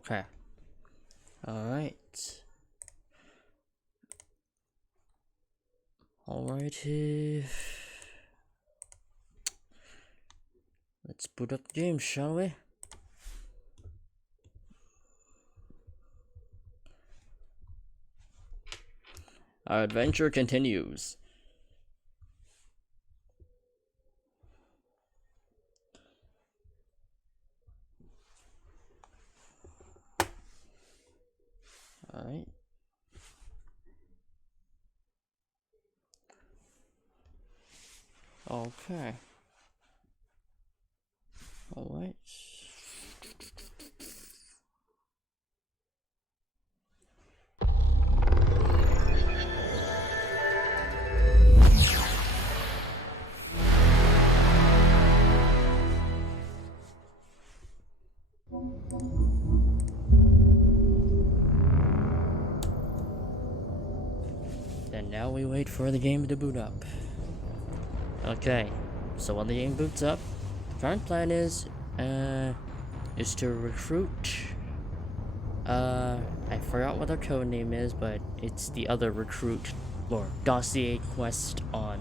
Okay. Alright. Alrighty. Let's boot up the game, shall we? Our adventure continues. Alright. Okay. Alright. And now we wait for the game to boot up. Okay, so when the game boots up, current plan is to recruit, I forgot what our code name is, but it's the other recruit, or dossier quest on,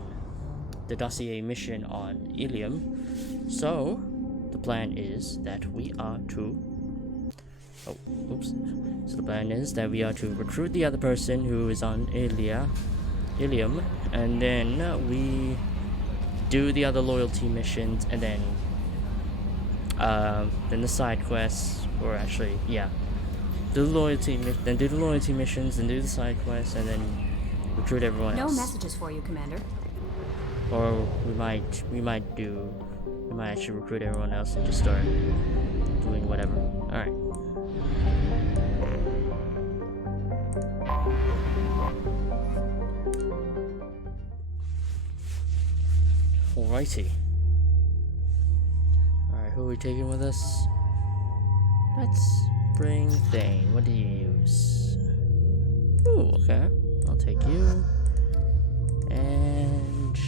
the dossier mission on Ilium. So, the plan is that we are to, so the plan is that we are to recruit the other person who is on Ilium, and then we do the other loyalty missions, and then the side quests, or actually, yeah, do the loyalty missions, and do the side quests, and then recruit everyone else. No messages for you, Commander. Or we might actually recruit everyone else and just start doing whatever. All right. Alrighty. Alright, who are we taking with us? Let's bring Thane. What do you use? Ooh, okay. I'll take you. And...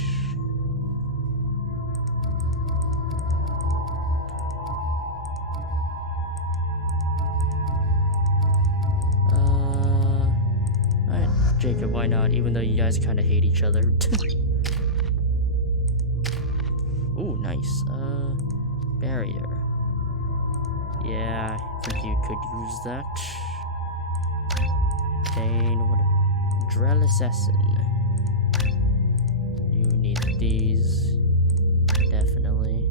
alright, Jacob, why not? Even though you guys kind of hate each other. Ooh, nice. Barrier. Yeah, I think you could use that. Dane, what a Drell Assassin. You need these. Definitely.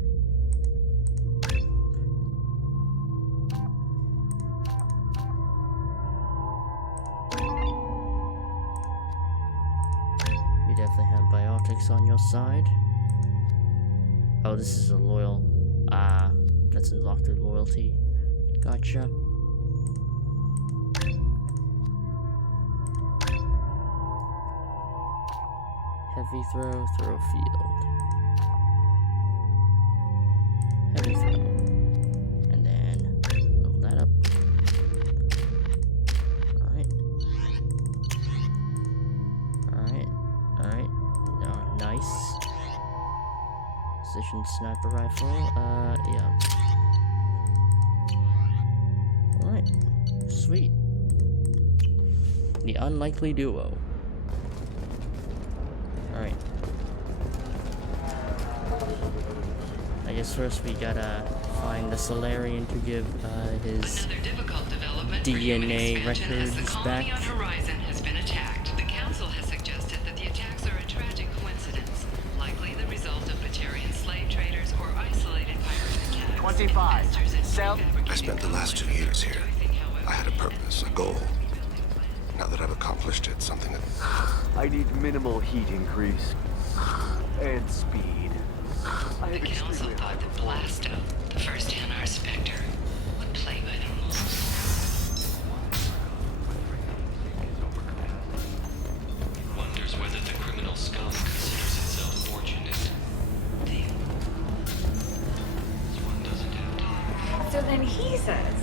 You definitely have biotics on your side. Oh, this is a loyal. That's unlocked through loyalty. Gotcha. Heavy throw field. Heavy throw. And then level that up. Alright. No, nice. Precision sniper rifle, yeah. Alright, sweet. The unlikely duo. Alright. I guess first we gotta find the Solarian to give his DNA records back. The council has suggested that the attacks are a tragic coincidence, likely the result of Batarian slave traders or isolated pirate attacks. 25. I spent the last 2 years here. I had a purpose, a goal. Now that I've accomplished it, something that... I need minimal heat increase. And speed. The council thought that Blasto, the first NR Spectre, would play by the rules. Wonders whether the criminal scum considers itself fortunate. One doesn't have time. So then he says,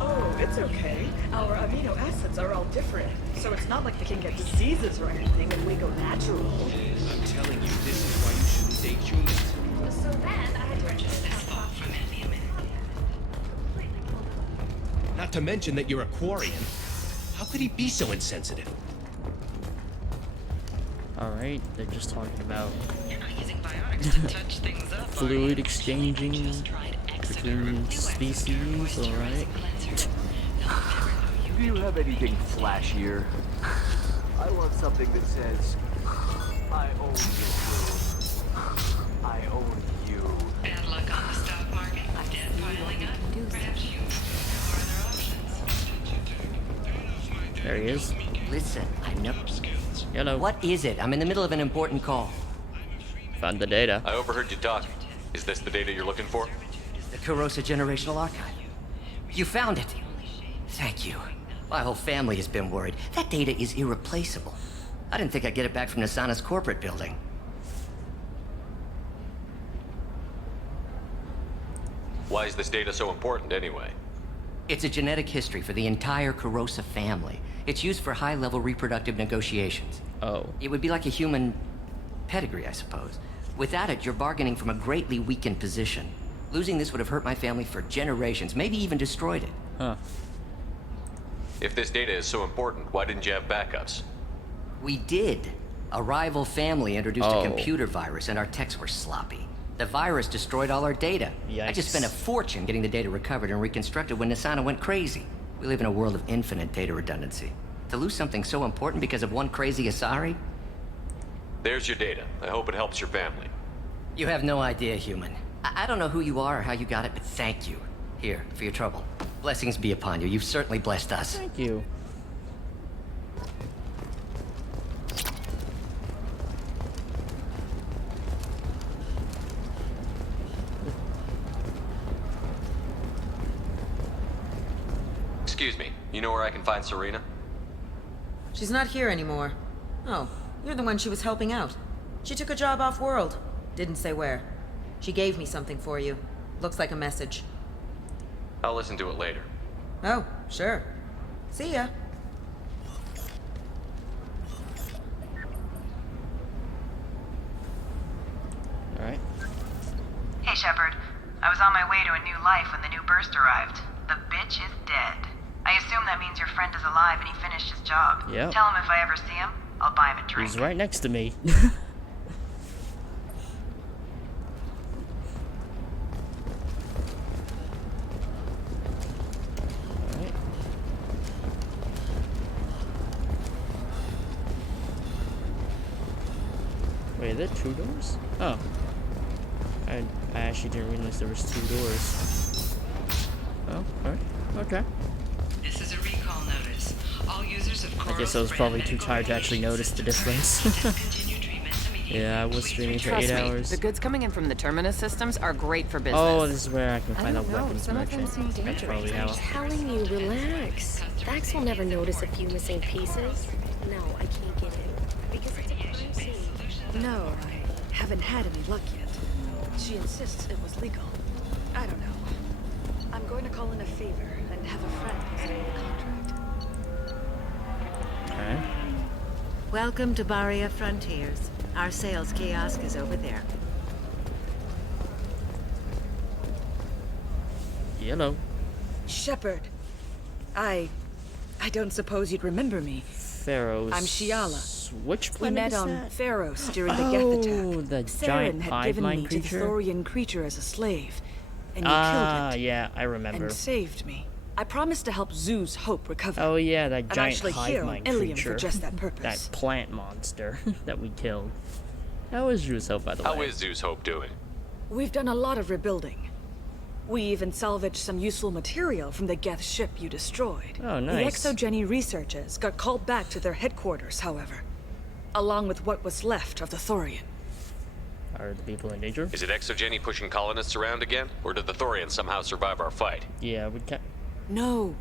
oh, it's okay. Our amino acids are all different. So it's not like they can get diseases or anything if we go natural. I'm telling you, this is why you shouldn't date humans. So then I had to Purchase this fall from Enviaman. Not Not to mention that you're a Quarian. How could he be so insensitive? Alright, they're just talking about You're not using biotics to touch things up, are you? fluid exchanging Just tried Exeter. between New Exeter species, alright? moisturizing cleanser. They'll never know you Do you have anything flashier? I want something that says, I own you. I own you. Bad luck on the stock market. Debt piling up. Perhaps you explore other options. There he is. Listen, I know. Hello. What is it? I'm in the middle of an important call. Found the data. I overheard you talking. Is this the data you're looking for? The Corrosa Generational Archive. You found it. Thank you. My whole family has been worried. That data is irreplaceable. I didn't think I'd get it back from Nasana's corporate building. Why is this data so important anyway? It's a genetic history for the entire Corrosa family. It's used for high-level reproductive negotiations. Oh. It would be like a human pedigree, I suppose. Without it, you're bargaining from a greatly weakened position. Losing this would have hurt my family for generations, maybe even destroyed it. Huh. If this data is so important, why didn't you have backups? We did. A rival family introduced Oh. a computer virus, and our techs were sloppy. The virus destroyed all our data. I just Yikes. spent a fortune getting the data recovered and reconstructed when Nasana went crazy. We live in a world of infinite data redundancy. To lose something so important because of one crazy Asari? There's your data. I hope it helps your family. You have no idea, human. I don't know who you are or how you got it, but thank you. Here, for your trouble. Blessings be upon you. You've certainly blessed us. Thank you. Excuse me. You know where I can find Serena? She's not here anymore. Oh, you're the one she was helping out. She took a job off-world. Didn't say where. She gave me something for you. Looks like a message. I'll listen to it later. Oh, sure. See ya. Alright. Hey, Shepard. I was on my way to a new life when the new burst arrived. The bitch is dead. I assume that means your friend is alive and he finished his job. Yep. Tell him if I ever see him, I'll buy him a drink. He's right next to me. Alright. Wait, are there two doors? Oh. I actually didn't realize there was two doors. Oh, alright. Okay. This is a recall notice. All users of I guess I was probably too tired to actually notice the difference. Yeah, I was streaming for 8 hours. The goods coming in from the Terminus systems are great for business. Oh, this is where I can find I out don't know, weapons some of them merchant. seem That's probably how. I'm telling you, relax. Dax will never notice a few missing pieces. No, I can't get in. Because it's a crime scene. No, I haven't had any luck yet. She insists it was legal. I don't know. I'm going to call in a favor and have a friend sign the contract. Okay. Welcome to Baria Frontiers. Our sales kiosk is over there. Yellow. Shepard. I don't suppose you'd remember me. Pharaoh's. I'm Shiala. Which We planet met is on that? Pharos during the Geth attack. The Saren giant had hive given mind me to the creature? Thorian creature as a slave, and you killed it. Yeah, I remember. And saved me. I promised to help Zoo's Hope recover. Oh yeah, that I'm giant actually hive here mind on Ilium creature. for just that purpose. That plant monster that we killed. How is Zeus Hope, by the way? How is Zeus Hope doing? We've done a lot of rebuilding. We even salvaged some useful material from the Geth ship you destroyed. Oh, nice. The Exogeny researchers got called back to their headquarters, however, along with what was left of the Thorian. Are the people in danger? Is it Exogeny pushing colonists around again? Or did the Thorians somehow survive our fight? Yeah, we can't. No.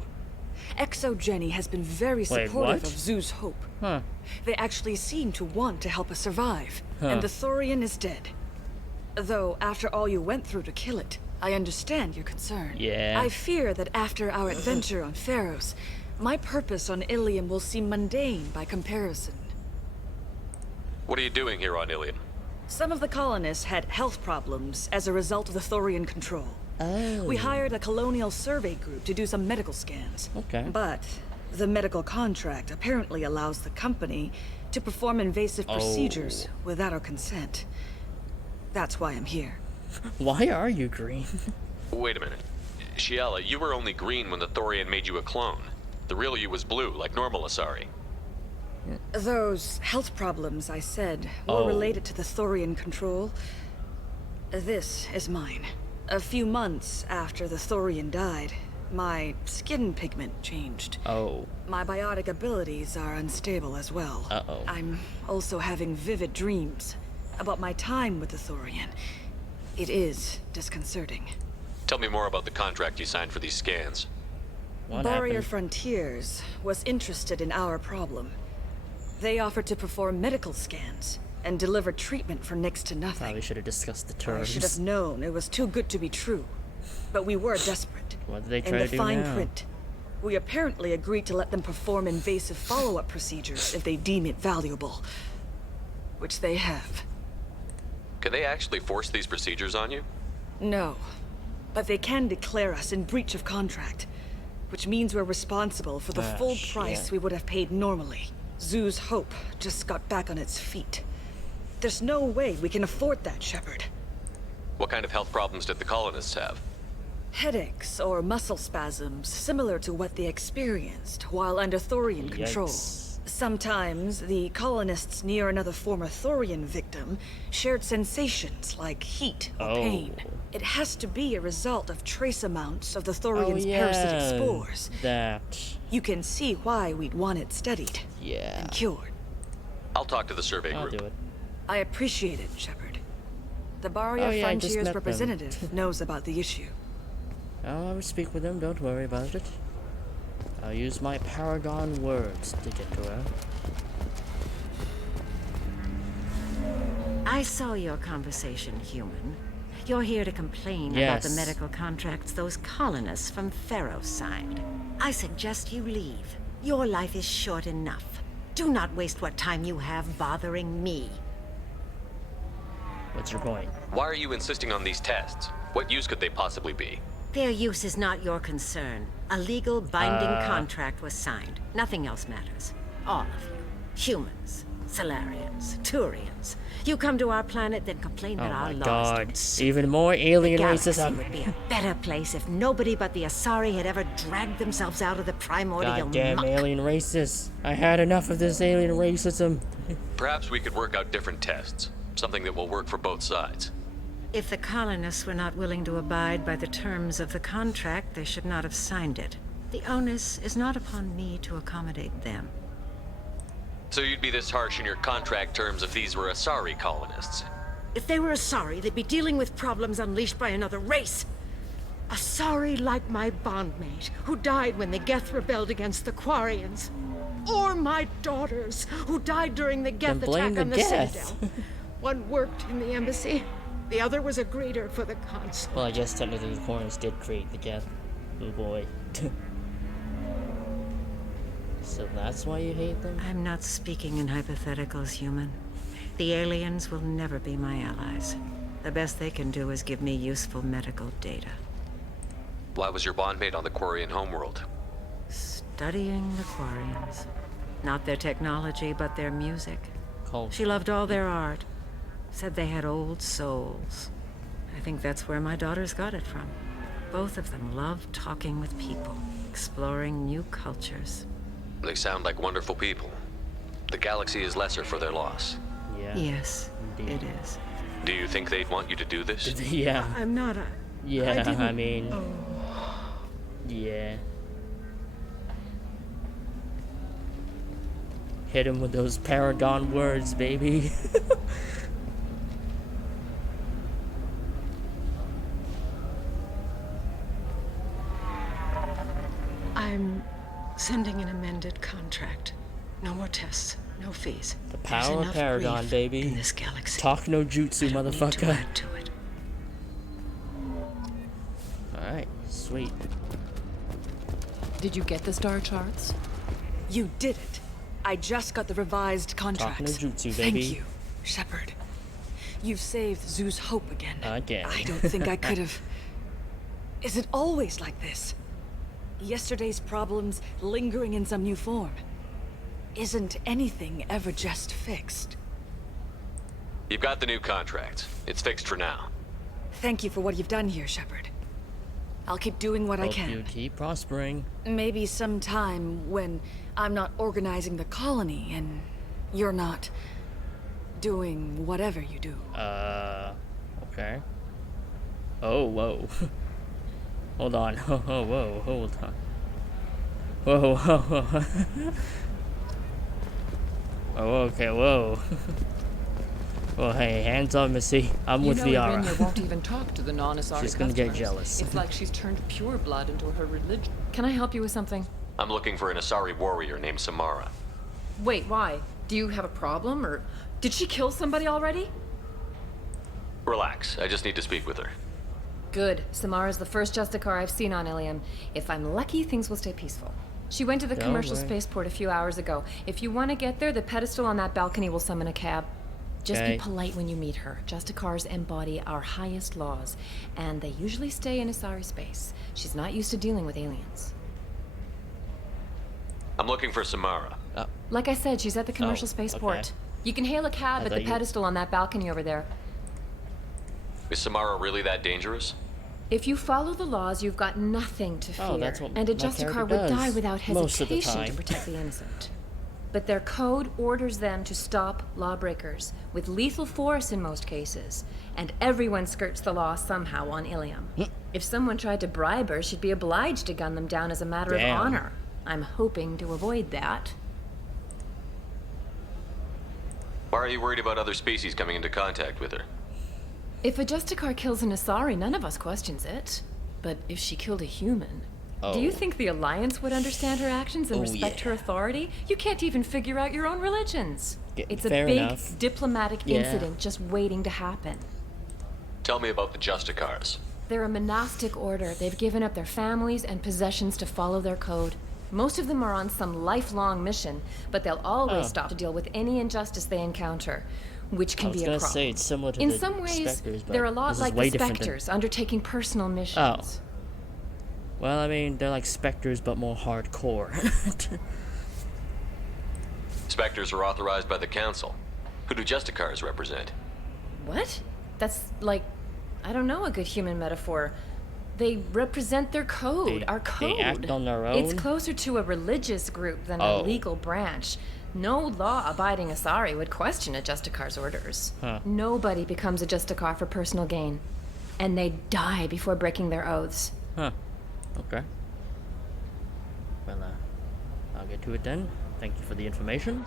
Exogeny has been very Wait, supportive what? of Zoo's Hope. Huh. They actually seem to want to help us survive, Huh. and the Thorian is dead. Though, after all you went through to kill it, I understand your concern. Yeah. I fear that after our adventure on Pharos, my purpose on Ilium will seem mundane by comparison. What are you doing here on Ilium? Some of the colonists had health problems as a result of the Thorian control. We hired a colonial survey group to do some medical scans. Okay. But the medical contract apparently allows the company to perform invasive procedures without our consent. That's why I'm here. Why are you green? Wait a minute. Shiala, you were only green when the Thorian made you a clone. The real you was blue, like normal Asari. Those health problems I said were related to the Thorian control. This is mine. A few months after the Thorian died, my skin pigment changed. My biotic abilities are unstable as well. I'm also having vivid dreams about my time with the Thorian. It is disconcerting. Tell me more about the contract you signed for these scans. Barrier Frontiers was interested in our problem. They offered to perform medical scans and deliver treatment for next to nothing. Probably should have discussed the I terms. should have known it was too good to be true. But we were desperate. What did they try in to the do fine now? print, we apparently agreed to let them perform invasive follow-up procedures if they deem it valuable. Which they have. Can they actually force these procedures on you? No. But they can declare us in breach of contract. Which means we're responsible for the full price we would have paid normally. Zoo's Hope just got back on its feet. There's no way we can afford that, Shepard. What kind of health problems did the colonists have? Headaches or muscle spasms, similar to what they experienced while under Thorian control. Sometimes, the colonists near another former Thorian victim shared sensations like heat or pain. It has to be a result of trace amounts of the Thorian's parasitic spores. You can see why we'd want it studied and cured. I'll talk to the survey I'll group. do it. I appreciate it, Shepard. The Barrier I just Frontiers met them. representative knows about the issue. I will speak with them, don't worry about it. I'll use my paragon words to get to her. I saw your conversation, human. You're here to complain about the medical contracts those colonists from Pharaoh signed. I suggest you leave. Your life is short enough. Do not waste what time you have bothering me. What's your point? Why are you insisting on these tests? What use could they possibly be? Their use is not your concern. A legal binding contract was signed. Nothing else matters. All of you. Humans, Solarians, Turians. You come to our planet, then complain that our laws don't Even more alien The galaxy racism. would be a better place if nobody but the Asari had ever dragged themselves out of the primordial Goddamn muck. alien racists. I had enough of this alien racism. Perhaps we could work out different tests. Something that will work for both sides. If the colonists were not willing to abide by the terms of the contract, they should not have signed it. The onus is not upon me to accommodate them. So you'd be this harsh in your contract terms if these were Asari colonists? If they were Asari, they'd be dealing with problems unleashed by another race. Asari like my bondmate, who died when the Geth rebelled against the Quarians. Or my daughters, who died during the Geth attack on the Citadel. One worked in the embassy, the other was a greeter for the consul. Well, I guess technically the Corners did create the Geth. Oh boy. So that's why you hate them? I'm not speaking in hypotheticals, human. The aliens will never be my allies. The best they can do is give me useful medical data. Why was your bondmate on the Quarian homeworld? Studying the Quarians. Not their technology, but their music. Culture. She loved all their art. Said they had old souls. I think that's where my daughters got it from. Both of them loved talking with people, exploring new cultures. They sound like wonderful people. The galaxy is lesser for their loss. Yeah. Yes, indeed. it is. Do you think they'd want you to do this? Yeah. I'm not a... Yeah, I mean... Yeah. Hit him with those paragon words, baby. I'm sending an amended contract. No more tests, no fees. The power of Paragon, baby. In this galaxy. Talk no jutsu, motherfucker. To it. Alright, sweet. Did you get the star charts? You did it. I just got the revised contracts. Talk no jutsu, baby. Thank you, Shepard. You've saved Zoo's hope again. Again. I don't think I could have... Is it always like this? Yesterday's problems lingering in some new form. Isn't anything ever just fixed? You've got the new contract. It's fixed for now. Thank you for what you've done here, Shepard. I'll keep doing what I Hope can. you keep prospering. Maybe sometime when I'm not organizing the colony and you're not doing whatever you do. Okay. Oh, whoa. Hold on. Oh, whoa, hold on. Whoa, whoa, whoa. Oh, okay, whoa. Well, hey, hands on, Missy. I'm with Liara. Irina won't even talk to the non-Asari She's gonna get customers. jealous. It's like she's turned pure blood into her religion. Can I help you with something? I'm looking for an Asari warrior named Samara. Wait, why? Do you have a problem, or did she kill somebody already? Relax, I just need to speak with her. Good. Samara's the first Justicar I've seen on Ilium. If I'm lucky, things will stay peaceful. She went to the commercial spaceport a few hours ago. If you want to get there, the pedestal on that balcony will summon a cab. Just be polite when you meet her. Justicars embody our highest laws, and they usually stay in Asari space. She's not used to dealing with aliens. I'm looking for Samara. Like I said, she's at the commercial spaceport. okay. You can hail a cab at the pedestal on that balcony over there. Is Samara really that dangerous? If you follow the laws, you've got nothing to fear. Oh, that's what and a my Justicar character would die does without most of the hesitation to time. protect the innocent. But their code orders them to stop lawbreakers, with lethal force in most cases. And everyone skirts the law somehow on Ilium. If someone tried to bribe her, she'd be obliged to gun them down as a matter of honor. I'm hoping to avoid that. Why are you worried about other species coming into contact with her? If a Justicar kills an Asari, none of us questions it. But if she killed a human, do you think the Alliance would understand her actions and respect her authority? You can't even figure out your own religions. It's a big diplomatic incident just waiting to happen. Tell me about the Justicars. They're a monastic order. They've given up their families and possessions to follow their code. Most of them are on some lifelong mission, but they'll always stop to deal with any injustice they encounter, which can be a problem. Say it's similar to In the some ways, Spectres, but they're a lot this is like way the different Spectres, undertaking personal missions. Well, I mean, they're like Spectres, but more hardcore. Spectres are authorized by the Council. Who do Justicars represent? What? That's like, I don't know, a good human metaphor. They represent their code, our code. They act on their own? It's closer to a religious group than a legal branch. No law-abiding Asari would question a Justicar's orders. Nobody becomes a Justicar for personal gain. And they die before breaking their oaths. Okay. Well, I'll get to it then. Thank you for the information.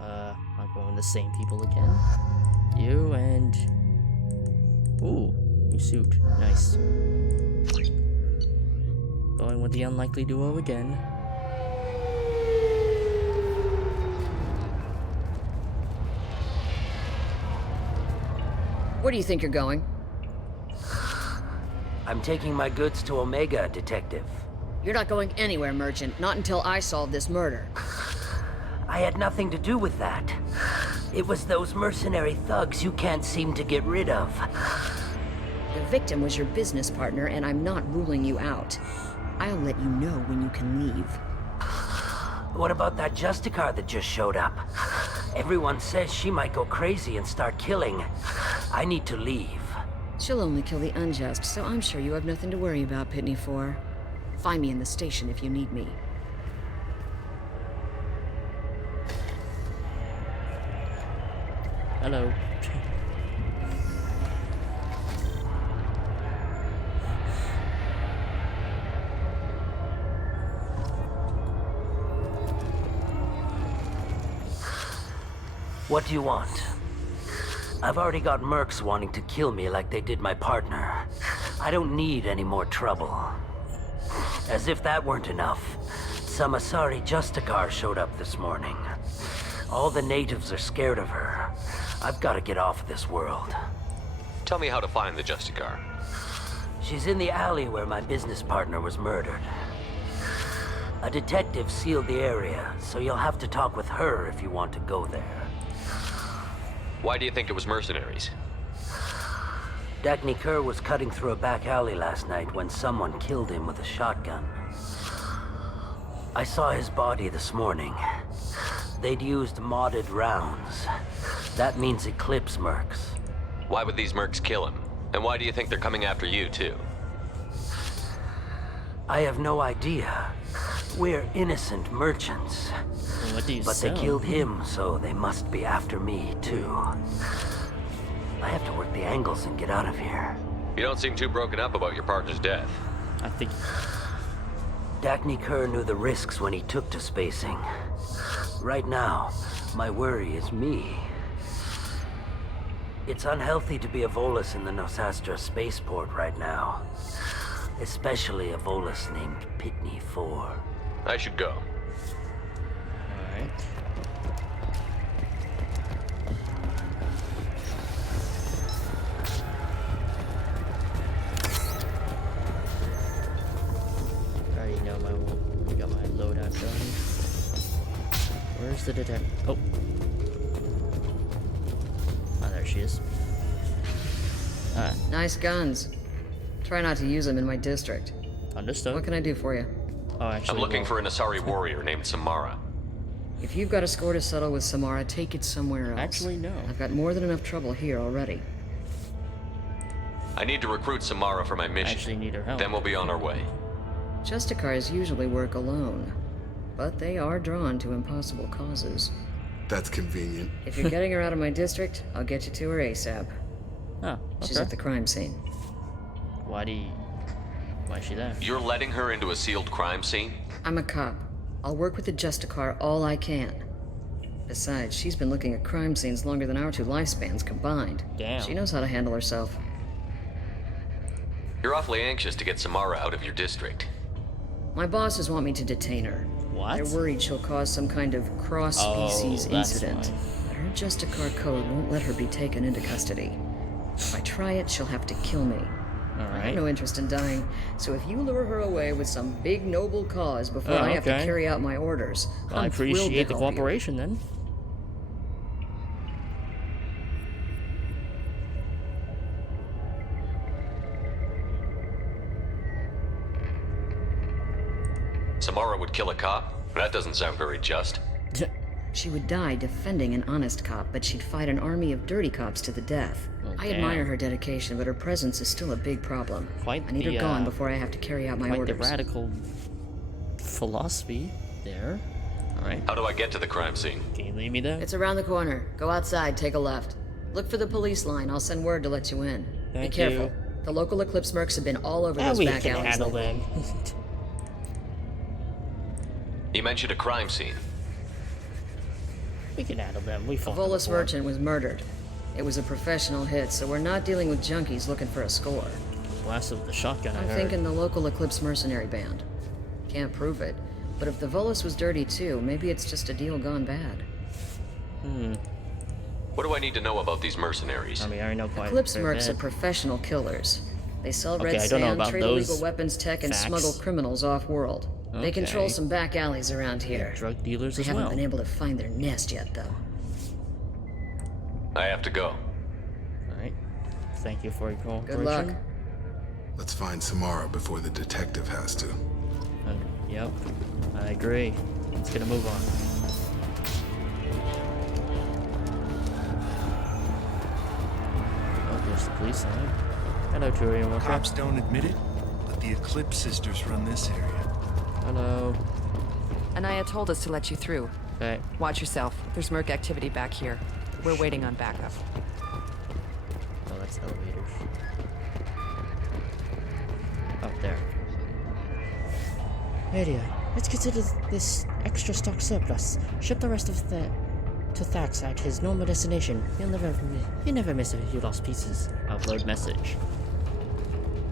I'm going with the same people again. You and... Ooh, new suit. Nice. Going with the unlikely duo again. Where do you think you're going? I'm taking my goods to Omega, Detective. You're not going anywhere, Merchant. Not until I solve this murder. I had nothing to do with that. It was those mercenary thugs you can't seem to get rid of. The victim was your business partner, and I'm not ruling you out. I'll let you know when you can leave. What about that Justicar that just showed up? Everyone says she might go crazy and start killing. I need to leave. She'll only kill the unjust, so I'm sure you have nothing to worry about, Pitney 4. Find me in the station if you need me. Hello. What do you want? I've already got mercs wanting to kill me like they did my partner. I don't need any more trouble. As if that weren't enough, some Asari Justicar showed up this morning. All the natives are scared of her. I've got to get off this world. Tell me how to find the Justicar. She's in the alley where my business partner was murdered. A detective sealed the area, so you'll have to talk with her if you want to go there. Why do you think it was mercenaries? Dagny Kerr was cutting through a back alley last night when someone killed him with a shotgun. I saw his body this morning. They'd used modded rounds. That means Eclipse mercs. Why would these mercs kill him? And why do you think they're coming after you, too? I have no idea. We're innocent merchants. Well, what do you But sell? they killed him, so they must be after me, too. I have to work the angles and get out of here. You don't seem too broken up about your partner's death. I think... Dagny Kerr knew the risks when he took to spacing. Right now, my worry is me. It's unhealthy to be a Volus in the Nosastra spaceport right now. Especially a Volus named Pitney 4. I should go. Alright. I already know I got my loadout done. Where's the detective? Oh. Oh, there she is. Alright. Nice guns. Try not to use them in my district. Understood. What can I do for you? Oh, actually, I'm looking for an Asari warrior named Samara. If you've got a score to settle with Samara, take it somewhere else. Actually, no. I've got more than enough trouble here already. I need to recruit Samara for my mission. I actually need her help. Then we'll be on our way. Justicars usually work alone, but they are drawn to impossible causes. That's convenient. If you're getting her out of my district, I'll get you to her ASAP. Oh, okay. She's at the crime scene. Why is she there? You're letting her into a sealed crime scene? I'm a cop. I'll work with the Justicar all I can. Besides, she's been looking at crime scenes longer than our two lifespans combined. Damn. She knows how to handle herself. You're awfully anxious to get Samara out of your district. My bosses want me to detain her. What? They're worried she'll cause some kind of cross-species that's incident. why. But her Justicar code won't let her be taken into custody. If I try it, she'll have to kill me. I have Alright. no interest in dying, so if you lure her away with some big noble cause before Oh, I have to okay. carry out my orders, Well, I I'm thrilled to appreciate the help you. cooperation then. Samara would kill a cop? That doesn't sound very just. She would die defending an honest cop, but she'd fight an army of dirty cops to the death. Oh, I damn. admire her dedication, but her presence is still a big problem. Quite I need the, her gone before I have to carry out my Quite orders. the radical philosophy there. Alright. How do I get to the crime scene? Can you leave me there? It's around the corner. Go outside, take a left. Look for the police line. I'll send word to let you in. Thank Be careful. you. The local Eclipse mercs have been all over those we back can alleys handle lately. them. You mentioned a crime scene. We can handle them. We A fought them Volus before. merchant was murdered. It was a professional hit, so we're not dealing with junkies looking for a score. Blast of the shotgun, I I'm heard. thinking the local Eclipse mercenary band. Can't prove it, but if the Volus was dirty too, maybe it's just a deal gone bad. What do I need to know about these mercenaries? I mean, I already know quite Eclipse a mercs bit. are professional killers. They sell Okay, red I don't know sand, about trade those illegal weapons tech, and facts. smuggle criminals off-world. They Okay. control some back alleys around here. Drug dealers They as haven't well. been able to find their nest yet, though. I have to go. Alright. Thank you for your cooperation. Good luck. Let's find Samara before the detective has to. Yep. I agree. Let's get a move on. Oh, there's the police line. Hello, Turian. What's up? Cops don't admit it, but the Eclipse sisters run this area. Hello. Anaya told us to let you through. Okay. Watch yourself. There's merc activity back here. We're waiting on backup. Oh, that's elevators. Oh, there. Lydia, let's consider this extra stock surplus. Ship the rest of the to Thax at his normal destination. He'll never miss a few lost pieces. Upload message.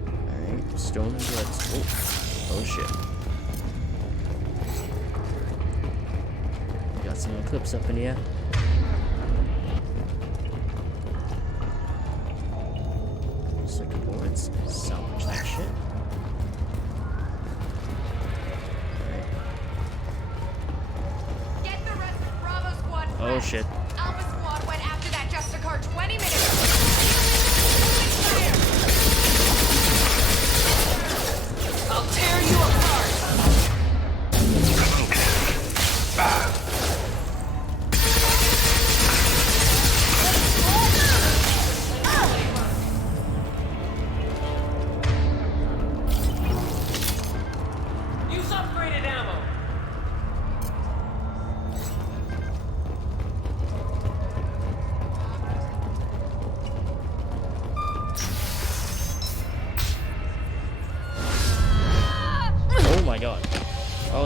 Alright, stolen goods. Oh shit. We got some Eclipse up in here. Circuit boards. Salvage that shit. Get the rest of Bravo Squad. Oh shit. Alpha Squad went after that Justicar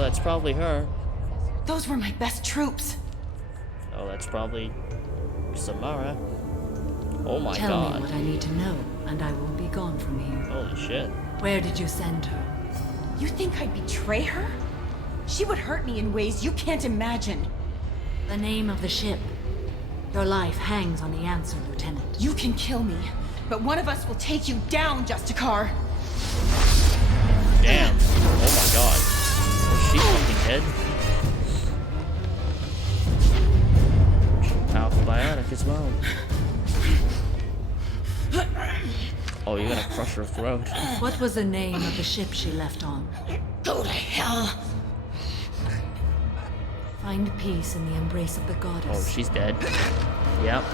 Oh, that's probably her. Those were my best troops. Oh, that's probably Samara. Oh my Tell god. me what I need to know, and I will be gone from here. Holy shit. Where did you send her? You think I'd betray her? She would hurt me in ways you can't imagine. The name of the ship. Your life hangs on the answer, Lieutenant. You can kill me, but one of us will take you down, Justicar. Damn. Oh my god. Was she fucking dead? Powerful biotic as well. Oh, you're gonna crush her throat. What was the name of the ship she left on? Go to hell. Find peace in the embrace of the goddess. Oh, she's dead. Yep.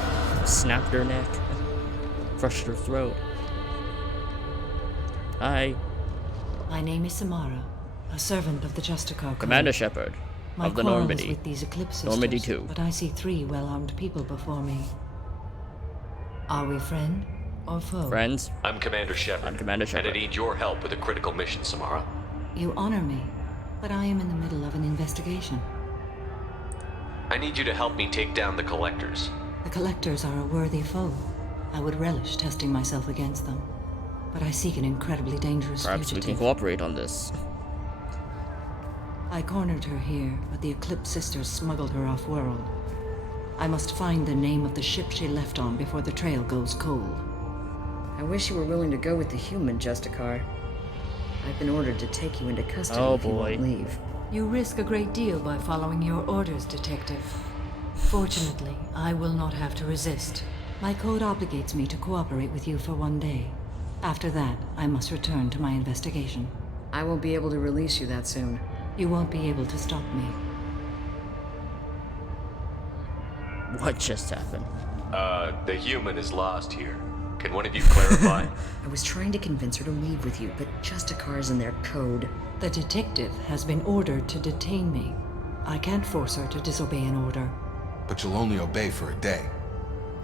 Snapped her neck. Crushed her throat. Hi. My name is Samara, a servant of the Justicar. Commander Shepard My of the quarrel Normandy. was with these Eclipse Normandy sisters, 2. but I see 3 well-armed people before me. Are we friend or foe? Friends? I'm Commander Shepard. I'm Commander Shepard. And I need your help with a critical mission, Samara. You honor me, but I am in the middle of an investigation. I need you to help me take down the Collectors. The Collectors are a worthy foe. I would relish testing myself against them, but I seek an incredibly dangerous Perhaps fugitive. we can cooperate on this. I cornered her here, but the Eclipse sisters smuggled her off-world. I must find the name of the ship she left on before the trail goes cold. I wish you were willing to go with the human, Justicar. I've been ordered to take you into custody Oh, if you won't boy. leave. You risk a great deal by following your orders, Detective. Fortunately, I will not have to resist. My code obligates me to cooperate with you for 1 day. After that, I must return to my investigation. I won't be able to release you that soon. You won't be able to stop me. What just happened? The human is lost here. Can one of you clarify? I was trying to convince her to leave with you, but Justicar's in their code. The detective has been ordered to detain me. I can't force her to disobey an order. But you'll only obey for a day.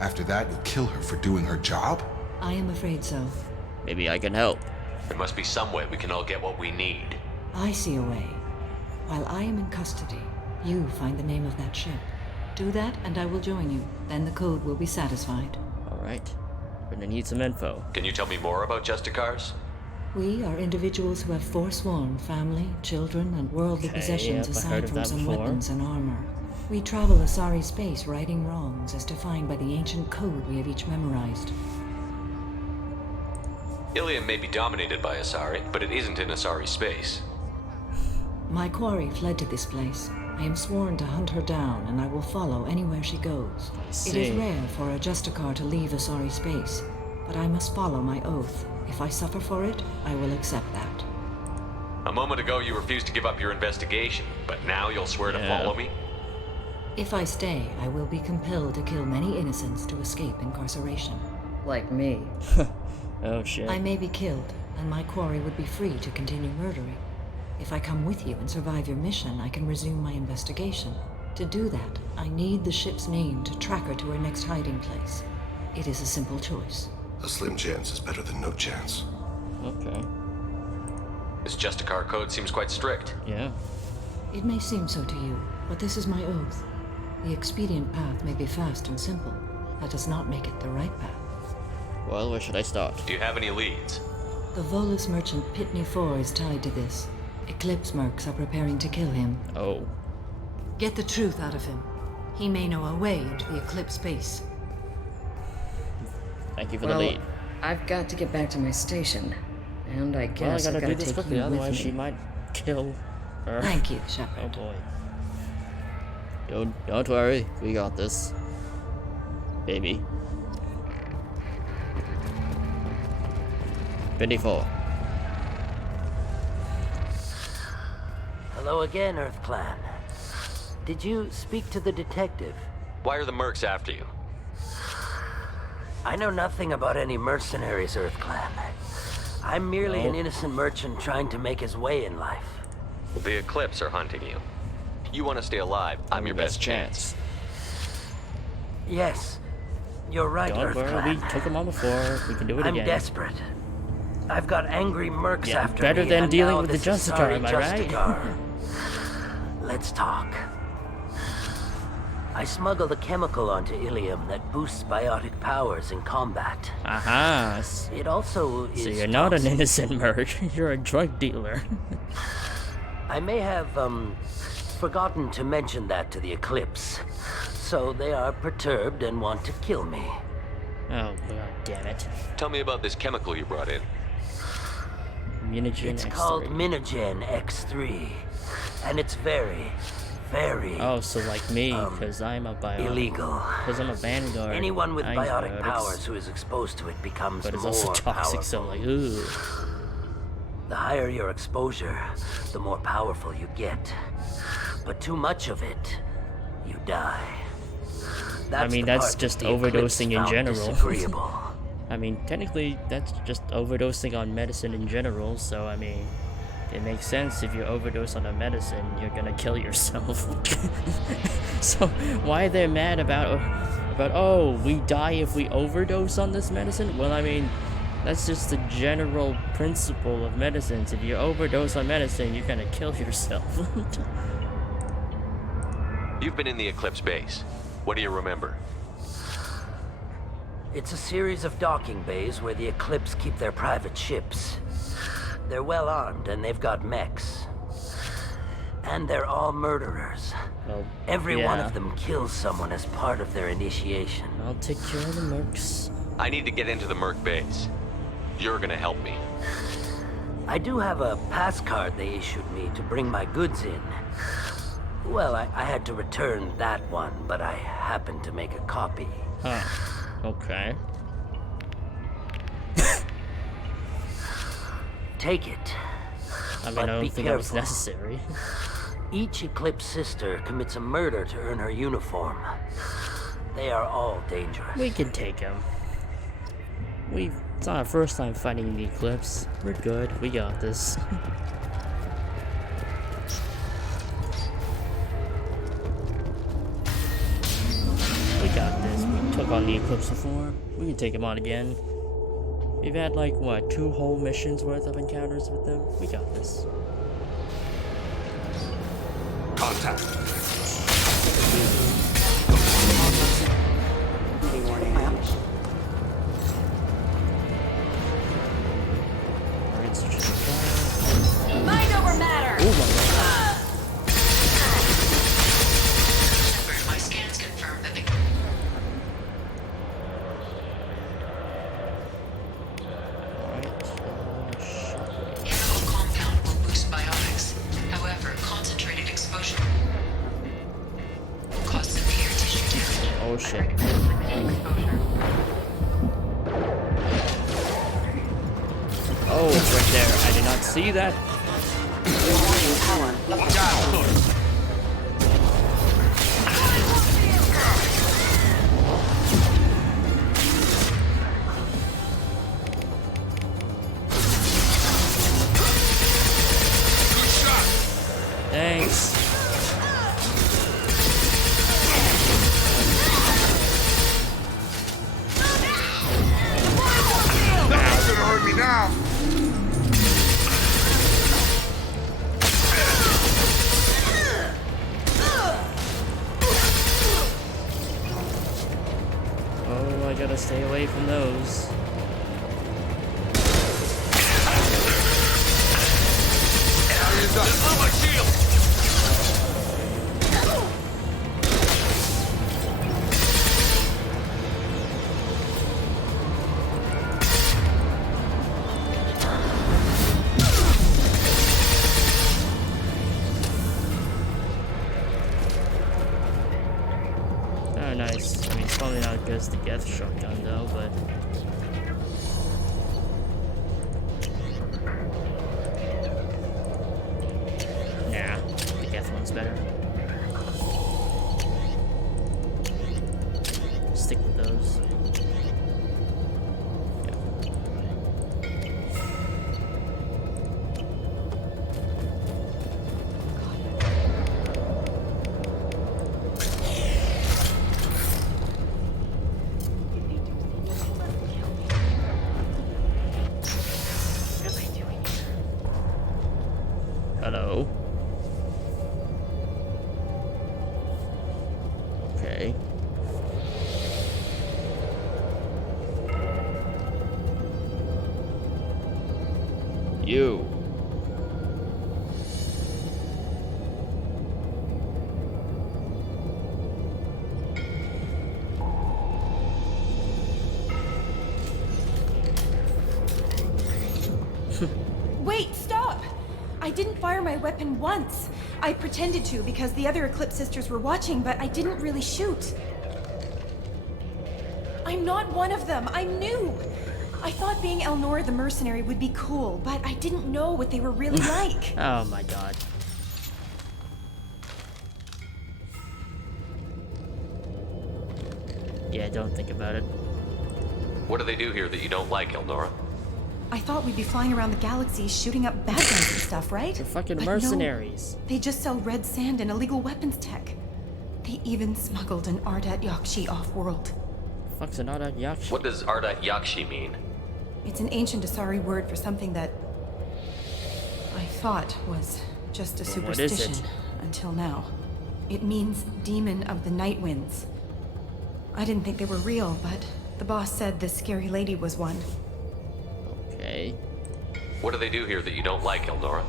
After that, you'll kill her for doing her job? I am afraid so. Maybe I can help. There must be some way we can all get what we need. I see a way. While I am in custody, you find the name of that ship. Do that, and I will join you. Then the code will be satisfied. Alright. Gonna need some info. Can you tell me more about Justicars? We are individuals who have forsworn family, children, and worldly Okay, possessions yep, I heard aside of from that some before. weapons and armor. We travel Asari space righting wrongs as defined by the ancient code we have each memorized. Ilium may be dominated by Asari, but it isn't in Asari space. My quarry fled to this place. I am sworn to hunt her down, and I will follow anywhere she goes. It is see. rare for a Justicar to leave Asari space, but I must follow my oath. If I suffer for it, I will accept that. A moment ago you refused to give up your investigation, but now you'll swear to follow me? If I stay, I will be compelled to kill many innocents to escape incarceration. Like me. Oh shit. I may be killed, and my quarry would be free to continue murdering. If I come with you and survive your mission, I can resume my investigation. To do that, I need the ship's name to track her to her next hiding place. It is a simple choice. A slim chance is better than no chance. Okay. This Justicar code seems quite strict. Yeah. It may seem so to you, but this is my oath. The expedient path may be fast and simple. That does not make it the right path. Well, where should I start? Do you have any leads? The Volus merchant Pitney 4 is tied to this. Eclipse mercs are preparing to kill him. Oh. Get the truth out of him. He may know a way into the Eclipse base. Thank you for Well, the lead. I've got to get back to my station. And I guess Well, I I've gotta got do to this take quickly, you with otherwise me. she might kill her. Thank you, Shepard. Oh boy. Don't worry, we got this. Baby. 24. Hello again, Earth Clan. Did you speak to the detective? Why are the mercs after you? I know nothing about any mercenaries, Earth Clan. I'm merely an innocent merchant trying to make his way in life. The Eclipse are hunting you. You want to stay alive, I'm your best chance. Yes, you're right, Don't Earth worry, Clan. we took him on before. We can do it I'm again. desperate. I've got angry mercs Yeah, after better me, than and dealing now with the this Justicar, Asari am I right? Justicar. let's talk. I smuggled a chemical onto Ilium that boosts biotic powers in combat. Aha. It also is So you're not an toxic. innocent merc. You're a drug dealer. I may have, forgotten to mention that to the Eclipse. So they are perturbed and want to kill me. Oh, god damn it. Tell me about this chemical you brought in. Minogen It's X3. called Minogen X3. And it's very, very... Oh, so like me, because I'm a bio... illegal. Because I'm a vanguard. Anyone with biotic antibiotics. powers who is exposed to it becomes But it's more also toxic, powerful. so like, ooh. The higher your exposure, the more powerful you get. But too much of it, you die. I mean, the that's part just that the Eclipse overdosing in found general. disagreeable. I mean, technically, that's just overdosing on medicine in general, so I mean, it makes sense if you overdose on a medicine, you're gonna kill yourself. So, why they're mad about, oh, we die if we overdose on this medicine? Well, I mean, that's just the general principle of medicines. If you overdose on medicine, you're gonna kill yourself. You've been in the Eclipse base. What do you remember? It's a series of docking bays where the Eclipse keep their private ships. They're well armed and they've got mechs. And they're all murderers. Well, Every one yeah. of them kills someone as part of their initiation. I'll take care of the mercs. I need to get into the Merc base. You're gonna help me. I do have a pass card they issued me to bring my goods in. Well, I had to return that one, but I happened to make a copy. Huh. Okay. Take it. I mean, But I be don't think that was careful. necessary. Each Eclipse sister commits a murder to earn her uniform. They are all dangerous. We can take him. It's not our first time fighting the Eclipse. We're good. We got this. We got this. We took on the Eclipse before. We can take him on again. We've had like, what, 2 whole missions worth of encounters with them? We got this. Contact. Mind over matter! My scans confirm that the chemical compound will boost biotics. However, concentrated exposure will cause severe tissue damage. Oh shit. Oh, it's right there. I did not see that. Watch out! Thanks. Nothing's gonna hurt me now! Oh, I gotta stay away from those. Just my shield! Oh, nice. I mean, it's probably not as good as the Geth shotgun, though, but... Nah, the Geth one's better. Stick with those. You. Wait, stop! I didn't fire my weapon once. I pretended to because the other Eclipse sisters were watching, but I didn't really shoot. I'm not one of them. I'm new. I thought being Elnora the mercenary would be cool, but I didn't know what they were really like. Oh my god. Yeah, don't think about it. What do they do here that you don't like, Elnora? I thought we'd be flying around the galaxy shooting up bad guys and stuff, right? They're fucking But mercenaries. No, they just sell red sand and illegal weapons tech. They even smuggled an Ardat Yakshi off-world. Fuck's an Ardat Yakshi? What does Ardat Yakshi mean? It's an ancient Asari word for something that I thought was just a Well, what is superstition it? until now. It means demon of the night winds. I didn't think they were real, but the boss said this scary lady was one. Okay. What do they do here that you don't like, Elnora?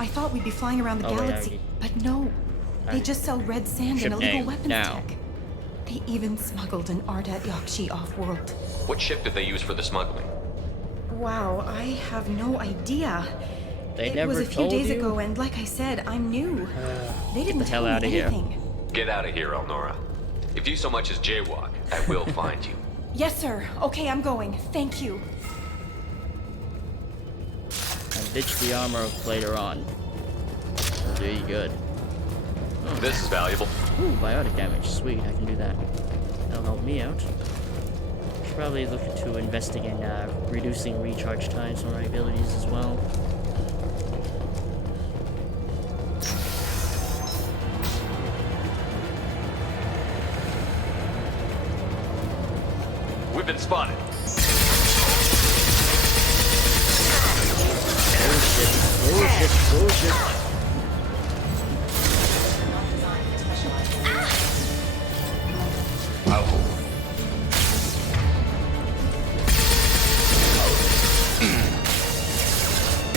I thought we'd be flying around the Oh, wait, I galaxy, but no. They just sell red sand Ship and illegal name, weapons now. tech. They even smuggled an Ardat Yakshi off-world. What ship did they use for the smuggling? Wow, I have no idea. They It never was a few told days you? ago, and like I said, I'm new. They didn't the hell tell outta me here. anything. Get out of here, Elnora. If you so much as jaywalk, I will find you. Yes, sir. Okay, I'm going. Thank you. And ditch the armor later on. That'll do you good. Oh. This is valuable. Ooh, biotic damage. Sweet, I can do that. That'll help me out. Should probably look into investing in reducing recharge times for my abilities as well. We've been spotted. Bullshit.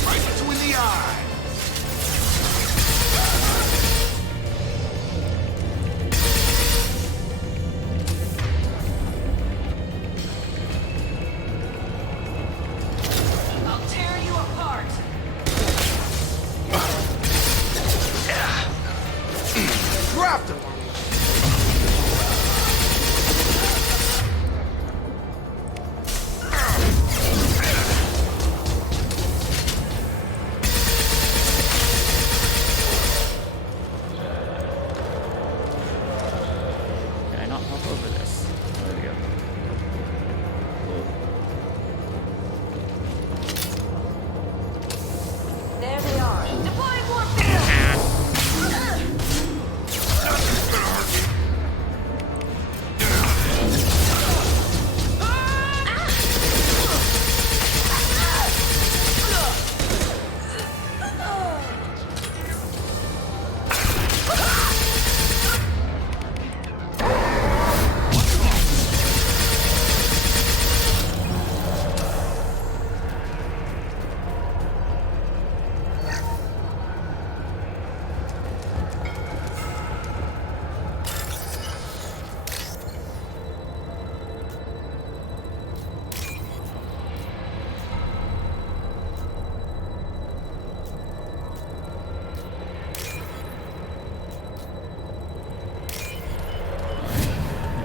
Right between the eyes. I'll tear you apart. Grabbed him. Can I not hop over this? There we go. There they are. Deploying warfare.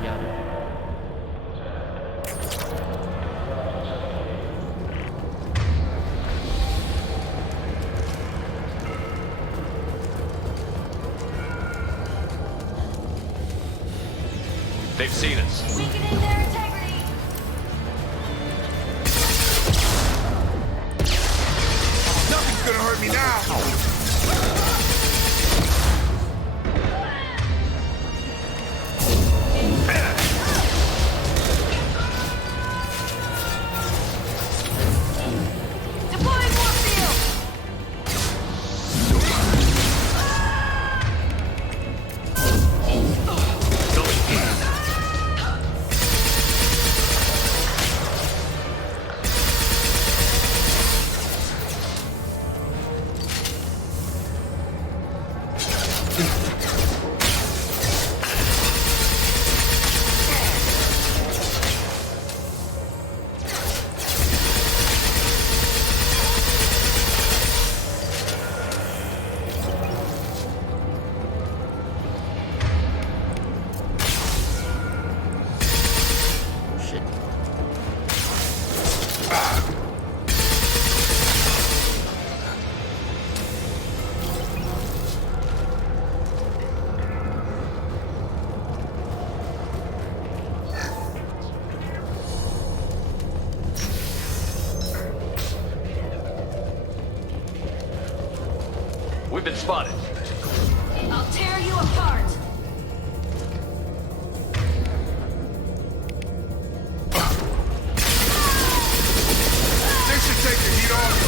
Got it. They've seen us. Weakening their integrity. Nothing's gonna hurt me now. Deploying warfield. We've been spotted. I'll tear you apart. They should take the heat off.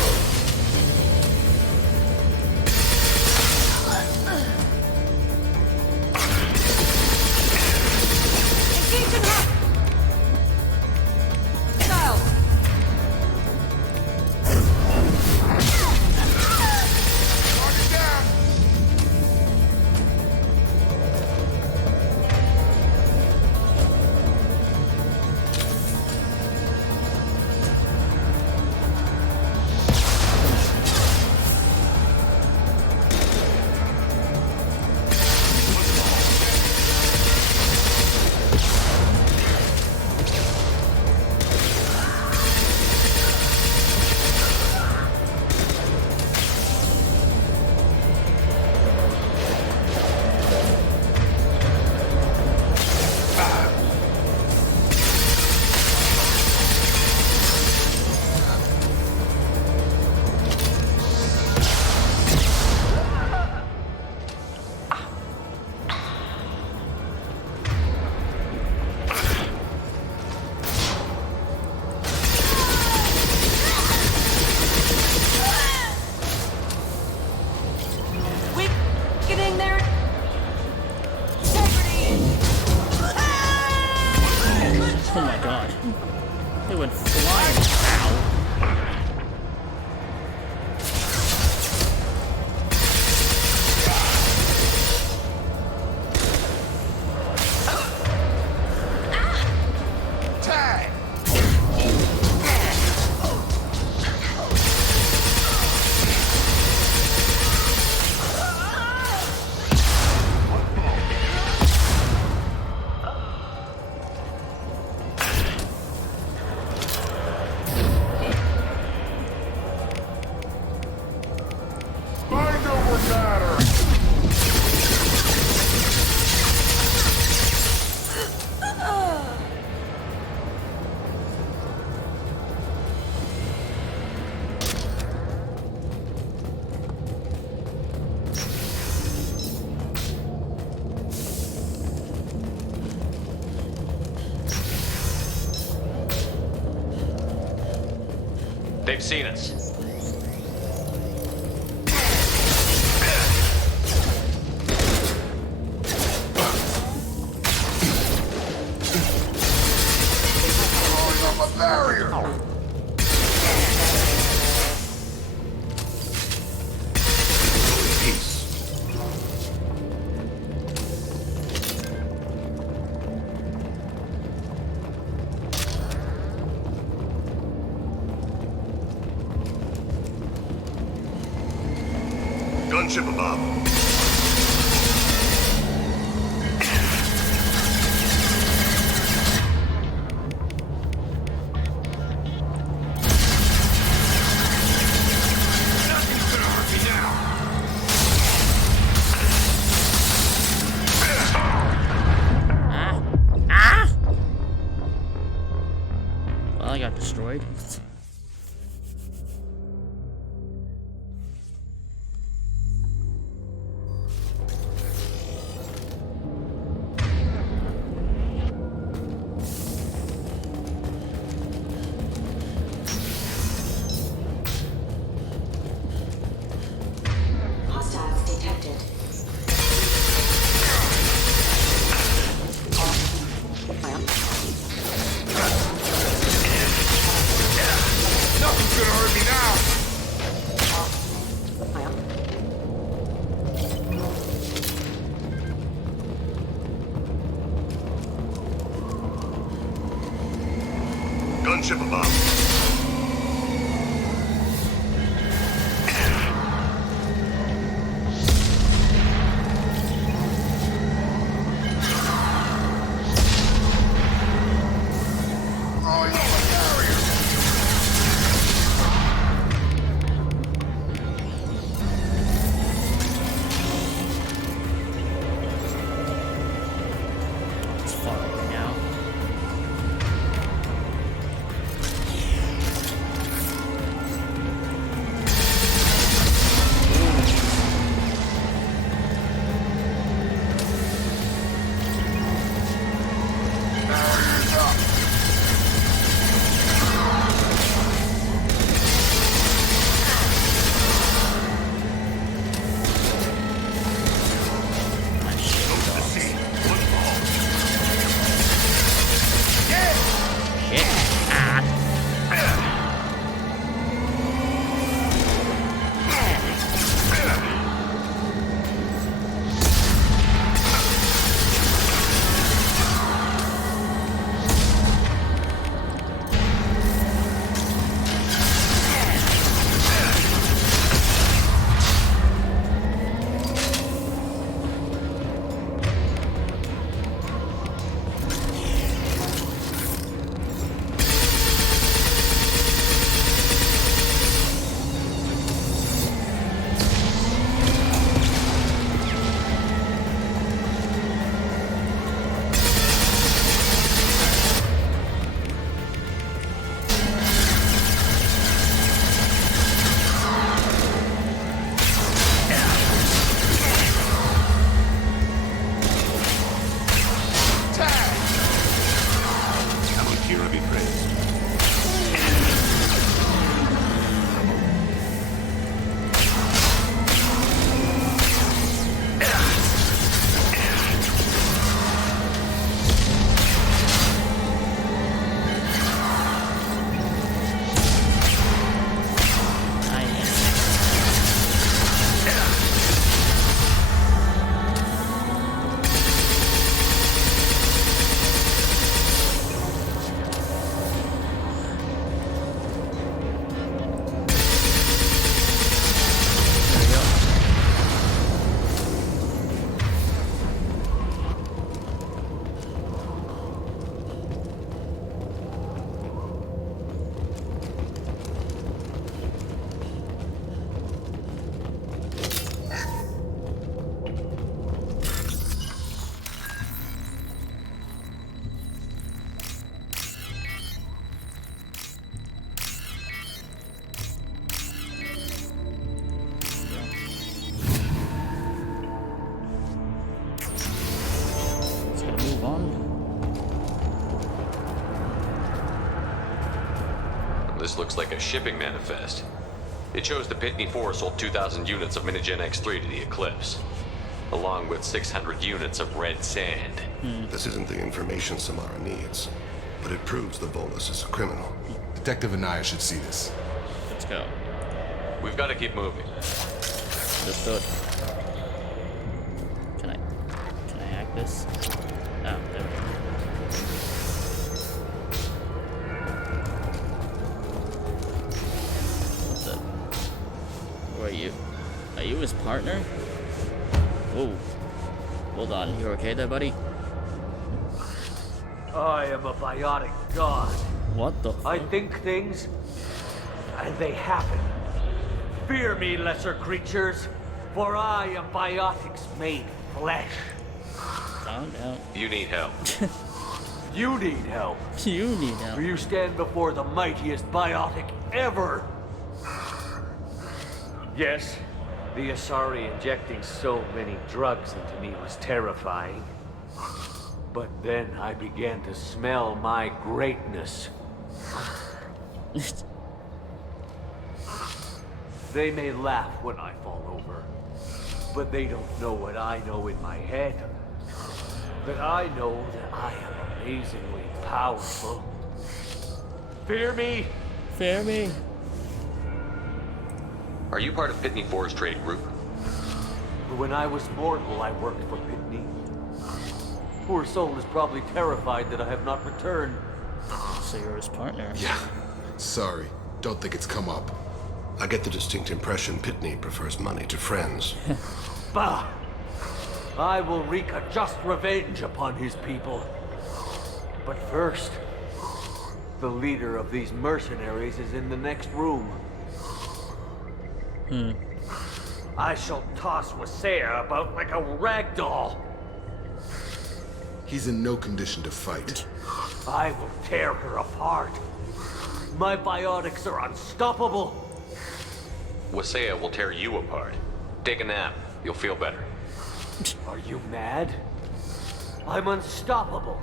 Oh my god. They went flying. Ow. Tag! Mind over matter! They've seen us. Throwing up a barrier! Peace. Gunship above. Nothing's gonna hurt me now. Well, I got destroyed. Hostiles detected. this looks like a shipping manifest. It shows the EP4 sold 2,000 units of Minigen X3 to the Eclipse, along with 600 units of red sand. This isn't the information Samara needs, but it proves the Volus is a criminal. Detective Anaya should see this. Let's go. We've got to keep moving. Understood. Can I hack this? Oh, there we go. What's up? Who are you? Are you his partner? Whoa. Hold on, you okay there, buddy? I am a biotic god. What the fuck? I think things, and they happen. Fear me, lesser creatures, for I am biotics made flesh. Calm down. You need help. You need help. You need help. For you stand before the mightiest biotic ever. Yes, the Asari injecting so many drugs into me was terrifying. But then I began to smell my greatness. They may laugh when I fall over, but they don't know what I know in my head. That I know that I am amazingly powerful. Fear me? Fear me. Are you part of Pitney 4's trading group? When I was mortal, I worked for Pitney. Poor soul is probably terrified that I have not returned. So you're his partner. Yeah. Sorry. Don't think it's come up. I get the distinct impression Pitney prefers money to friends. Bah! I will wreak a just revenge upon his people. But first, the leader of these mercenaries is in the next room. I shall toss Wasea about like a rag doll. He's in no condition to fight. I will tear her apart. My biotics are unstoppable. Wasea will tear you apart. Take a nap. You'll feel better. Are you mad? I'm unstoppable.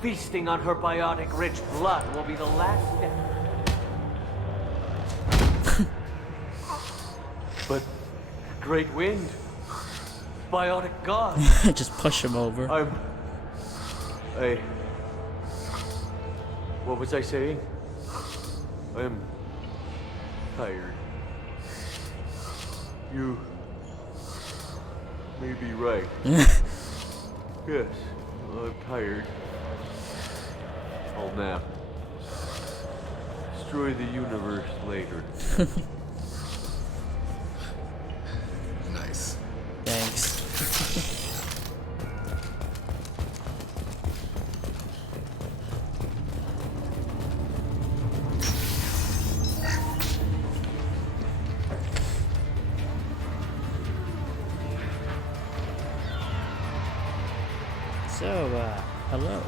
Feasting on her biotic-rich blood will be the last step. But Great Wind, biotic god. Just push him over. What was I saying? I'm tired. You may be right. Yes, I'm tired. I'll nap. Destroy the universe later. Nice. Thanks. So, hello.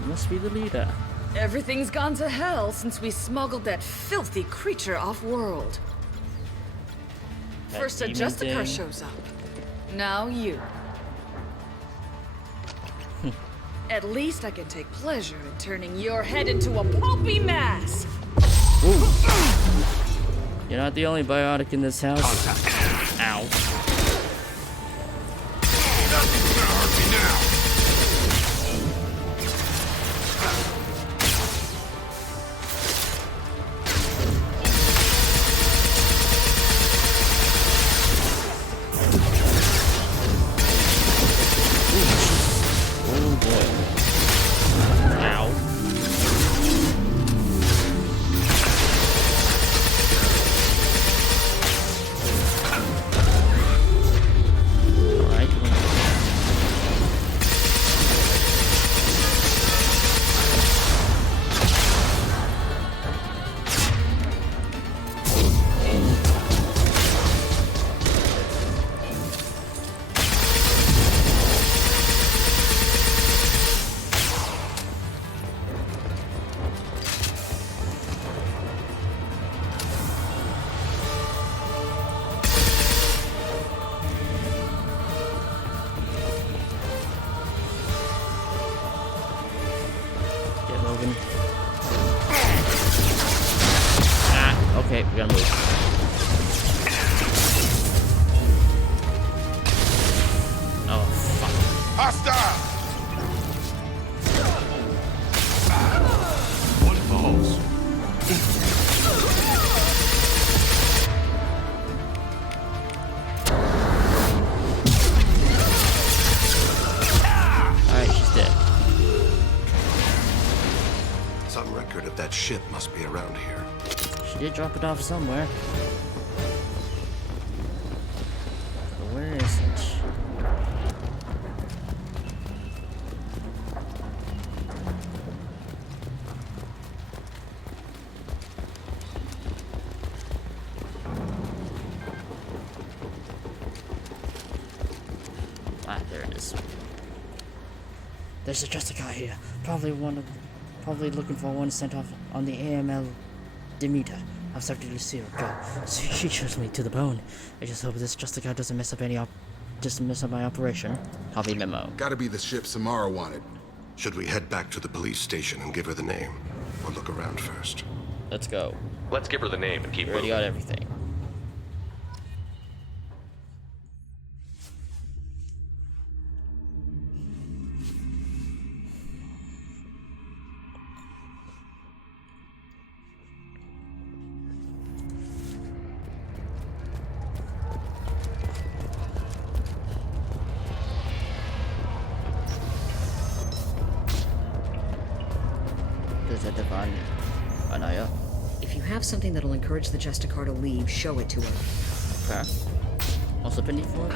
You must be the leader. Everything's gone to hell since we smuggled that filthy creature off-world. That First a demon Justicar thing. shows up. Now you. At least I can take pleasure in turning your head into a pulpy mass. Ooh. You're not the only biotic in this house. Ow. Nothing's gonna hurt me now. Oh boy. Ow. Alright. Okay, we gotta move. Oh, fuck. Hostile! What balls? Alright, she's dead. Some record of that ship must be around here. She did drop it off somewhere. But where is it? Ah, there it is. There's a Jessica here. Probably looking for one sent off on the AML Demeter. I've started to see her go. She chills me to the bone. I just hope this Jessica doesn't mess up my operation. Copy memo. Gotta be the ship Samara wanted. Should we head back to the police station and give her the name? Or look around first? Let's go. Let's give her the name and keep We already moving. got everything. Anaya. If you have something that'll encourage the Justicar to leave, show it to her. Okay. Also pending for?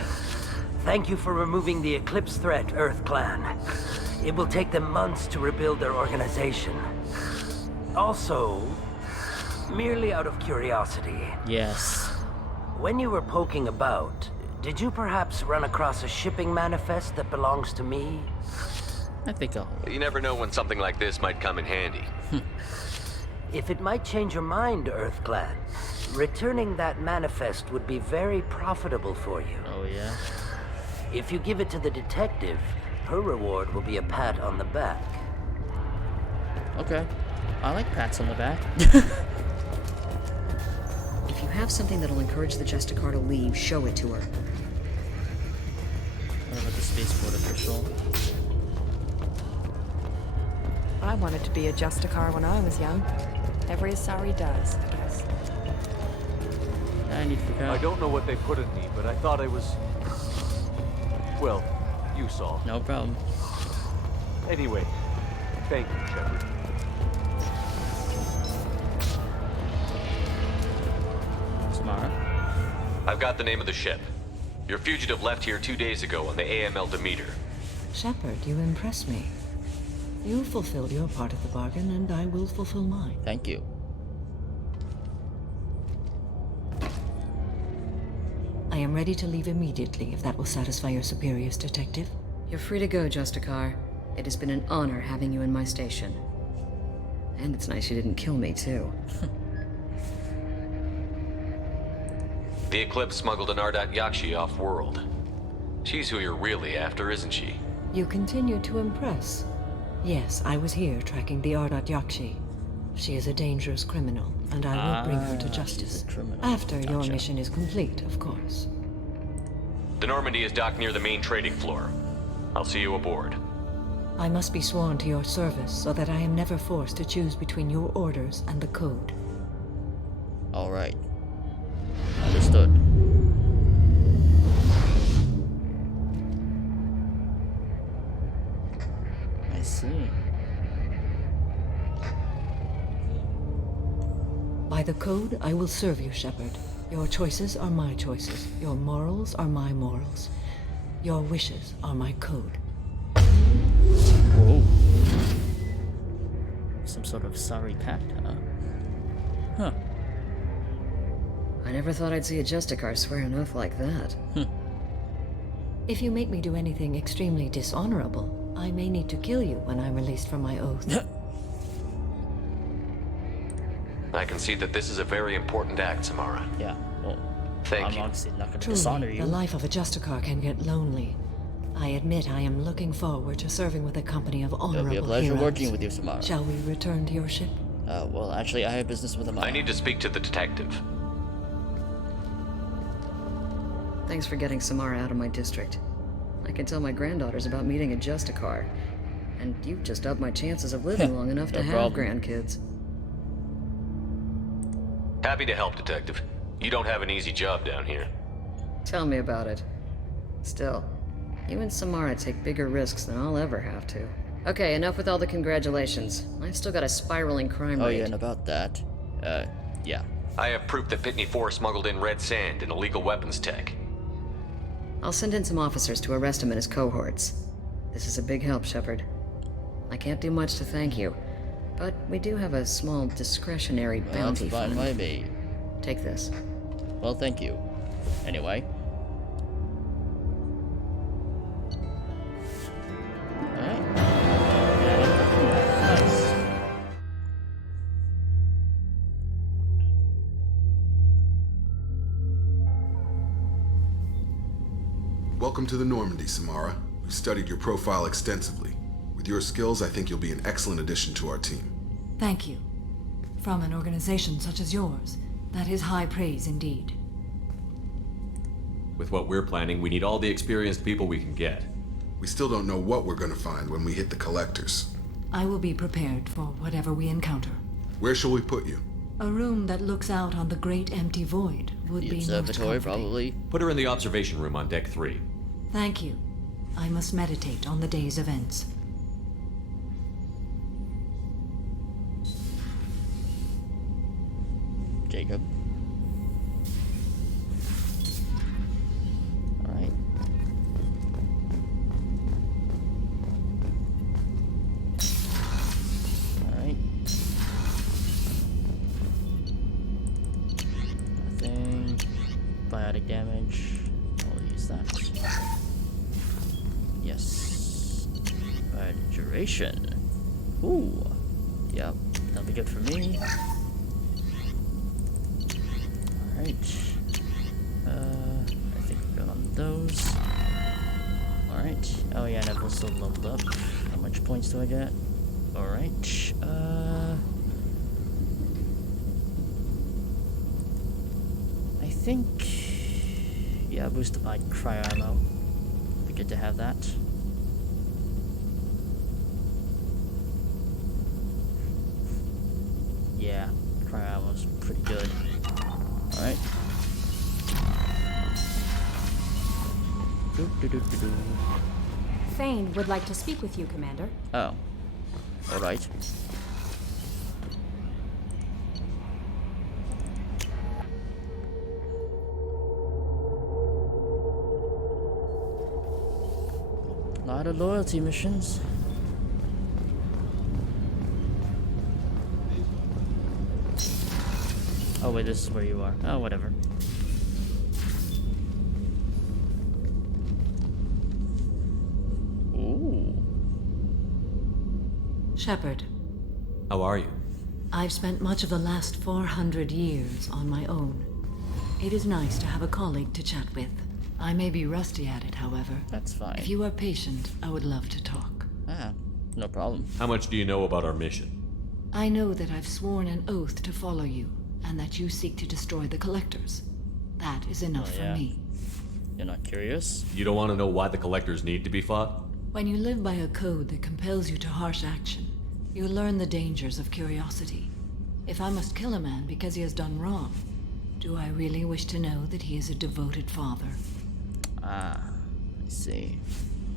Thank you for removing the Eclipse threat, Earth Clan. It will take them months to rebuild their organization. Also, merely out of curiosity. Yes. When you were poking about, did you perhaps run across a shipping manifest that belongs to me? I think I'll... You never know when something like this might come in handy. If it might change your mind, Earth Clan, returning that manifest would be very profitable for you. Oh, yeah? If you give it to the detective, her reward will be a pat on the back. Okay. I like pats on the back. If you have something that'll encourage the Justicar to leave, show it to her. What about the spaceport official? I wanted to be a Justicar when I was young. Every Asari does, I guess. I need to go. I don't know what they put in me, but I thought I was... Well, you saw. No problem. Anyway, thank you, Shepard. Samara? I've got the name of the ship. Your fugitive left here 2 days ago on the AML Demeter. Shepard, you impress me. You fulfilled your part of the bargain, and I will fulfill mine. Thank you. I am ready to leave immediately, if that will satisfy your superiors, Detective. You're free to go, Justicar. It has been an honor having you in my station. And it's nice you didn't kill me, too. The Eclipse smuggled an Ardat Yakshi off-world. She's who you're really after, isn't she? You continue to impress. Yes, I was here tracking the Ardat Yakshi. She is a dangerous criminal, and I will bring her to justice. After your mission is complete, of course. The Normandy is docked near the main trading floor. I'll see you aboard. I must be sworn to your service so that I am never forced to choose between your orders and the code. Alright. Understood. I see. By the code, I will serve you, Shepard. Your choices are my choices. Your morals are my morals. Your wishes are my code. Whoa. Some sort of sorry pact, huh? Huh. I never thought I'd see a Justicar swear an oath like that. If you make me do anything extremely dishonorable, I may need to kill you when I'm released from my oath. I can see that this is a very important act, Samara. Yeah, well, Thank you. obviously not gonna dishonor Truly, you. the life of a Justicar can get lonely. I admit I am looking forward to serving with a company of honorable It'll be a pleasure heroes. working with you, Samara. Shall we return to your ship? Well, actually, I have business with him. I need to speak to the detective. Thanks for getting Samara out of my district. I can tell my granddaughters about meeting a Justicar. And you've just upped my chances of living long enough to have grandkids. Happy to help, Detective. You don't have an easy job down here. Tell me about it. Still, you and Samara take bigger risks than I'll ever have to. Okay, enough with all the congratulations. I've still got a spiraling crime rate. Oh yeah, and about that. Yeah. I have proof that Pitney 4 smuggled in red sand and illegal weapons tech. I'll send in some officers to arrest him and his cohorts. This is a big help, Shepard. I can't do much to thank you, but we do have a small discretionary bounty fund. That's fine by me. Take this. Well, thank you. Anyway. Alright. Nice. Welcome to the Normandy, Samara. We've studied your profile extensively. With your skills, I think you'll be an excellent addition to our team. Thank you. From an organization such as yours, that is high praise indeed. With what we're planning, we need all the experienced people we can get. We still don't know what we're going to find when we hit the collectors. I will be prepared for whatever we encounter. Where shall we put you? A room that looks out on the great empty void would be most observatory, comforting. probably. Put her in the observation room on deck 3. Thank you. I must meditate on the day's events. Jacob. Alright. Alright. Nothing. Biotic damage. I'll use that. Yes. Duration. Ooh. Yep. That'll be good for me. Alright. I think we're good on those. Alright. Oh yeah, and I've also leveled up. How much points do I get? Alright. I think... yeah, boosted by cryo ammo. Be good to have that. Yeah, cryo ammo's pretty good. Alright. Thane would like to speak with you, Commander. Oh. Alright. Lot of loyalty missions. Oh wait, this is where you are. Oh, whatever. Ooh. Shepard. How are you? I've spent much of the last 400 years on my own. It is nice to have a colleague to chat with. I may be rusty at it, however. That's fine. If you are patient, I would love to talk. Ah, no problem. How much do you know about our mission? I know that I've sworn an oath to follow you, and that you seek to destroy the Collectors. That is enough for me. You're not curious? You don't want to know why the Collectors need to be fought? When you live by a code that compels you to harsh action, you learn the dangers of curiosity. If I must kill a man because he has done wrong, do I really wish to know that he is a devoted father? Ah, I see.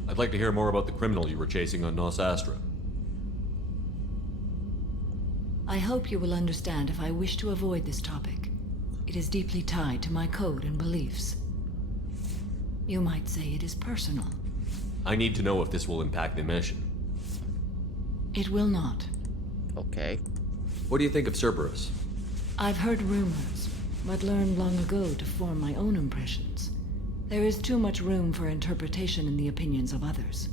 I'd like to hear more about the criminal you were chasing on Nos Astra. I hope you will understand if I wish to avoid this topic. It is deeply tied to my code and beliefs. You might say it is personal. I need to know if this will impact the mission. It will not. Okay. What do you think of Cerberus? I've heard rumors, but learned long ago to form my own impressions. There is too much room for interpretation in the opinions of others.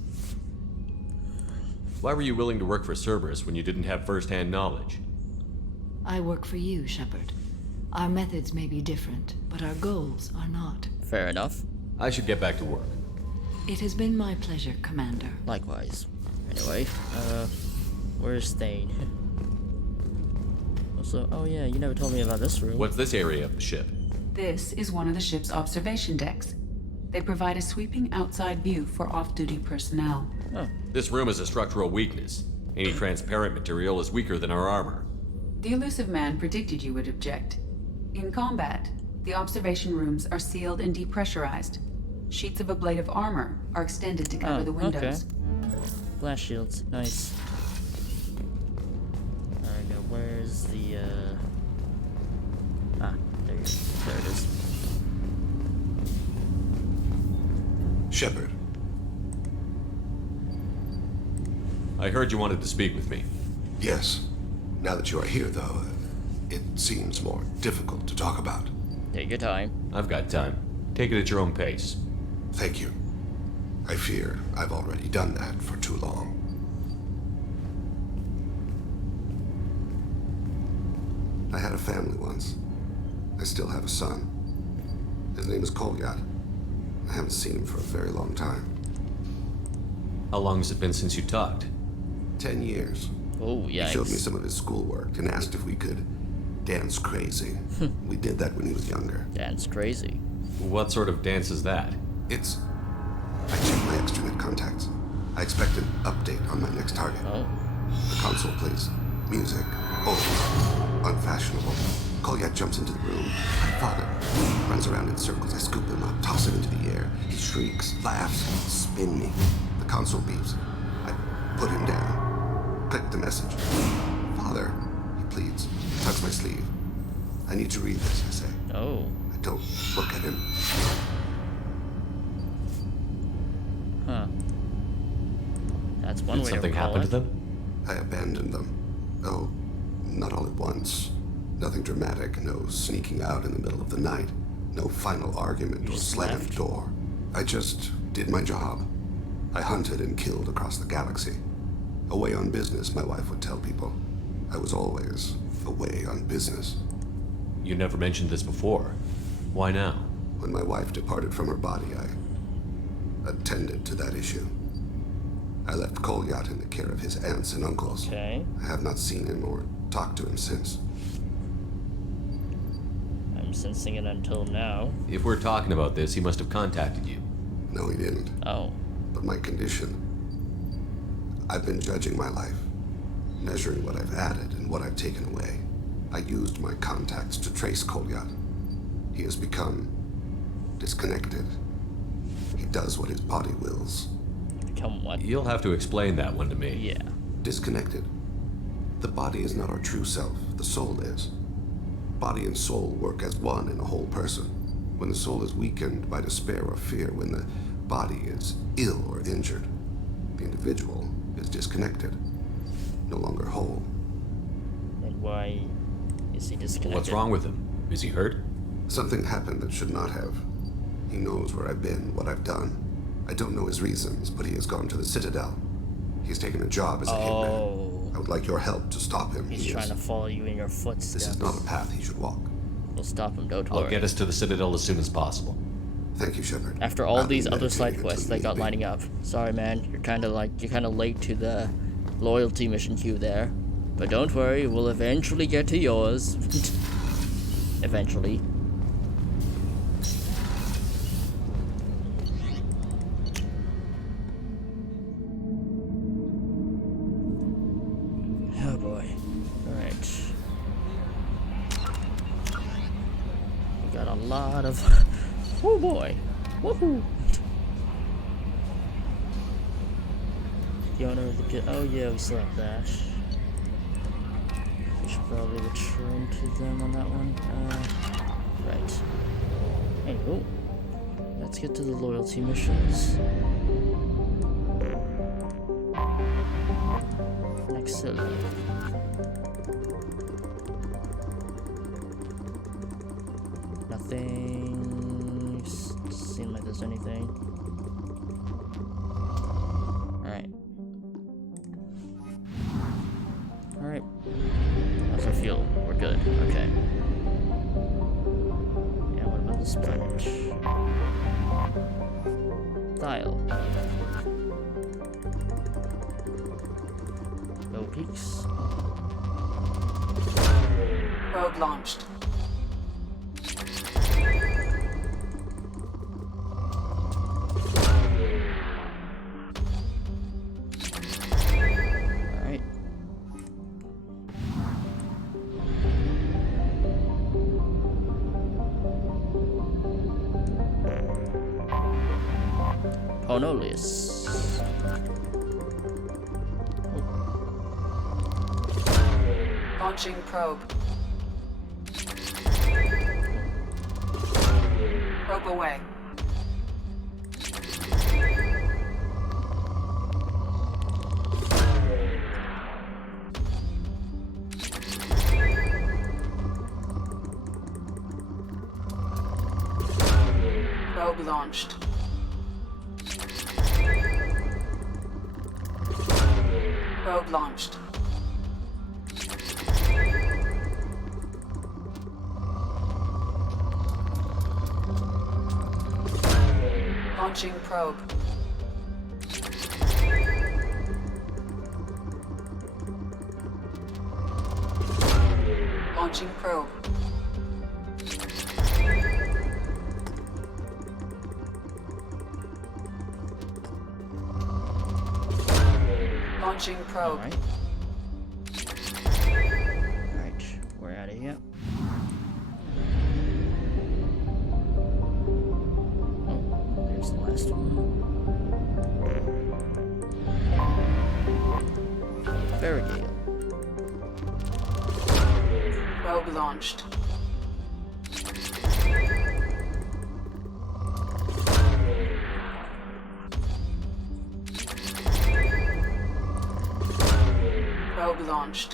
Why were you willing to work for Cerberus when you didn't have first-hand knowledge? I work for you, Shepard. Our methods may be different, but our goals are not. Fair enough. I should get back to work. It has been my pleasure, Commander. Likewise. Anyway, where's Thane? Also, oh yeah, you never told me about this room. What's this area of the ship? This is one of the ship's observation decks. They provide a sweeping outside view for off-duty personnel. Oh. This room is a structural weakness. Any transparent material is weaker than our armor. The elusive man predicted you would object. In combat, the observation rooms are sealed and depressurized. Sheets of ablative armor are extended to cover the windows. Okay. Blast shields, nice. Alright, now where's the, there it is. Shepard. I heard you wanted to speak with me. Yes. Now that you are here, though, it seems more difficult to talk about. Take your time. I've got time. Take it at your own pace. Thank you. I fear I've already done that for too long. I had a family once. I still have a son. His name is Kolyat. I haven't seen him for a very long time. How long has it been since you talked? 10 years. Oh, yikes. He showed me some of his schoolwork and asked if we could dance crazy. We did that when he was younger. Dance crazy? What sort of dance is that? I checked my extranet contacts. I expect an update on my next target. Oh. The console plays music. Old. Unfashionable. Kolyat jumps into the room. My father runs around in circles. I scoop him up, toss him into the air. He shrieks, laughs, spin me. The console beeps. I put him down. Click the message. Father, he pleads. Tugs my sleeve. I need to read this, I say. Oh. I don't look at him. Huh. That's one way to Something recall happen to it. them? I abandoned them. Oh, not all at once. Nothing dramatic, no sneaking out in the middle of the night, no final argument or slammed door. I just did my job. I hunted and killed across the galaxy. Away on business, my wife would tell people. I was always away on business. You never mentioned this before. Why now? When my wife departed from her body, I attended to that issue. I left Kolyat in the care of his aunts and uncles. Okay. I have not seen him or talked to him since. I'm sensing it until now. If we're talking about this, he must have contacted you. No, he didn't. Oh. But my condition. I've been judging my life, measuring what I've added and what I've taken away. I used my contacts to trace Kolyat. He has become disconnected. He does what his body wills. Become what? You'll have to explain that one to me. Yeah. Disconnected. The body is not our true self. The soul is. Body and soul work as one in a whole person. When the soul is weakened by despair or fear, when the body is ill or injured, the individual is disconnected, no longer whole. And why is he disconnected? What's wrong with him? Is he hurt? Something happened that should not have. He knows where I've been, what I've done. I don't know his reasons, but he has gone to the Citadel. He's taken a job as a hitman. I would like your help to stop him. He's trying to follow you in your footsteps. This is not a path he should walk. We'll stop him, don't worry. I'll get us to the Citadel as soon as possible. Thank you, Shepard. After all these other side quests that got lining up. Sorry, man. You're kind of late to the loyalty mission queue there. But don't worry, we'll eventually get to yours. Eventually. Oh boy. Alright. We got a lot of... Oh boy. Woohoo! The owner of the pit. Oh yeah, we still have that. We should probably return to them on that one. Right. Hey, oh. Let's get to the loyalty missions. Excellent. Nothing. Seems like there's anything. Alright. Alright. How's I feel? We're good. Okay. Yeah, what about the sponge? Dial. No peaks. Probe launched. Alright. Honolius. Launching probe. Probe away. Probe launched. Probe launched. Launching probe. Launching probe. Launching probe. Alright, we're out of here. Oh, there's the last one. Varigale. Probe launched. Probe launched.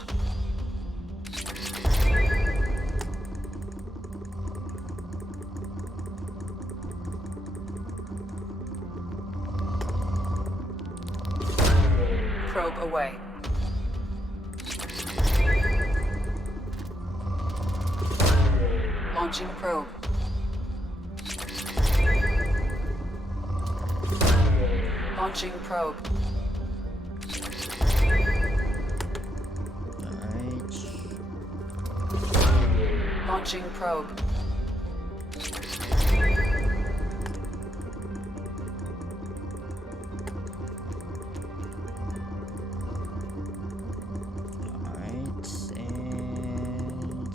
Probe away. Launching probe. Launching probe. Launching probe. Alright, and...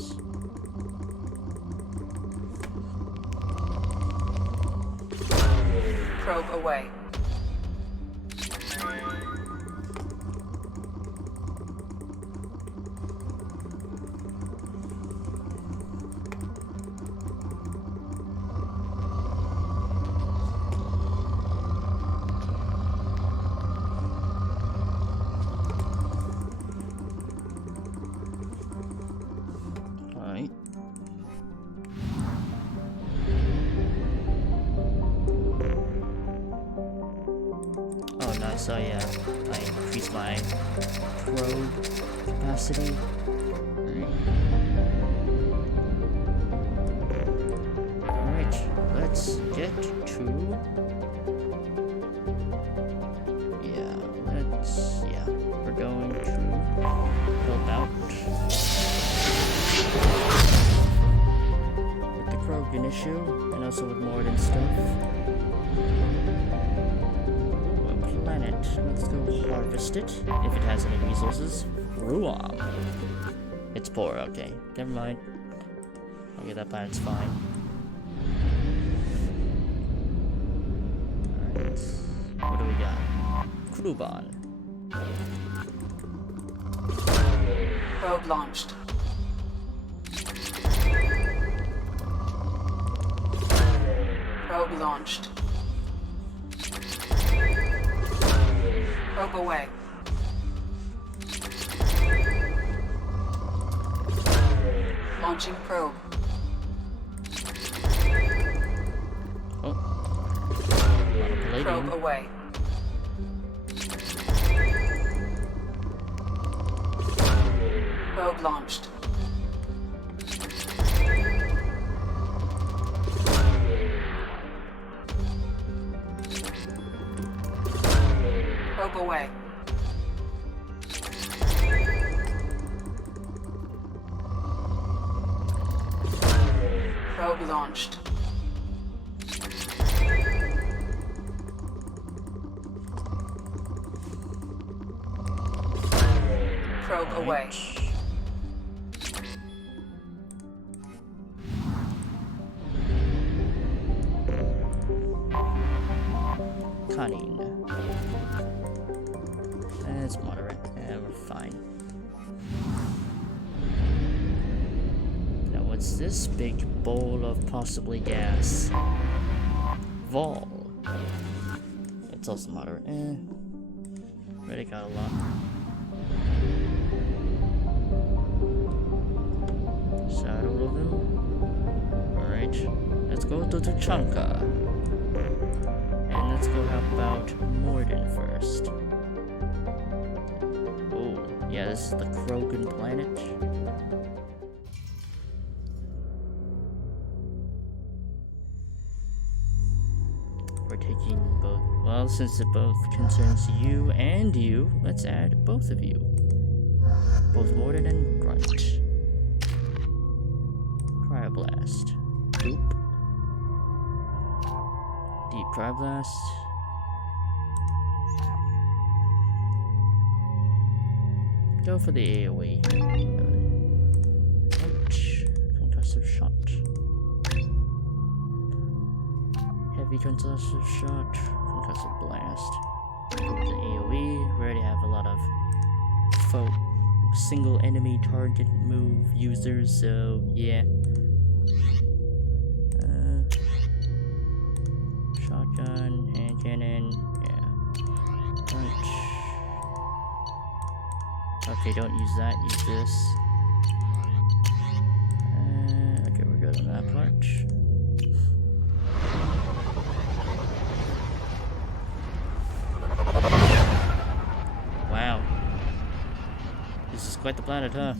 Probe away. Alright. Oh, nice. I increased my probe capacity. Alright, let's get to... Yeah, we're going to help out with the Krogan issue, and also with Morden stuff. Planet. Let's go harvest it, if it has any resources. Ruam. It's poor, okay. Never mind. Okay, that planet's fine. Alright. What do we got? Krogan. Probe launched. Probe launched. Probe away. Launching probe. Oh. Probe away. Probe launched. Probe away. Probe launched. Probe away. Cunning. It's moderate. Yeah, we're fine. Now what's this big bowl of possibly gas? Vol. It's also moderate. Already got a lot. Saddle of them. Alright. Let's go to Tuchanka. And let's go help out Morden first. Oh, yeah, this is the Krogan planet. We're taking both. Well, since it both concerns you and you, let's add both of you. Both Morden and Grunt. Cryoblast. Boop. Deep Cryoblast. Go for the AoE. Ouch. Concussive shot. Heavy concussive shot. Concussive blast. Go for the AoE. We already have a lot of single enemy target move users, so yeah. Shotgun, hand cannon, yeah. Punch. Okay, don't use that, use this. Okay, we're good on that part. Wow. This is quite the planet, huh?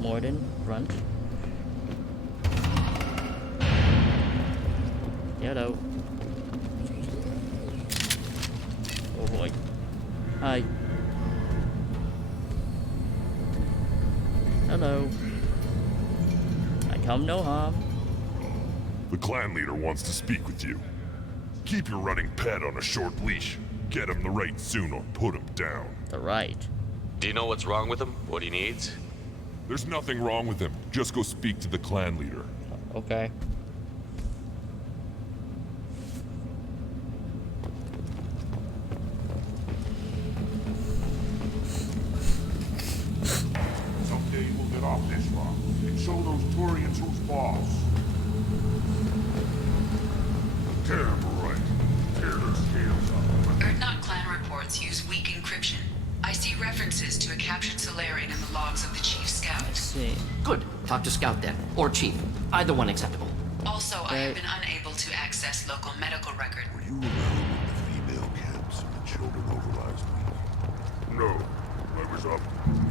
Morden, Grunt. Hello. Oh boy. Hi. Hello. I come no harm. The clan leader wants to speak with you. Keep your running pet on a short leash. Get him the right soon or put him down. The right. Do you know what's wrong with him? What he needs? There's nothing wrong with him. Just go speak to the clan leader. Okay. Someday we'll get off this rock and show those Turians who's boss. Damn right. Tear their scales up. Erdnot clan reports use weak encryption. I see references to a captured Solarian in the logs of the Chief Scout. I see. Good. Talk to Scout then. Or Chief. Either one acceptable. Also, I have been unable to access local medical record. Were you around when the female camps and the children overrized me? No. I was up.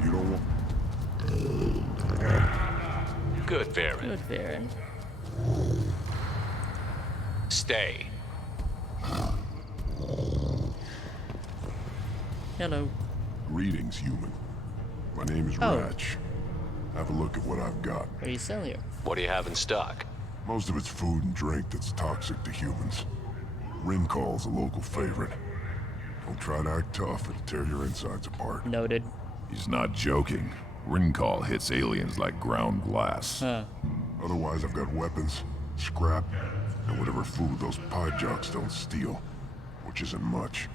You don't want... Good, Varen. Good, Varen. Stay. Hello. Greetings, human. My name is Ratch. Have a look at what I've got. What do you sell here? What do you have in stock? Most of it's food and drink that's toxic to humans. Ringcall's a local favorite. Don't try to act tough, it'll tear your insides apart. Noted. He's not joking. Ringcall hits aliens like ground glass. Huh. Otherwise, I've got weapons, scrap, and whatever food those pie jocks don't steal, which isn't much.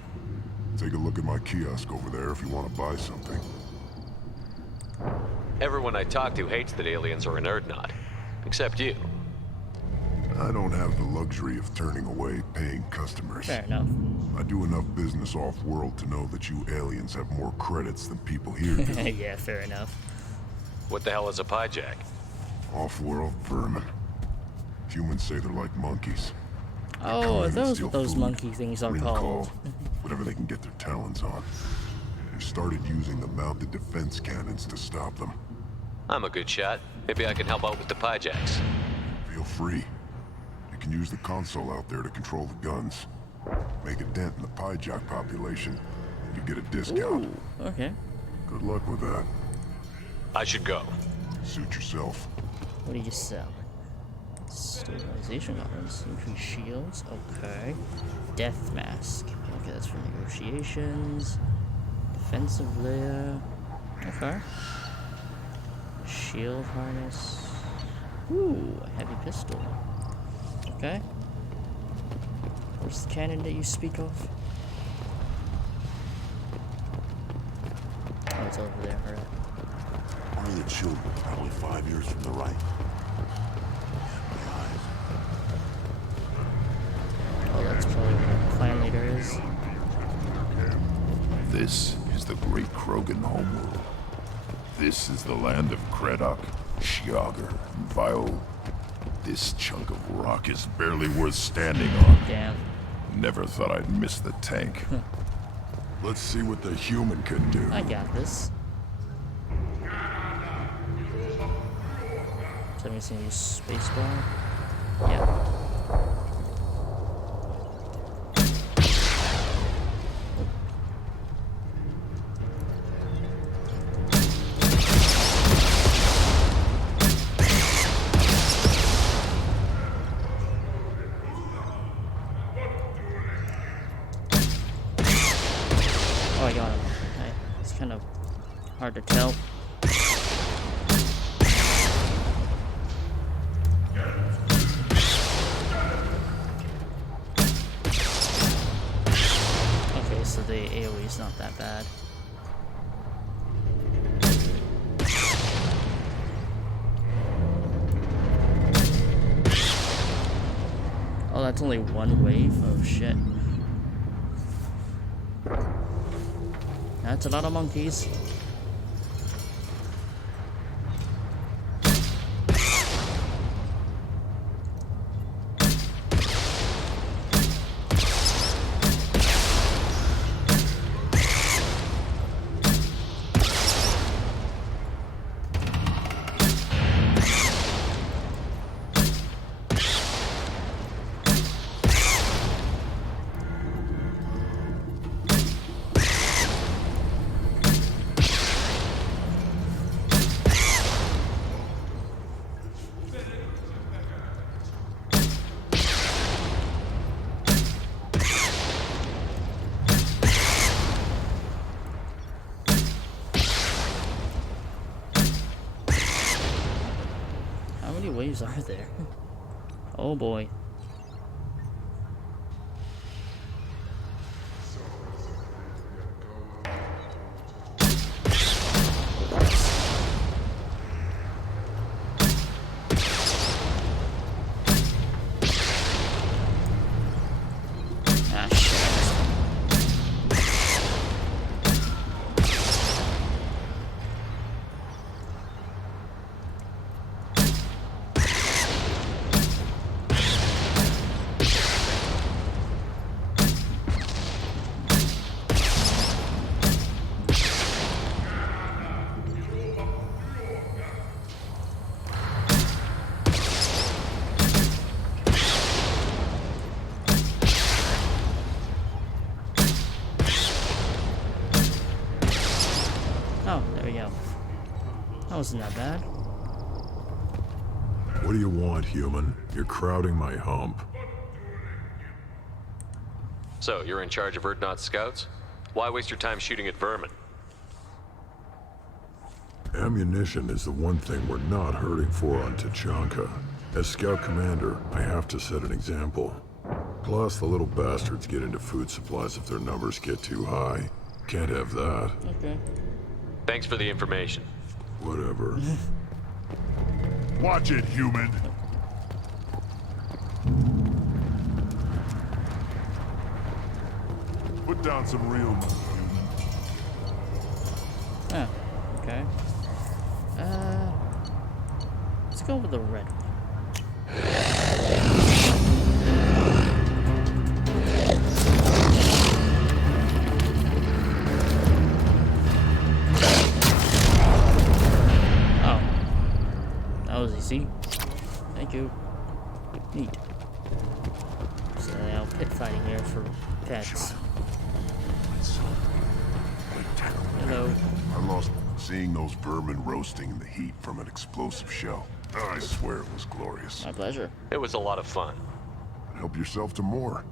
Take a look at my kiosk over there if you want to buy something. Everyone I talk to hates that aliens are in Erdnot. Except you. I don't have the luxury of turning away paying customers. Fair enough. I do enough business off-world to know that you aliens have more credits than people here do. Yeah, fair enough. What the hell is a pyjack? Off-world vermin. Humans say they're like monkeys. Oh, are those what those monkey things are called? Whatever they can get their talons on. They started using the mounted defense cannons to stop them. I'm a good shot. Maybe I can help out with the pyjacks. Feel free. You can use the console out there to control the guns. Make a dent in the Pyjak population, and you get a discount. Ooh, okay. Good luck with that. I should go. Suit yourself. What do you sell? Stabilization items, increased shields, okay. Death mask, okay, that's for negotiations. Defensive layer, okay. Shield harness. Ooh, a heavy pistol. Okay. Where's the cannon that you speak of? Oh, it's over there, alright. One of the children, probably 5 years from the right. Oh, that's probably where the clan leader is. This is the great Krogan homeworld. This is the land of Kredok, Shiagar, and Viol. This chunk of rock is barely worth standing on. Damn. Never thought I'd miss the tank. Let's see what the human can do. I got this. So I'm just gonna use spacebar. Yeah. Oh, I got him. Okay. It's kind of hard to tell. Okay, so the AoE is not that bad. Oh, that's only one wave? Oh shit. That's a lot of monkeys. How many waves are there? Oh boy. Ah, shit. Oh, there we go. That wasn't that bad. What do you want, human? You're crowding my hump. So, you're in charge of Urdnot's scouts? Why waste your time shooting at vermin? Ammunition is the one thing we're not hurting for on Tachanka. As scout commander, I have to set an example. Plus, the little bastards get into food supplies if their numbers get too high. Can't have that. Okay. Thanks for the information. Whatever. Watch it, human! Put down some real money. Oh, okay. Let's go with the red one. Oh. That was easy. Thank you. Neat. So now pit fighting here for pets. Hello. I lost seeing those vermin roasting in the heat from an explosive shell. I swear it was glorious. My pleasure. It was a lot of fun. Help yourself to more.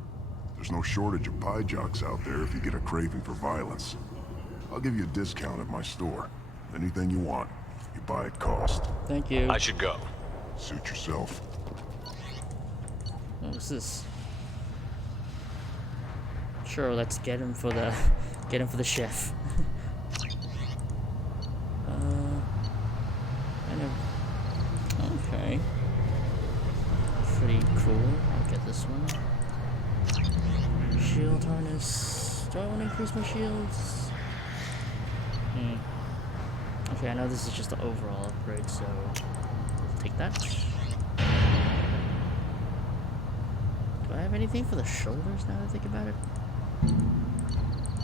There's no shortage of pie jocks out there if you get a craving for violence. I'll give you a discount at my store. Anything you want, you buy at cost. Thank you. I should go. Suit yourself. What's this? Sure, let's get him for the chef. Okay. Pretty cool. I'll get this one. Shield harness. Do I want to increase my shields? Okay, I know this is just the overall upgrade, so we'll take that. Do I have anything for the shoulders now that I think about it?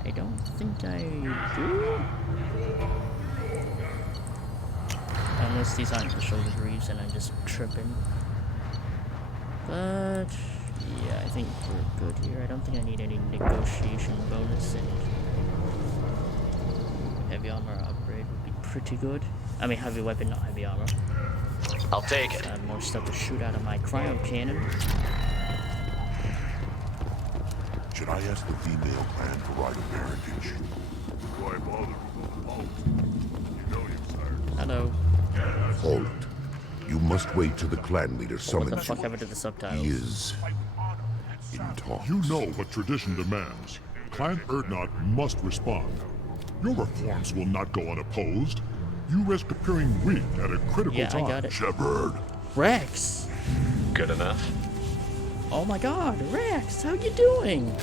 I don't think I do. Unless these aren't the shoulder greaves and I'm just tripping. But yeah, I think we're good here. I don't think I need any negotiation bonus, and heavy armor upgrade would be pretty good. I mean heavy weapon, not heavy armor. I'll take it. More stuff to shoot out of my cryo cannon. Should I ask the female clan for right of parentage? Why bother? You know you, sire. Hello. Halt. You must wait till the clan leader What summons the fuck you. happened to the subtitles? He is in talks. You know what tradition demands. Clan Erdnot must respond. Your reforms will not go unopposed. You risk appearing weak at a critical time. I got it. Shepard. Rex! Good enough. Oh my god, Rex, how you doing?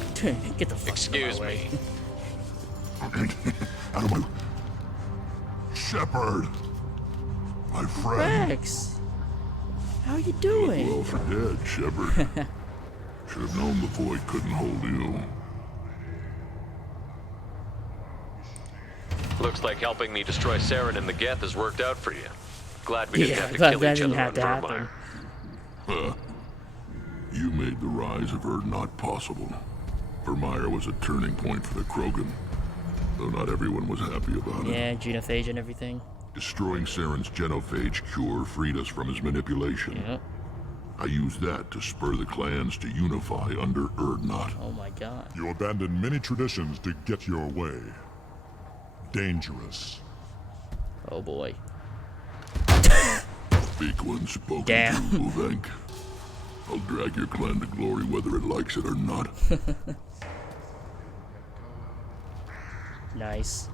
Get the fuck Excuse out of my way. Out of my... Shepard! My friend. Rex! How you doing? Well for dead, Shepard. Should have known the void couldn't hold you. Looks like helping me destroy Saren and the Geth has worked out for you. Glad we didn't have to glad kill that each didn't other have to on happen. Vermeer. You made the rise of Erdnot possible. Vermeer was a turning point for the Krogan, though not everyone was happy about it. Yeah, genophage and everything. Destroying Saren's genophage cure freed us from his manipulation. Yep. I used that to spur the clans to unify under Erdnot. Oh my god. You abandoned many traditions to get your way. Dangerous. Oh boy. Speak when spoken Damn. to, Uvenk. I'll drag your clan to glory whether it likes it or not. Nice.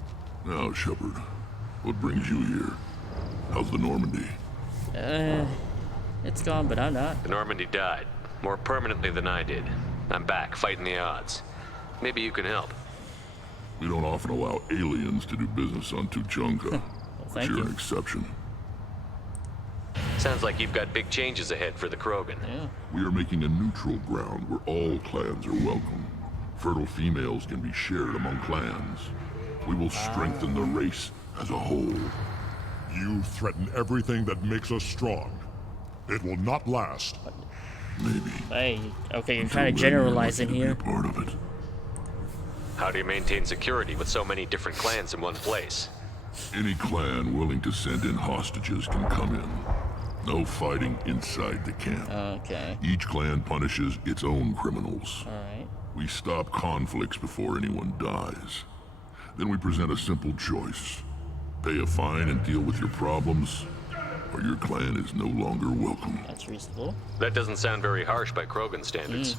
Now, Shepard, what brings you here? How's the Normandy? It's gone, but I'm not. The Normandy died, more permanently than I did. I'm back, fighting the odds. Maybe you can help. We don't often allow aliens to do business on Tuchanka. Well, but you're an exception. Sounds like you've got big changes ahead for the Krogan. Yeah. We are making a neutral ground where all clans are welcome. Fertile females can be shared among clans. We will strengthen the race as a whole. You threaten everything that makes us strong. It will not last. Maybe. Hey, okay, you're trying to generalize in here. Part of it. How do you maintain security with so many different clans in one place? Any clan willing to send in hostages can come in. No fighting inside the camp. Okay. Each clan punishes its own criminals. Alright. We stop conflicts before anyone dies. Then we present a simple choice. Pay a fine and deal with your problems, or your clan is no longer welcome. That's reasonable. That doesn't sound very harsh by Krogan standards.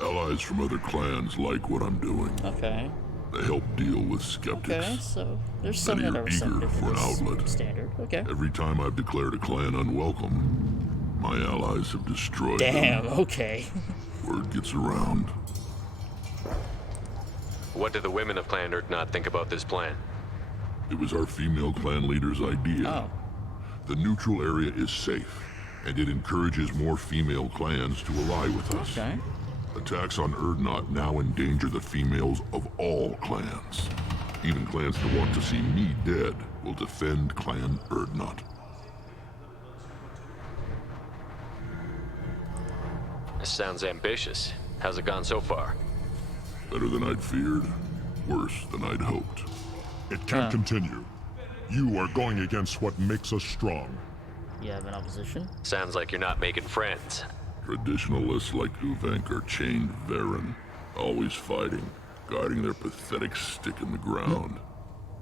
Allies from other clans like what I'm doing. Okay. They help deal with skeptics. Okay, so there's some Many that are are eager receptive for to an this outlet. standard. Okay. Every time I've declared a clan unwelcome, my allies have destroyed Damn, them. okay. Word gets around. What do the women of Clan Erdnot think about this plan? It was our female clan leader's idea. Oh. The neutral area is safe, and it encourages more female clans to ally with us. Okay. Attacks on Erdnot now endanger the females of all clans. Even clans that want to see me dead will defend Clan Erdnot. This sounds ambitious. How's it gone so far? Better than I'd feared. Worse than I'd hoped. It can't continue. You are going against what makes us strong. You have an opposition? Sounds like you're not making friends. Traditionalists like Uvenk are chained Varen, always fighting, guarding their pathetic stick in the ground.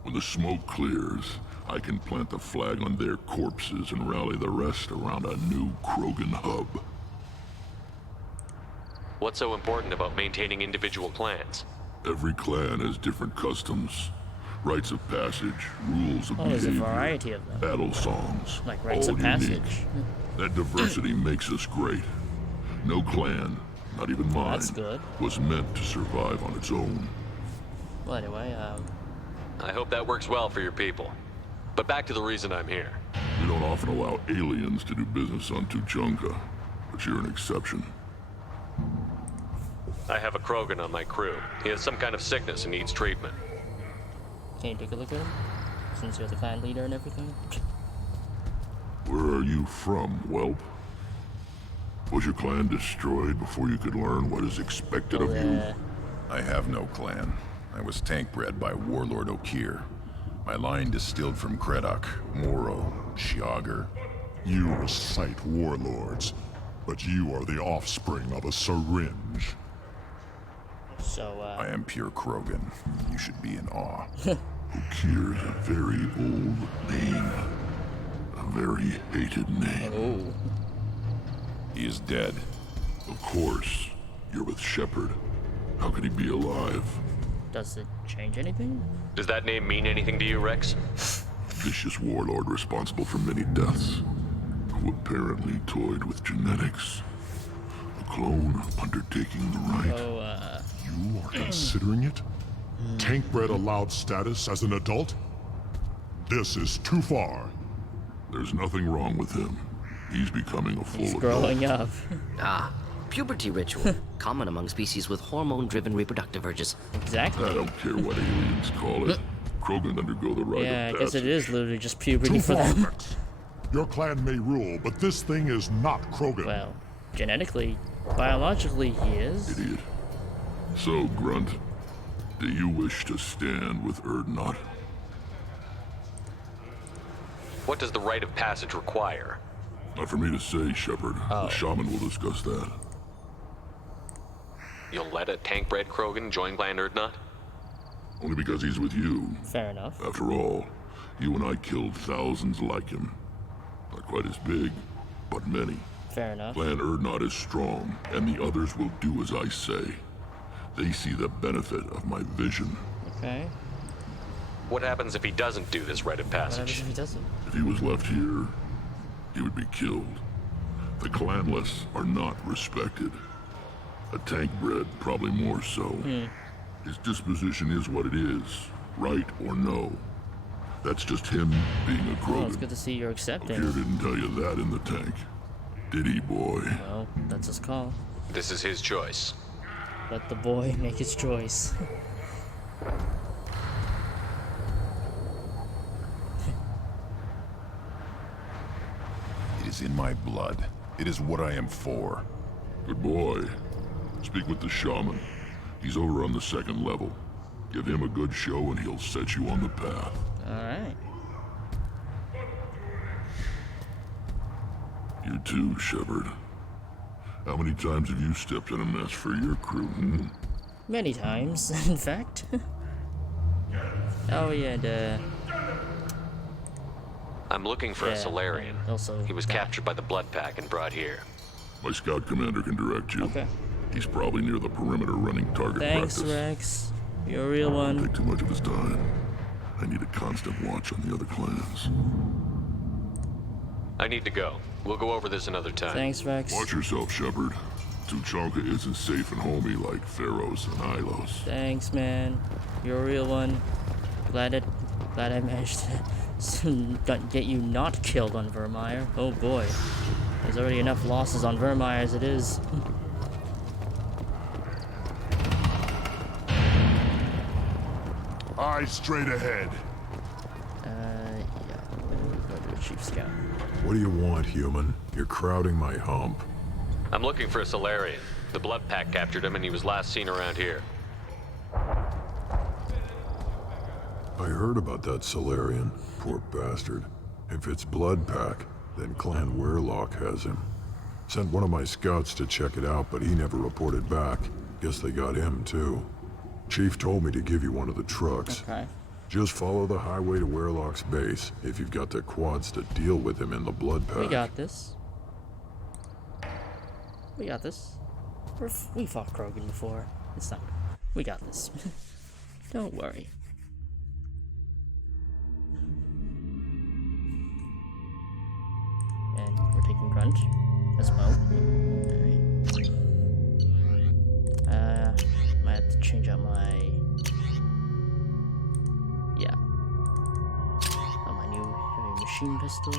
When the smoke clears, I can plant the flag on their corpses and rally the rest around a new Krogan hub. What's so important about maintaining individual clans? Every clan has different customs, rites of passage, rules of there's a behavior, variety of them. battle songs, Like rites all of unique. passage. That diversity makes us great. No clan, not even mine, That's good. was meant to survive on its own. Well, anyway, I hope that works well for your people. But back to the reason I'm here. We don't often allow aliens to do business on Tuchanka, but you're an exception. I have a Krogan on my crew. He has some kind of sickness and needs treatment. can you take a look at him? Since you're the clan leader and everything. Where are you from, whelp? Was your clan destroyed before you could learn what is expected of you? I have no clan. I was tank bred by Warlord Okir. My line distilled from Kredok, Moro, Shiagar. You recite warlords, but you are the offspring of a syringe. So, I am pure Krogan. You should be in awe. Okir is a very old name. A very hated name. Oh. He is dead. Of course. You're with Shepard. How could he be alive? Does it change anything? Does that name mean anything to you, Rex? Vicious warlord responsible for many deaths, who apparently toyed with genetics. A clone undertaking the right. You are considering it? Tank bred allowed status as an adult? This is too far. There's nothing wrong with him. He's becoming a full He's adult. growing up. Puberty ritual, common among species with hormone-driven reproductive urges. Exactly. I don't care what aliens call it. Krogan undergo the rite Yeah, of I guess it passage. is literally just puberty Too for far, them. Rex. Your clan may rule, but this thing is not Krogan. Well, genetically, biologically, he is. Idiot. So, Grunt, do you wish to stand with Erdnot? What does the rite of passage require? Not for me to say, Shepard. The shaman will discuss that. You'll let a tank-bred Krogan join Clan Erdnot? Only because he's with you. Fair enough. After all, you and I killed thousands like him. Not quite as big, but many. Fair enough. Clan Erdnot is strong, and the others will do as I say. They see the benefit of my vision. Okay. What happens if he doesn't do this rite of What happens passage? if he doesn't? If he was left here, he would be killed. The clanless are not respected. A tank bred, probably more so. His disposition is what it is, right or no. That's just him being a Krogan. Well, it's good to see you're accepting. Okir didn't tell you that in the tank. Did he, boy? Well, that's his call. This is his choice. Let the boy make his choice. It is in my blood. It is what I am for. Good boy. Speak with the shaman. He's over on the second level. Give him a good show and he'll set you on the path. Alright. You too, Shepard. How many times have you stepped in a mess for your crew, Many times, in fact. Oh, yeah, and, I'm looking for a Yeah, Solarian. also He was captured by the Blood Pack and brought here. My scout commander can direct you. Okay. He's probably near the perimeter running target Thanks, practice. Rex. You're a real Don't one. take too much of his time. I need a constant watch on the other clans. I need to go. We'll go over this another time. Thanks, Rex. Watch yourself, Shepard. Tuchanka isn't safe and homey like Pharaohs and Ilos. Thanks, man. You're a real one. Glad I managed to get you not killed on Vermeer. Oh boy. There's already enough losses on Vermeer as it is. Eyes straight ahead. Yeah. We'll go to the Chief Scout. What do you want, human? You're crowding my hump. I'm looking for a Solarian. The blood pack captured him and he was last seen around here. I heard about that Solarian. Poor bastard. If it's blood pack, then Clan Weirlock has him. Sent one of my scouts to check it out, but he never reported back. Guess they got him too. Chief told me to give you one of the trucks. Okay. Just follow the highway to Weirlock's base if you've got the quads to deal with him in the blood pack. We got this. We got this. We fought Krogan before. It's not. We got this. Don't worry. And we're taking grunt as well. Alright. Might have to change out my. Yeah. Oh, my new heavy machine pistol.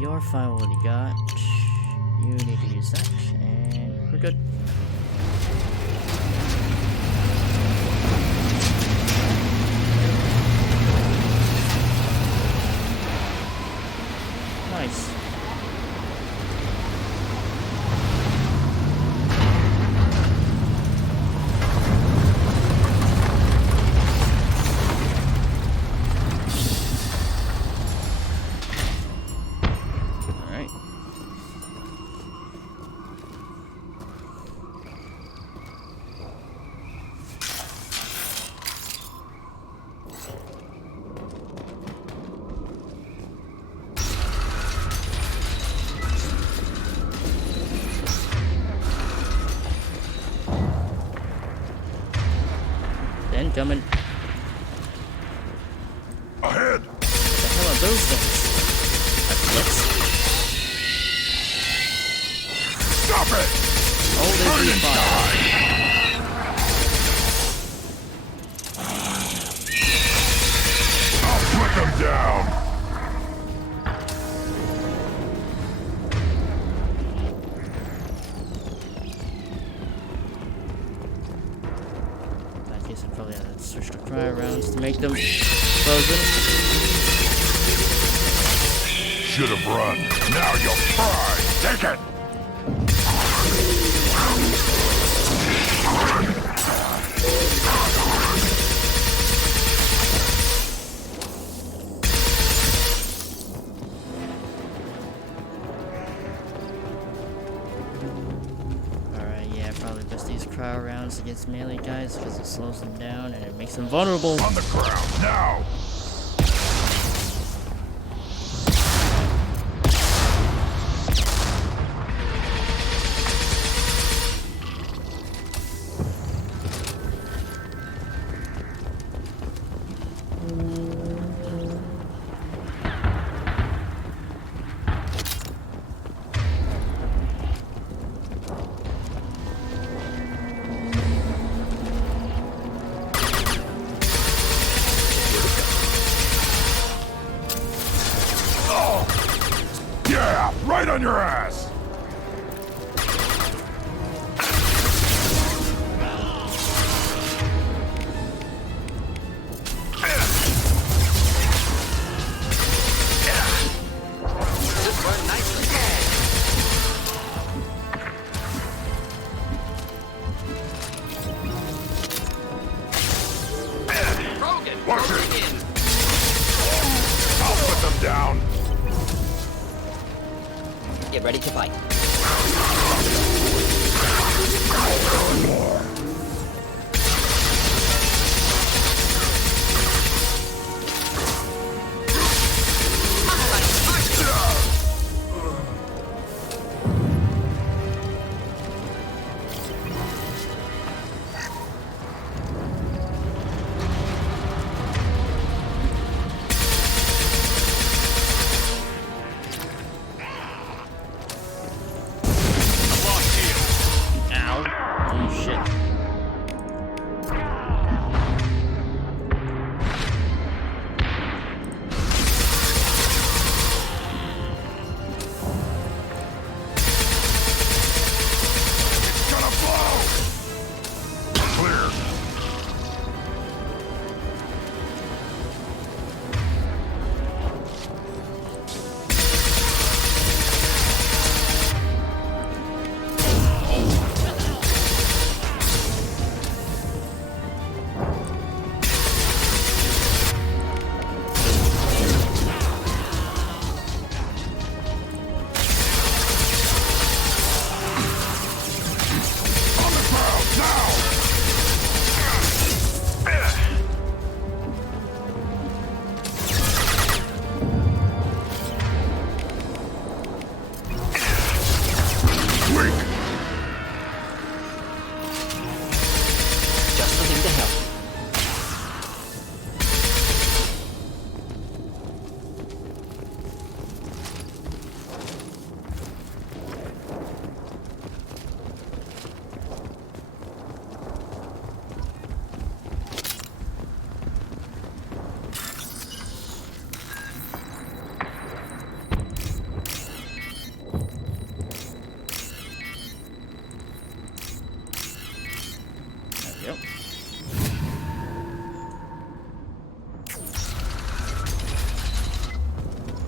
You're fine with what you got. You need to use that, and we're good. Nice. Coming. Ahead! What the hell are those things? Stop it! Oh, there's the fire. I'll put them down! Switch to cryo rounds to make them frozen. Should have run. Now you'll fry. Take it! Probably best to use cryo rounds against melee guys because it slows them down and it makes them vulnerable. On the ground, now! Right on your ass! Krogan, watch it! I'll put them down! Get ready to fire.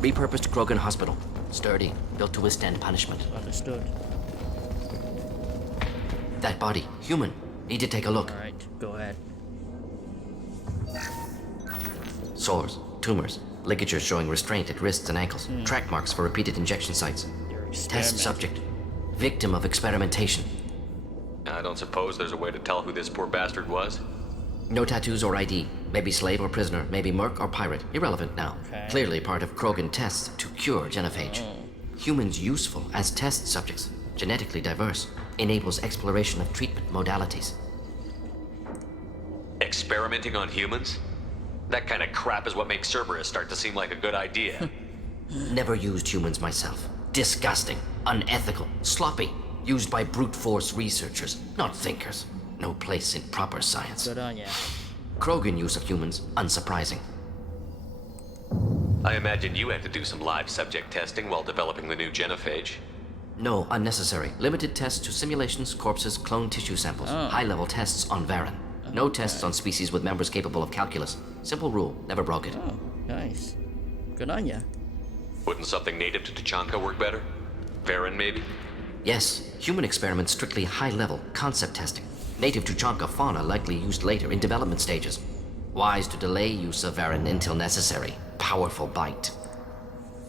Repurposed Krogan hospital. Sturdy, built to withstand punishment. Understood. That body, human. Need to take a look. Alright, go ahead. Sores, tumors, ligatures showing restraint at wrists and ankles. Track marks for repeated injection sites. Test subject. Victim of experimentation. I don't suppose there's a way to tell who this poor bastard was? No tattoos or ID. Maybe slave or prisoner. Maybe merc or pirate. Irrelevant now. Okay. Clearly part of Krogan tests to cure genophage. Humans useful as test subjects. Genetically diverse. Enables exploration of treatment modalities. Experimenting on humans? That kind of crap is what makes Cerberus start to seem like a good idea. Never used humans myself. Disgusting. Unethical. Sloppy. Used by brute force researchers, not thinkers. No place in proper science. Good on ya. Krogan use of humans, unsurprising. I imagine you had to do some live subject testing while developing the new genophage. No, unnecessary. Limited tests to simulations, corpses, cloned tissue samples. High-level tests on Varen. No tests on species with members capable of calculus. Simple rule, never broke it. Oh, nice. Good on ya. Wouldn't something native to Tuchanka work better? Varen, maybe? Yes, human experiments strictly high-level, concept testing. Native Tuchanka fauna likely used later in development stages. Wise to delay use of Varen until necessary. Powerful bite.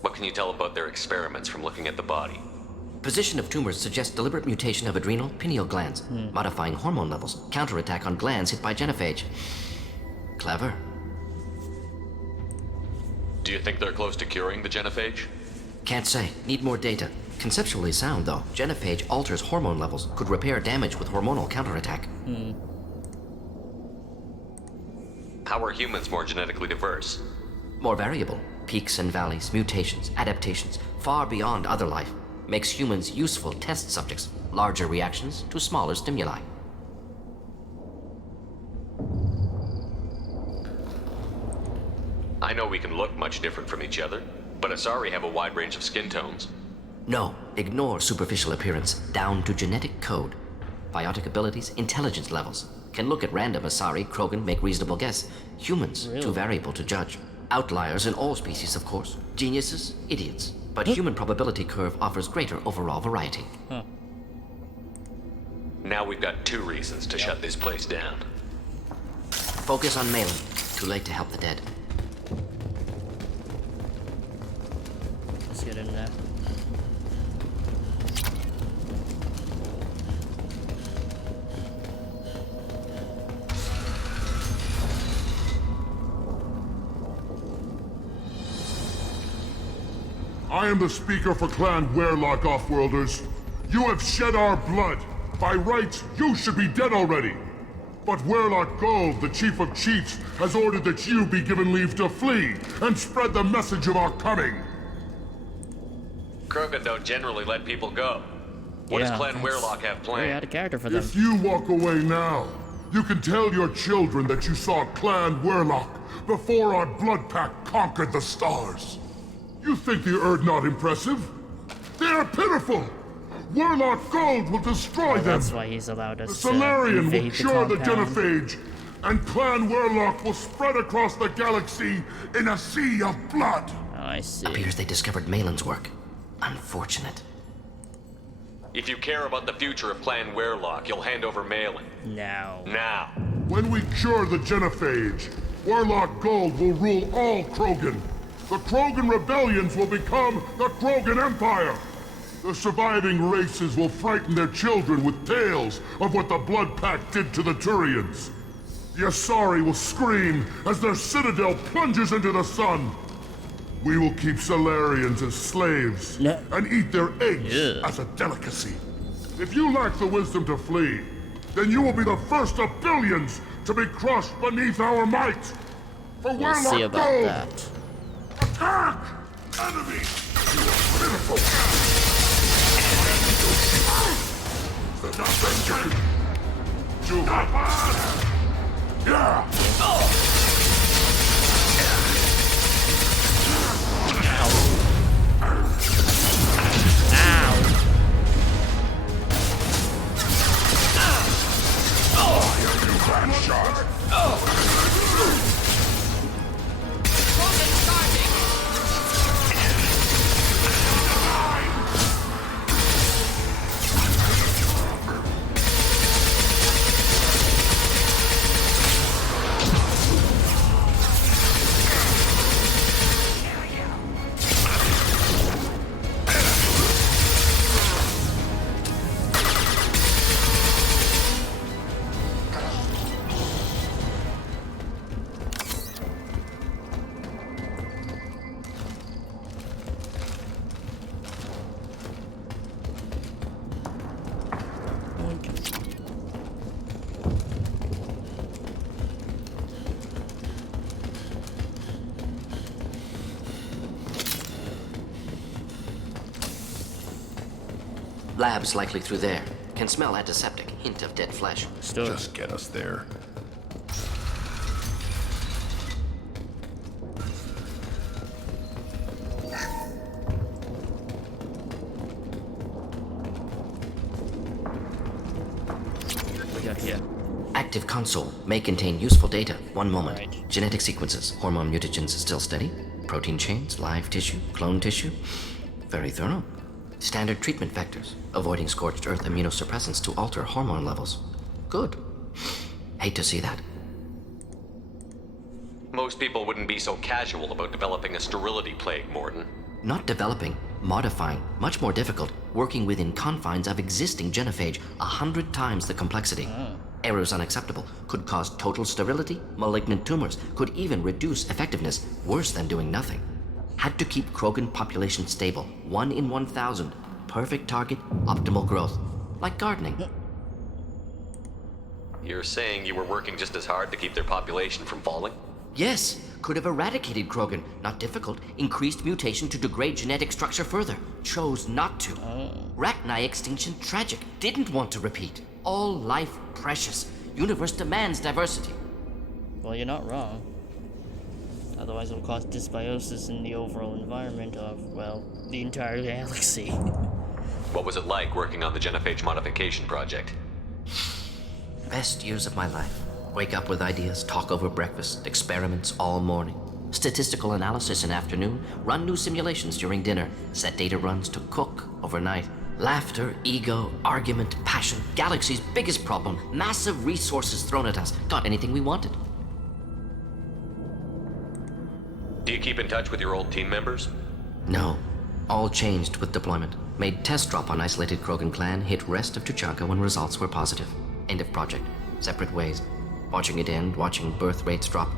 What can you tell about their experiments from looking at the body? Position of tumors suggests deliberate mutation of adrenal, pineal glands, modifying hormone levels, counterattack on glands hit by genophage. Clever. Do you think they're close to curing the genophage? Can't say. Need more data. Conceptually sound, though. Genophage alters hormone levels, could repair damage with hormonal counterattack. How are humans more genetically diverse? More variable. Peaks and valleys, mutations, adaptations, far beyond other life. Makes humans useful test subjects. Larger reactions to smaller stimuli. I know we can look much different from each other, but Asari have a wide range of skin tones. No, ignore superficial appearance, down to genetic code. Biotic abilities, intelligence levels. Can look at random Asari, Krogan, make reasonable guess. Humans, too variable to judge. Outliers in all species, of course. Geniuses, idiots. But human probability curve offers greater overall variety. Now we've got two reasons to shut this place down. Focus on Malin. Too late to help the dead. Let's get in there. I am the speaker for Clan Werlock, Offworlders. You have shed our blood. By rights, you should be dead already. But Werlock Gold, the Chief of Chiefs, has ordered that you be given leave to flee and spread the message of our coming. Krogan don't generally let people go. What does Clan Werlock have planned? Very out of character for them. If you walk away now, you can tell your children that you saw Clan Werlock before our blood pact conquered the stars. You think the Erd not impressive? They are pitiful! Werlock Gold will destroy them! That's why he's allowed us the to Solarian will invade cure the compound. genophage, and Clan Werlock will spread across the galaxy in a sea of blood! I see. Appears they discovered Malin's work. Unfortunate. If you care about the future of Clan Werlock, you'll hand over Malin. Now. Now. When we cure the genophage, Werlock Gold will rule all Krogan. The Krogan rebellions will become the Krogan Empire. The surviving races will frighten their children with tales of what the Blood Pact did to the Turians. The Asari will scream as their citadel plunges into the sun. We will keep Solarians as slaves and eat their eggs as a delicacy. If you lack the wisdom to flee, then you will be the first of billions to be crushed beneath our might. For We'll see Werlock about Gold! that. Attack! Enemy! You are pitiful! Yeah! Labs likely through there. Can smell antiseptic, hint of dead flesh. Just get us there. What we got here? Active console may contain useful data. One moment. Right. Genetic sequences. Hormone mutagens still steady. Protein chains, live tissue, clone tissue. Very thorough. Standard treatment vectors. Avoiding scorched earth immunosuppressants to alter hormone levels. Good. Hate to see that. Most people wouldn't be so casual about developing a sterility plague, Morton. Not developing, modifying, much more difficult, working within confines of existing genophage, 100 times the complexity. Errors unacceptable, could cause total sterility, malignant tumors, could even reduce effectiveness, worse than doing nothing. Had to keep Krogan population stable, 1 in 1,000. Perfect target, optimal growth. Like gardening. You're saying you were working just as hard to keep their population from falling? Yes, could have eradicated Krogan. Not difficult. Increased mutation to degrade genetic structure further. Chose not to. Rachni extinction tragic. Didn't want to repeat. All life precious. Universe demands diversity. Well, you're not wrong. Otherwise it'll cause dysbiosis in the overall environment of, well, the entire galaxy. What was it like working on the genophage modification project? Best years of my life. Wake up with ideas, talk over breakfast, experiments all morning. Statistical analysis in afternoon, run new simulations during dinner, set data runs to cook overnight. Laughter, ego, argument, passion, galaxy's biggest problem, massive resources thrown at us. Got anything we wanted. Do you keep in touch with your old team members? No. All changed with deployment. Made test drop on isolated Krogan clan, hit rest of Tuchanka when results were positive. End of project. Separate ways. Watching it end, watching birth rates drop.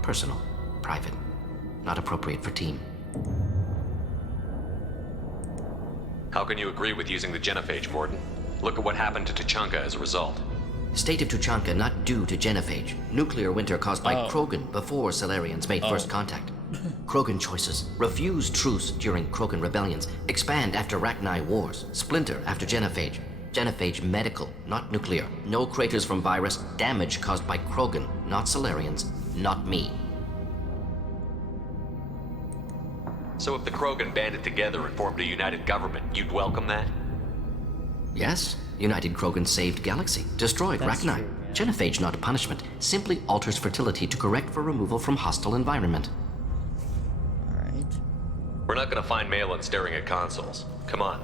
Personal. Private. Not appropriate for team. How can you agree with using the genophage, Morton? Look at what happened to Tuchanka as a result. State of Tuchanka not due to genophage. Nuclear winter caused by Krogan before Solarians made first contact. Krogan choices. Refuse truce during Krogan rebellions. Expand after Rachni wars. Splinter after genophage. Genophage medical, not nuclear. No craters from virus. Damage caused by Krogan, not Solarians, not me. So if the Krogan banded together and formed a united government, you'd welcome that? Yes. United Krogan saved Galaxy. Destroyed Rachni. True, yeah. Genophage not a punishment. Simply alters fertility to correct for removal from hostile environment. Alright. We're not gonna find Malin staring at consoles. Come on.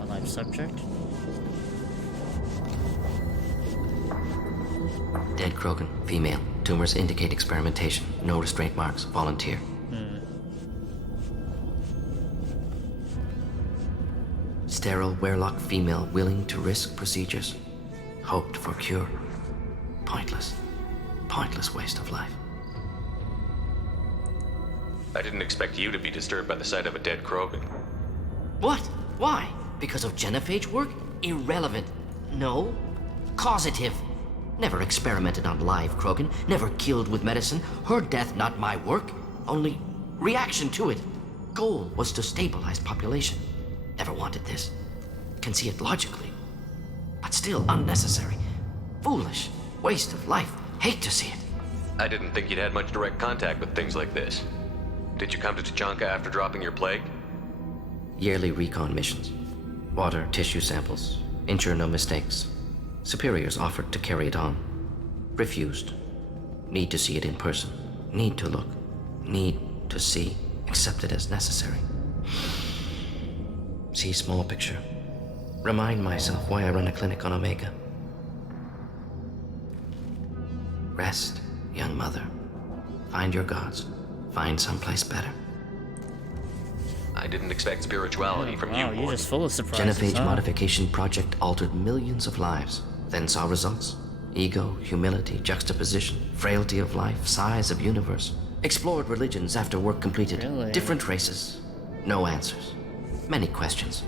A live subject? Dead Krogan, female. Tumors indicate experimentation. No restraint marks. Volunteer. Sterile, werelock female willing to risk procedures. Hoped for cure. Pointless. Pointless waste of life. I didn't expect you to be disturbed by the sight of a dead Krogan. What? Why? Because of genophage work? Irrelevant. No. Causative. Never experimented on live Krogan, never killed with medicine. Her death, not my work. Only reaction to it. Goal was to stabilize population. Never wanted this. Can see it logically. But still unnecessary. Foolish. Waste of life. Hate to see it. I didn't think you'd had much direct contact with things like this. Did you come to Tuchanka after dropping your plague? Yearly recon missions. Water, tissue samples. Ensure no mistakes. Superiors offered to carry it on. Refused. Need to see it in person. Need to look. Need to see. Accept it as necessary. See small picture. Remind myself why I run a clinic on Omega. Rest, young mother. Find your gods. Find someplace better. I didn't expect spirituality from you, you're just full of surprises. Genophage modification project altered millions of lives. Then saw results. Ego, humility, juxtaposition, frailty of life, size of universe. Explored religions after work completed. Really? Different races. No answers. Many questions.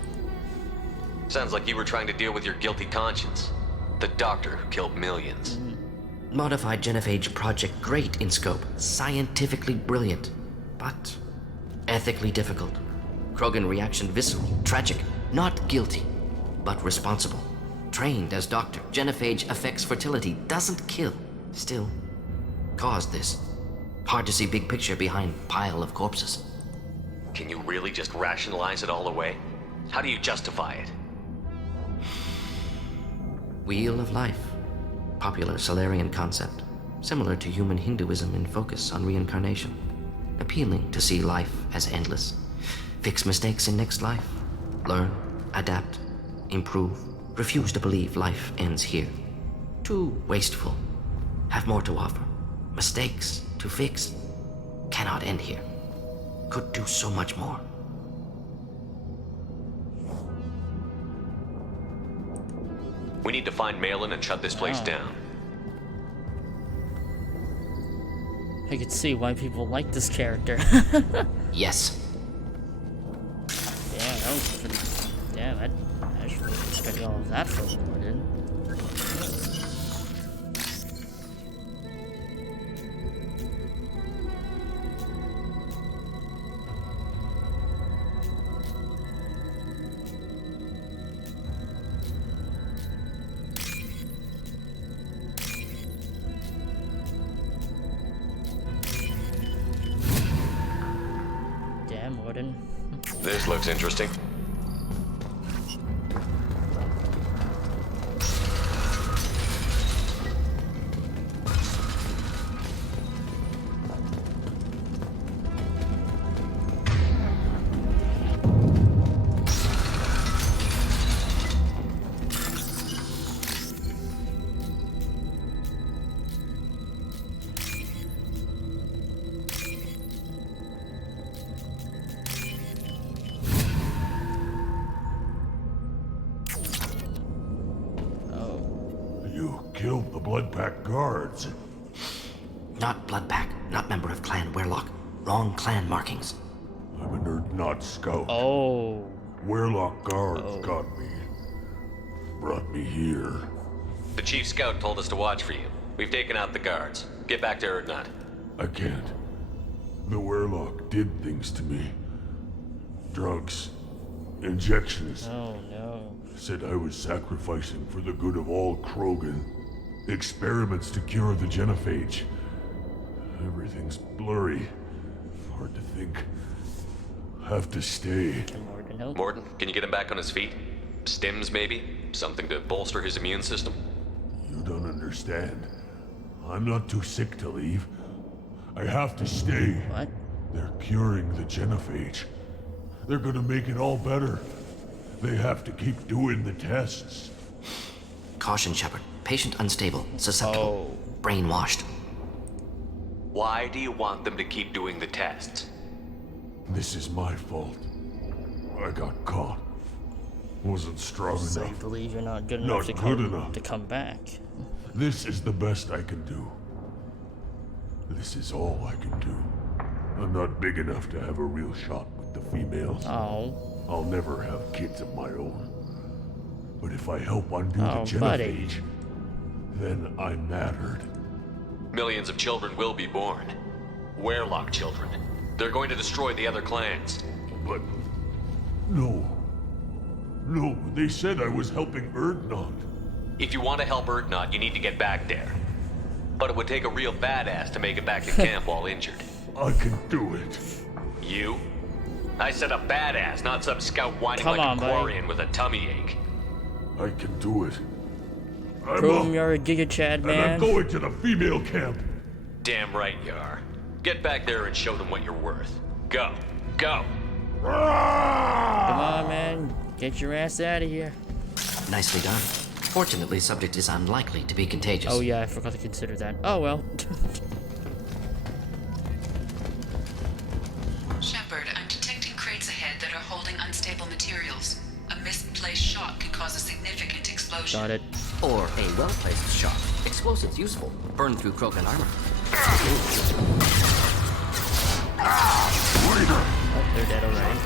Sounds like you were trying to deal with your guilty conscience. The doctor who killed millions. Modified genophage project great in scope, scientifically brilliant, but ethically difficult. Krogan reaction visceral, tragic, not guilty, but responsible. Trained as doctor, genophage affects fertility, doesn't kill, still caused this. Hard to see big picture behind pile of corpses. Can you really just rationalize it all away? How do you justify it? Wheel of life. Popular Solarian concept. Similar to human Hinduism in focus on reincarnation. Appealing to see life as endless. Fix mistakes in next life. Learn, adapt, improve. Refuse to believe life ends here. Too wasteful. Have more to offer. Mistakes to fix. Cannot end here. Could do so much more. We need to find Malin and shut this place down. I could see why people like this character. Yes. Yeah, that was pretty... Damn, I just wasn't expecting all of that from Morden. This looks interesting. Killed the Bloodpack guards. Not Bloodpack, not member of Clan Werlock. Wrong clan markings. I'm a nerd not scout. Oh. Werlock guards got me. Brought me here. The chief scout told us to watch for you. We've taken out the guards. Get back to Erdnot. I can't. The Werlock did things to me. Drugs. Injections. Oh no. Said I was sacrificing for the good of all Krogan. Experiments to cure the genophage. Everything's blurry. Hard to think. Have to stay. Morden, can you get him back on his feet? Stims, maybe? Something to bolster his immune system? You don't understand. I'm not too sick to leave. I have to stay. What? They're curing the genophage. They're gonna make it all better. They have to keep doing the tests. Caution, Shepard. Patient unstable, susceptible, brainwashed. Why do you want them to keep doing the tests? This is my fault. I got caught. Wasn't strong So enough. you believe you're not good Not enough good enough. to come back. This is the best I can do. This is all I can do. I'm not big enough to have a real shot with the females. Oh. I'll never have kids of my own. But if I help undo the genophage, buddy. then I'm mattered. Millions of children will be born. Werlock children. They're going to destroy the other clans. But... No. No, they said I was helping Erdnot. If you want to help Erdnot, you need to get back there. But it would take a real badass to make it back to camp while injured. I can do it. You? I said a badass, not some scout whining Come like on, a buddy. Quarian with a tummy ache. I can do it. Boom, you're a Giga Chad, And I'm man. going to the female camp. Damn right you are. Get back there and show them what you're worth. Go. Go. Come on, man. Get your ass out of here. Nicely done. Fortunately, subject is unlikely to be contagious. Oh yeah, I forgot to consider that. Oh well. Shepard, I'm detecting crates ahead that are holding unstable materials. A misplaced shot could cause a significant explosion. Got it. Or a well-placed shot. Explosives useful. Burn through Krogan armor. Oh, they're dead already.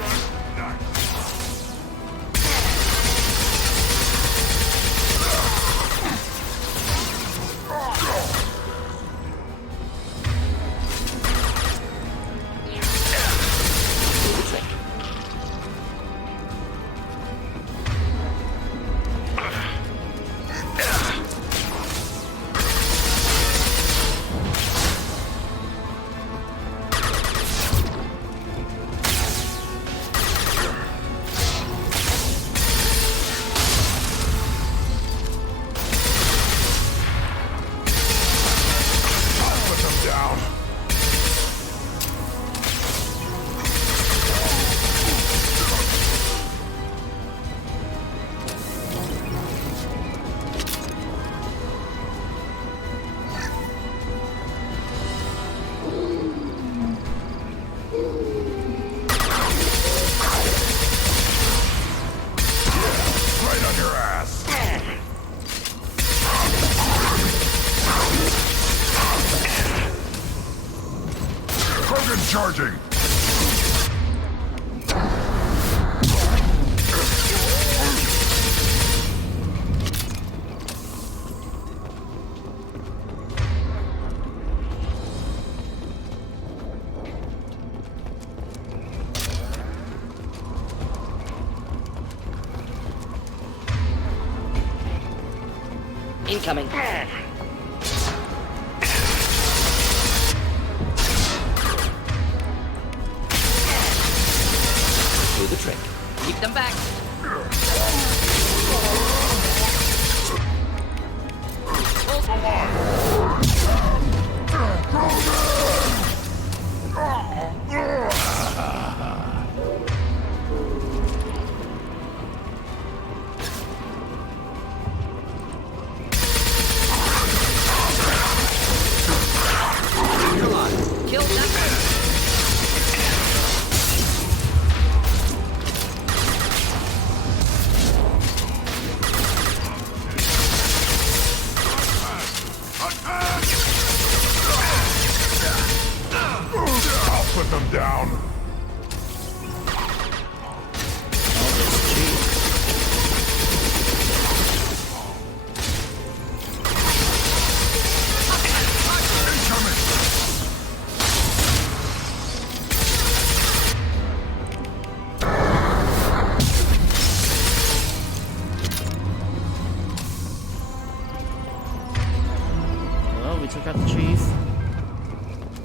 Krogan charging! Incoming. Do the trick. Keep them back. Hold the line. Kill that. I'll put them down. Took out the chief.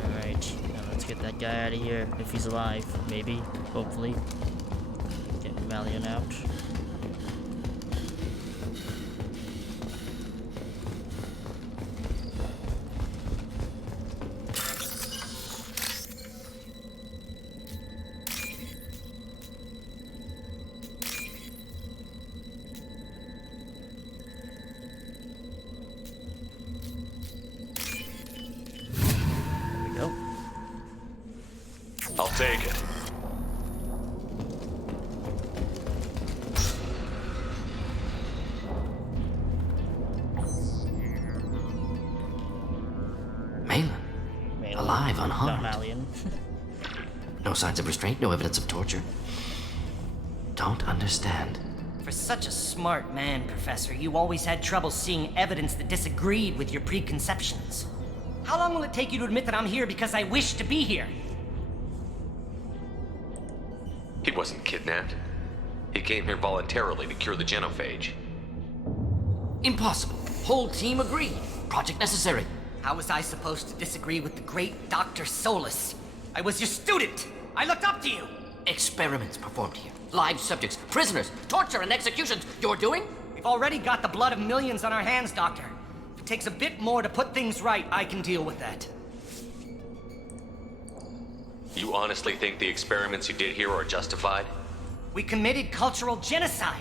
Alright, now let's get that guy out of here. If he's alive, maybe, hopefully. Get Malian out. I'll take it. Malin. Alive, unharmed. Not Malian. No signs of restraint, no evidence of torture. Don't understand. For such a smart man, Professor, you always had trouble seeing evidence that disagreed with your preconceptions. How long will it take you to admit that I'm here because I wish to be here? He wasn't kidnapped. He came here voluntarily to cure the genophage. Impossible. Whole team agreed. Project necessary. How was I supposed to disagree with the great Dr. Solus? I was your student! I looked up to you! Experiments performed here. Live subjects, prisoners, torture and executions. You're doing? We've already got the blood of millions on our hands, Doctor. If it takes a bit more to put things right, I can deal with that. You honestly think the experiments you did here are justified? We committed cultural genocide.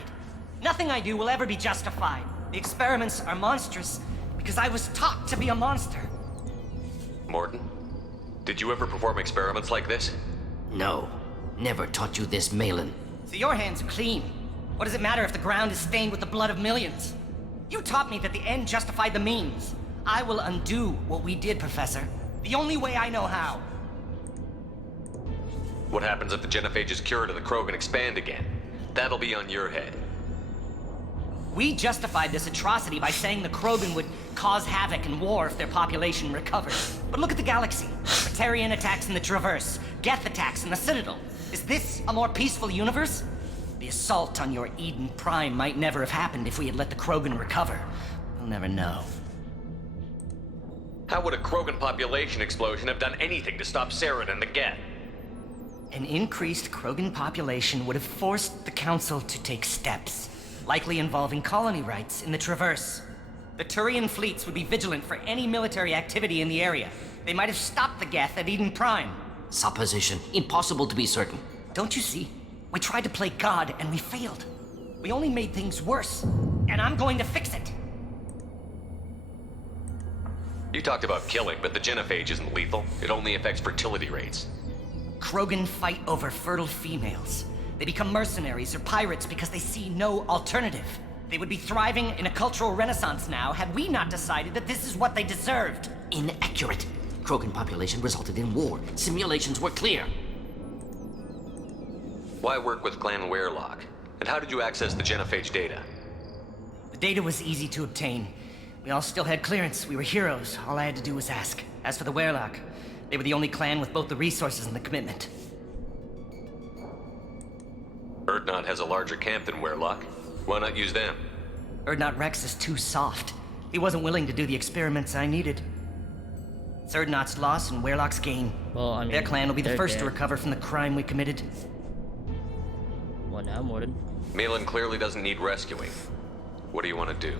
Nothing I do will ever be justified. The experiments are monstrous because I was taught to be a monster. Morton, did you ever perform experiments like this? No. Never taught you this, Malin. So your hands are clean. What does it matter if the ground is stained with the blood of millions? You taught me that the end justified the means. I will undo what we did, Professor. The only way I know how. What happens if the genophage is cured and the Krogan expand again? That'll be on your head. We justified this atrocity by saying the Krogan would cause havoc and war if their population recovered. But look at the galaxy. Batarian attacks in the Traverse, Geth attacks in the Citadel. Is this a more peaceful universe? The assault on your Eden Prime might never have happened if we had let the Krogan recover. We'll never know. How would a Krogan population explosion have done anything to stop Saren and the Geth? An increased Krogan population would have forced the Council to take steps, likely involving colony rights in the Traverse. The Turian fleets would be vigilant for any military activity in the area. They might have stopped the Geth at Eden Prime. Supposition. Impossible to be certain. Don't you see? We tried to play God and we failed. We only made things worse, and I'm going to fix it. You talked about killing, but the genophage isn't lethal. It only affects fertility rates. Krogan fight over fertile females. They become mercenaries or pirates because they see no alternative. They would be thriving in a cultural renaissance now had we not decided that this is what they deserved. Inaccurate. Krogan population resulted in war. Simulations were clear. Why work with Clan Werelock? And how did you access the genophage data? The data was easy to obtain. We all still had clearance. We were heroes. All I had to do was ask. As for the Werelock, they were the only clan with both the resources and the commitment. Urdnot has a larger camp than Werelock. Why not use them? Urdnot Rex is too soft. He wasn't willing to do the experiments I needed. It's Urdnot's loss and Werelock's gain. Well, I mean, their clan will be the first to dead. recover from the crime we committed. Well, now I'm worried. Malin clearly doesn't need rescuing. What do you want to do?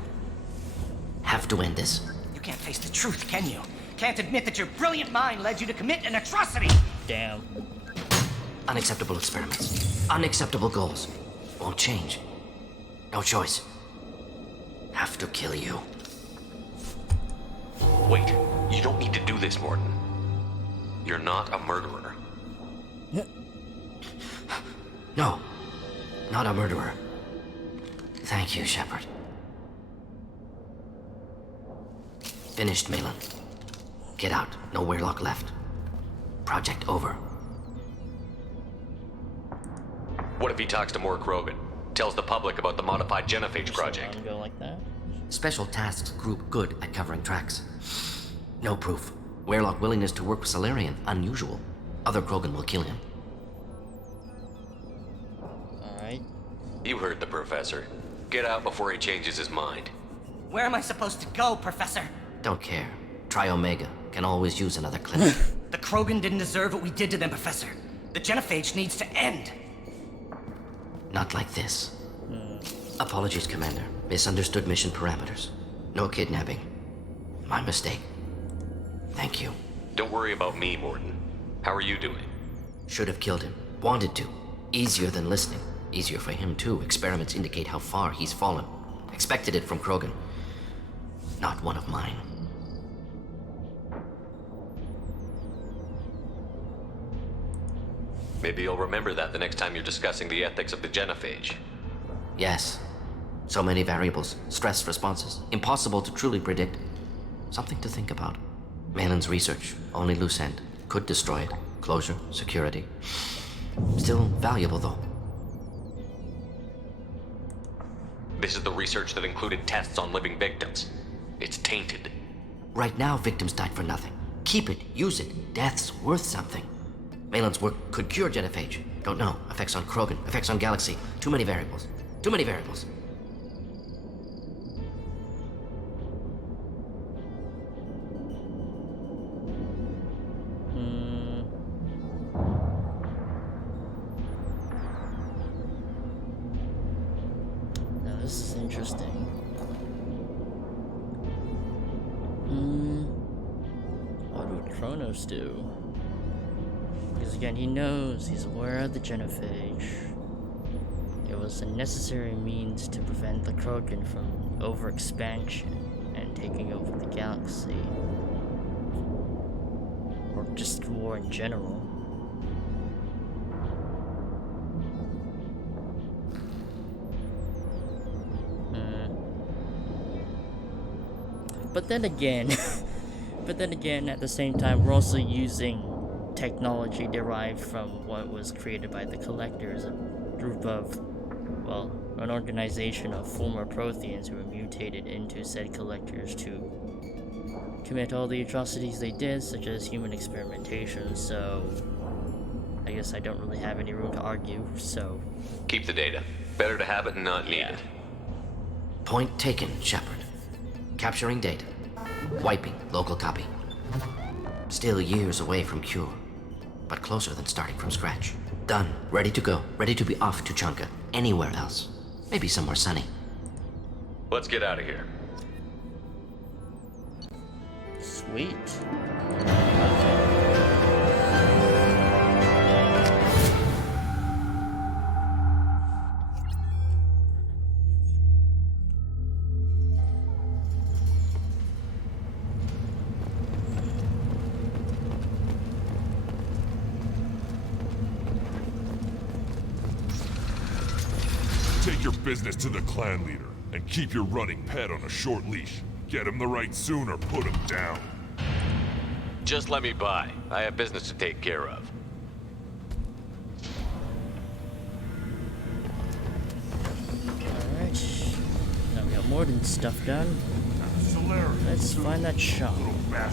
Have to end this. You can't face the truth, can you? Can't admit that your brilliant mind led you to commit an atrocity! Damn. Unacceptable experiments. Unacceptable goals. Won't change. No choice. Have to kill you. Wait, you don't need to do this, Morton. You're not a murderer. No. Not a murderer. Thank you, Shepard. Finished, Malin. Get out. No Werelock left. Project over. What if he talks to more Krogan? Tells the public about the modified genophage project? Go like that. Special Tasks Group good at covering tracks. No proof. Werelock willingness to work with Salarian, unusual. Other Krogan will kill him. Alright. You heard the professor. Get out before he changes his mind. Where am I supposed to go, Professor? Don't care. Try Omega. Can always use another clinic. The Krogan didn't deserve what we did to them, Professor. The genophage needs to end. Not like this. Apologies, Commander. Misunderstood mission parameters. No kidnapping. My mistake. Thank you. Don't worry about me, Morton. How are you doing? Should have killed him. Wanted to. Easier than listening. Easier for him, too. Experiments indicate how far he's fallen. Expected it from Krogan. Not one of mine. Maybe you'll remember that the next time you're discussing the ethics of the genophage. Yes. So many variables. Stress responses. Impossible to truly predict. Something to think about. Malin's research. Only loose end. Could destroy it. Closure. Security. Still valuable, though. This is the research that included tests on living victims. It's tainted. Right now, victims died for nothing. Keep it. Use it. Death's worth something. Malin's work could cure genophage. Don't know. Effects on Krogan. Effects on Galaxy. Too many variables. Too many variables. Now this is interesting. What would Kronos do? Because again, he knows, he's aware of the genophage. It was a necessary means to prevent the Krogan from overexpansion and taking over the galaxy. Or just war in general. But then again, at the same time, we're also using technology derived from what was created by the Collectors, a group of, well, an organization of former Protheans who were mutated into said Collectors to commit all the atrocities they did, such as human experimentation, so I guess I don't really have any room to argue, so... Keep the data. Better to have it and not need it. Point taken, Shepard. Capturing data. Wiping local copy. Still years away from cure, but closer than starting from scratch. Done. Ready to go. Ready to be off to Chunka. Anywhere else. Maybe somewhere sunny. Let's get out of here. Sweet. Take your business to the clan leader, and keep your running pet on a short leash. Get him the right soon or put him down. Just let me by. I have business to take care of. Alright. Now we got more than stuff done. Let's find that shop. Clan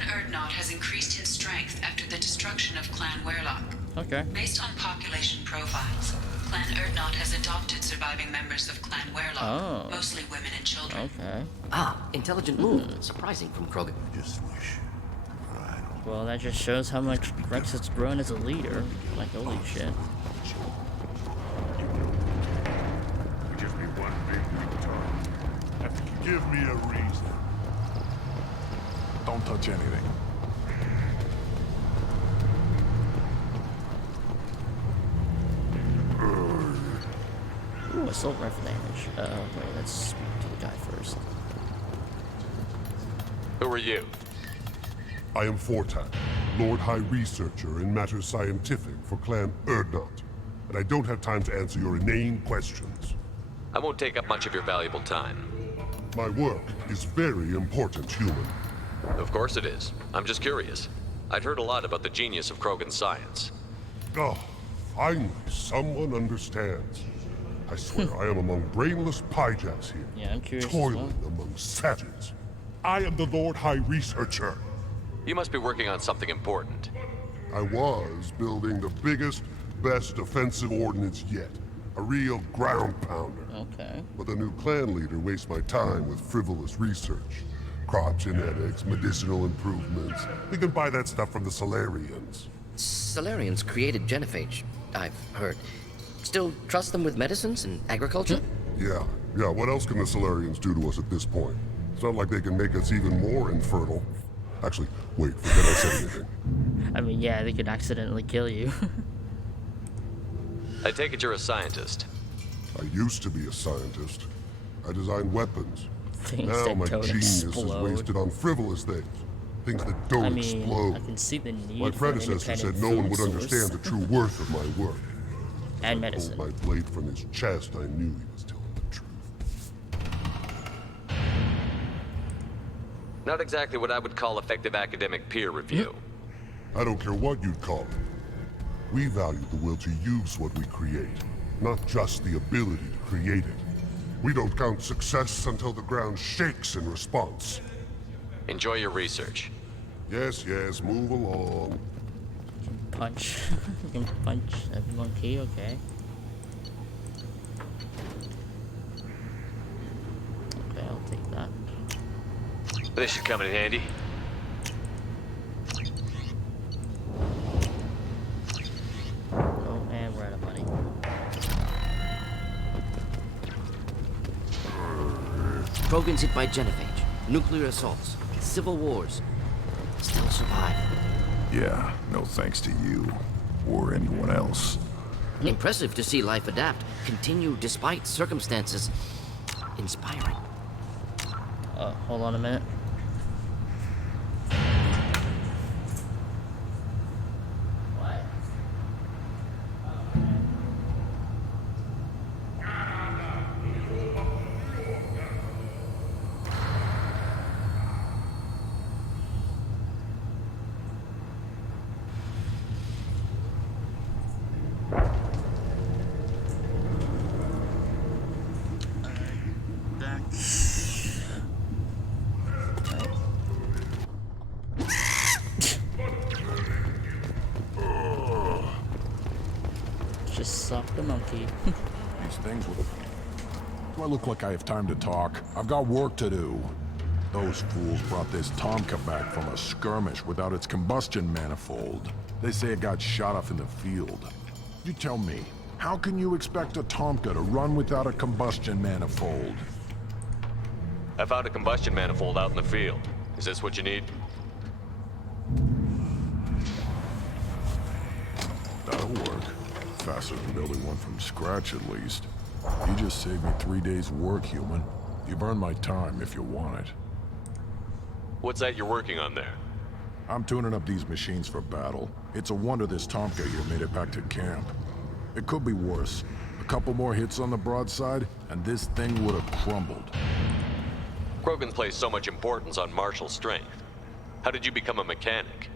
Erdnot has increased in strength after the destruction of Clan Werlock. Okay. Based on population profiles, Clan Erdnot has adopted surviving members of Clan Werlock, mostly women and children. Okay. Ah, intelligent move. Surprising from Krogan. Well, that just shows how much Rex has grown as a leader. Like, holy shit. Give me one big return. Give me a reason. Don't touch anything. Ooh, assault rifle damage. Wait, let's speak to the guy first. Who are you? I am Fortak, Lord High Researcher in matters scientific for Clan Erdnot, and I don't have time to answer your inane questions. I won't take up much of your valuable time. My work is very important, human. Of course it is. I'm just curious. I'd heard a lot about the genius of Krogan science. Oh, finally, someone understands. I swear I am among brainless pyjaks here. Yeah, I'm curious. Toiling among savages. I am the Lord High Researcher. You must be working on something important. I was building the biggest, best defensive ordnance yet. A real ground pounder. Okay. But the new clan leader wastes my time with frivolous research. Crop genetics, medicinal improvements. We can buy that stuff from the Solarians. Solarians created genophage, I've heard. Still trust them with medicines and agriculture? Yeah. What else can the Solarians do to us at this point? It's not like they can make us even more infertile. Actually, wait, forget I said anything. I mean, yeah, they could accidentally kill you. I take it you're a scientist. I used to be a scientist. I designed weapons. Things now that my don't genius explode. is wasted on frivolous things. Things that don't I mean, explode. I can see the need My for predecessor an said independent no one food would source. understand the true worth of my work. And When I medicine. pulled my blade from his chest, I knew he was telling the truth. Not exactly what I would call effective academic peer review. I don't care what you'd call it. We value the will to use what we create, not just the ability to create it. We don't count success until the ground shakes in response. Enjoy your research. Yes, move along. Punch. You can punch a monkey, okay. Okay, I'll take that. This should come in handy. Oh, and we're out of money. Krogan's hit by genophage, nuclear assaults, civil wars. Still survive. Yeah, no thanks to you. Or anyone else. Impressive to see life adapt, continue despite circumstances. Inspiring. Hold on a minute. Just suck the monkey. These things will... Do I look like I have time to talk? I've got work to do. Those fools brought this Tomka back from a skirmish without its combustion manifold. They say it got shot off in the field. You tell me, how can you expect a Tomka to run without a combustion manifold? I found a combustion manifold out in the field. Is this what you need? That'll work. Faster than building one from scratch, at least. You just saved me 3 days' work, human. You've earned my time if you want it. What's that you're working on there? I'm tuning up these machines for battle. It's a wonder this Tomka here made it back to camp. It could be worse. A couple more hits on the broadside, and this thing would have crumbled. Krogan place so much importance on martial strength. How did you become a mechanic?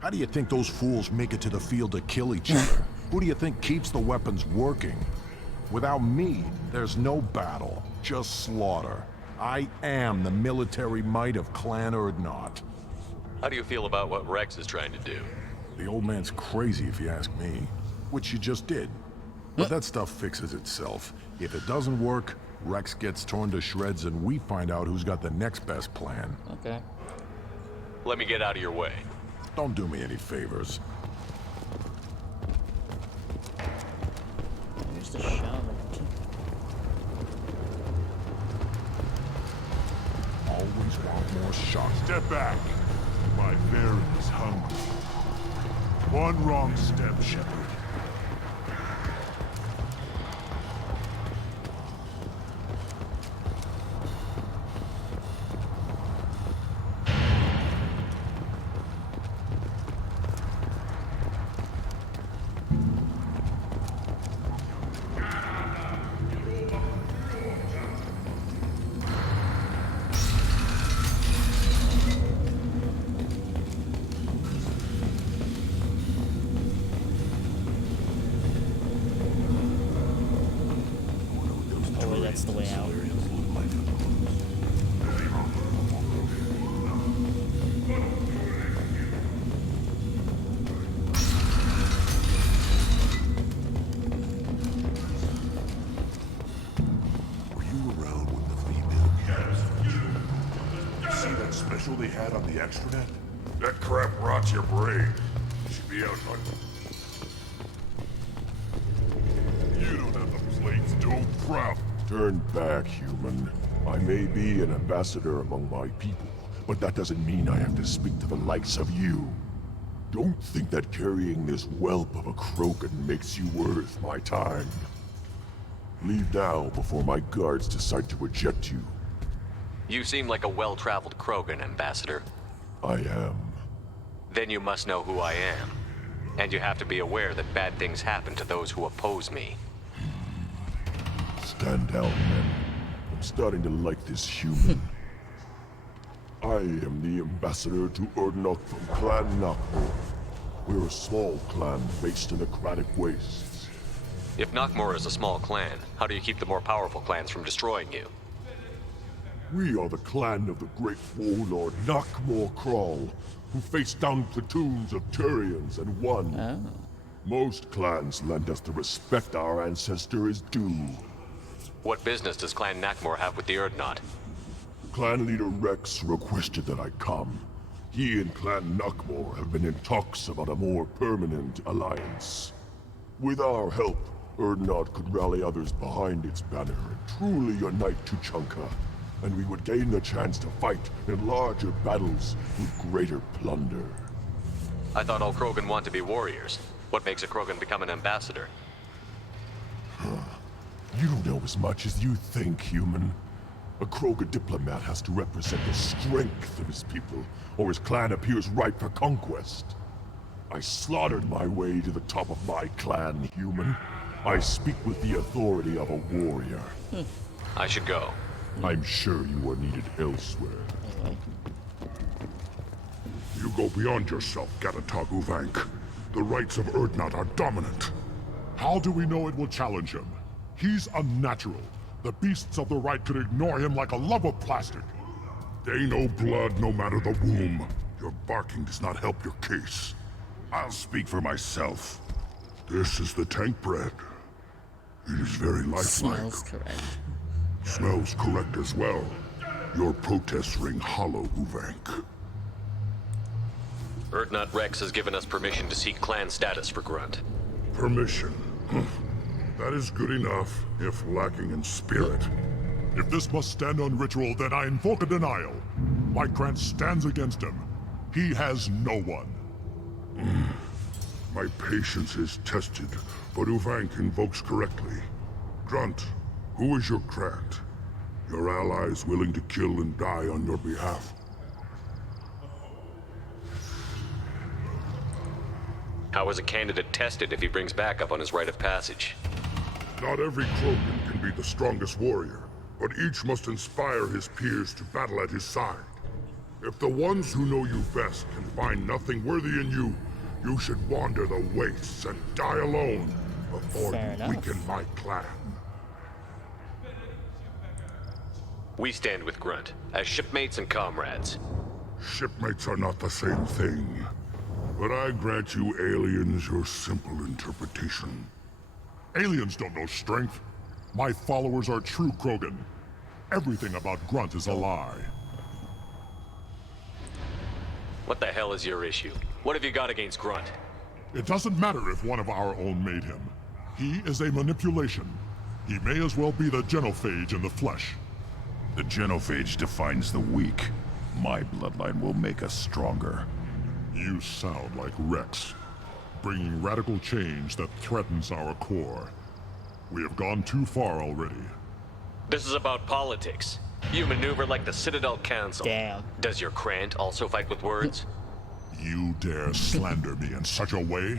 How do you think those fools make it to the field to kill each other? Who do you think keeps the weapons working? Without me, there's no battle, just slaughter. I am the military might of Clan Urdnot. How do you feel about what Rex is trying to do? The old man's crazy if you ask me, which you just did. But that stuff fixes itself. If it doesn't work, Rex gets torn to shreds and we find out who's got the next best plan. Okay. Let me get out of your way. Don't do me any favors. Here's the shaman. Always want more shots. Step back. My Baron is hungry. One wrong step, Shepard. That's the way out. Were you around when the female cast? See that special they had on the extranet? That crap rots your brain. Should be out hunting. You don't have the plates, don't proud. Turn back, human. I may be an ambassador among my people, but that doesn't mean I have to speak to the likes of you. Don't think that carrying this whelp of a Krogan makes you worth my time. Leave now before my guards decide to eject you. You seem like a well-traveled Krogan, Ambassador. I am. Then you must know who I am. And you have to be aware that bad things happen to those who oppose me. Stand down, men. I'm starting to like this human. I am the ambassador to Urdnot from Clan Nakmor. We're a small clan based in the Kratic Wastes. If Nakmor is a small clan, how do you keep the more powerful clans from destroying you? We are the clan of the great warlord Nakmor Kral, who faced down platoons of Turians and won. Oh. Most clans lend us the respect our ancestor is due. What business does Clan Nakmor have with the Urdnot? Clan leader Rex requested that I come. He and Clan Nakmor have been in talks about a more permanent alliance. With our help, Urdnot could rally others behind its banner and truly unite Tuchanka, and we would gain the chance to fight in larger battles with greater plunder. I thought all Krogan want to be warriors. What makes a Krogan become an ambassador? You don't know as much as you think, human. A Krogan diplomat has to represent the strength of his people, or his clan appears ripe for conquest. I slaughtered my way to the top of my clan, human. I speak with the authority of a warrior. I should go. I'm sure you are needed elsewhere. You go beyond yourself, Gatatog Uvank. The rights of Urdnot are dominant. How do we know it will challenge him? He's unnatural. The beasts of the right could ignore him like a lump of plastic. They know blood no matter the womb. Your barking does not help your case. I'll speak for myself. This is the tank bread. It is very lifelike. Smells correct. Smells correct as well. Your protests ring hollow, Uvank. Urdnot Rex has given us permission to seek clan status for Grunt. Permission? That is good enough, if lacking in spirit. If this must stand on ritual, then I invoke a denial. My Grant stands against him. He has no one. My patience is tested, but Uvank invokes correctly. Grunt, who is your Grant? Your allies willing to kill and die on your behalf. How is a candidate tested if he brings backup on his rite of passage? Not every Krogan can be the strongest warrior. but each must inspire his peers to battle at his side. If the ones who know you best can find nothing worthy in you, you should wander the wastes and die alone before you weaken my clan. We stand with Grunt, as shipmates and comrades. Shipmates are not the same thing. But I grant you aliens your simple interpretation. Aliens don't know strength. My followers are true Krogan. Everything about Grunt is a lie. What the hell is your issue? What have you got against Grunt? It doesn't matter if one of our own made him. He is a manipulation. He may as well be the genophage in the flesh. The genophage defines the weak. My bloodline will make us stronger. You sound like Rex, bringing radical change that threatens our core. We have gone too far already. This is about politics. You maneuver like the Citadel Council. Damn. Does your Krant also fight with words? You dare slander me in such a way?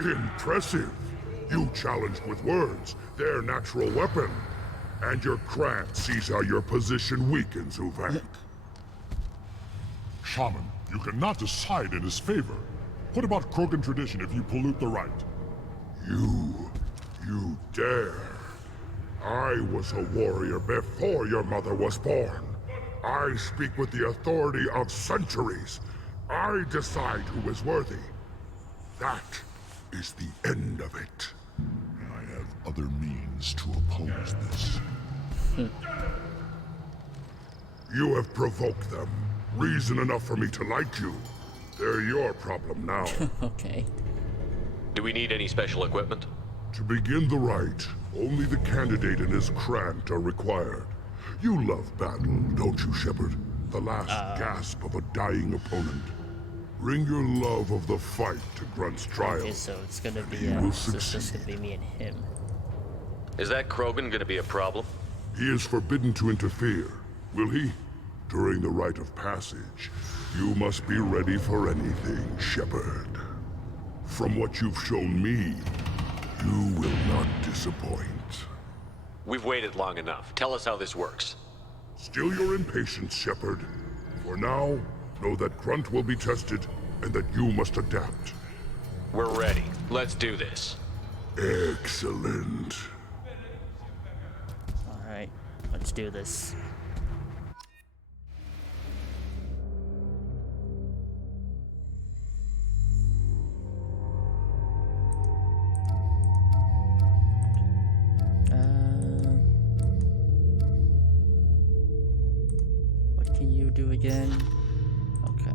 Impressive. You challenged with words, their natural weapon. And your Krant sees how your position weakens, Uvek. Shaman, you cannot decide in his favor. What about Krogan tradition if you pollute the rite? You dare. I was a warrior before your mother was born. I speak with the authority of centuries. I decide who is worthy. That is the end of it. I have other means to oppose this. You have provoked them. Reason enough for me to like you. They're your problem now. Okay. Do we need any special equipment? To begin the rite, only the candidate and his Krant are required. You love battle, don't you, Shepard? The last gasp of a dying opponent. Bring your love of the fight to Grunt's trial. Okay, so it's gonna be so it's just gonna be me and him. Is that Krogan gonna be a problem? He is forbidden to interfere, will he? During the rite of passage, you must be ready for anything, Shepard. From what you've shown me, you will not disappoint. We've waited long enough. Tell us how this works. Still your impatience, Shepard. For now, know that Grunt will be tested, and that you must adapt. We're ready. Let's do this. Excellent. Alright, let's do this. What can you do again? Okay.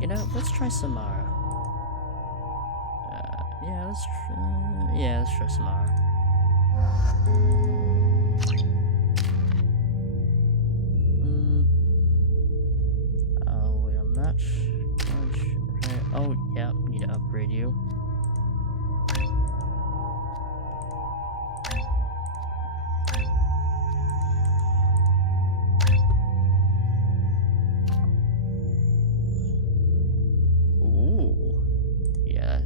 You know, let's try Samara. Let's try Samara. Oh, wait, I'm not sure. Oh, yeah, need to upgrade you. Ooh, yeah.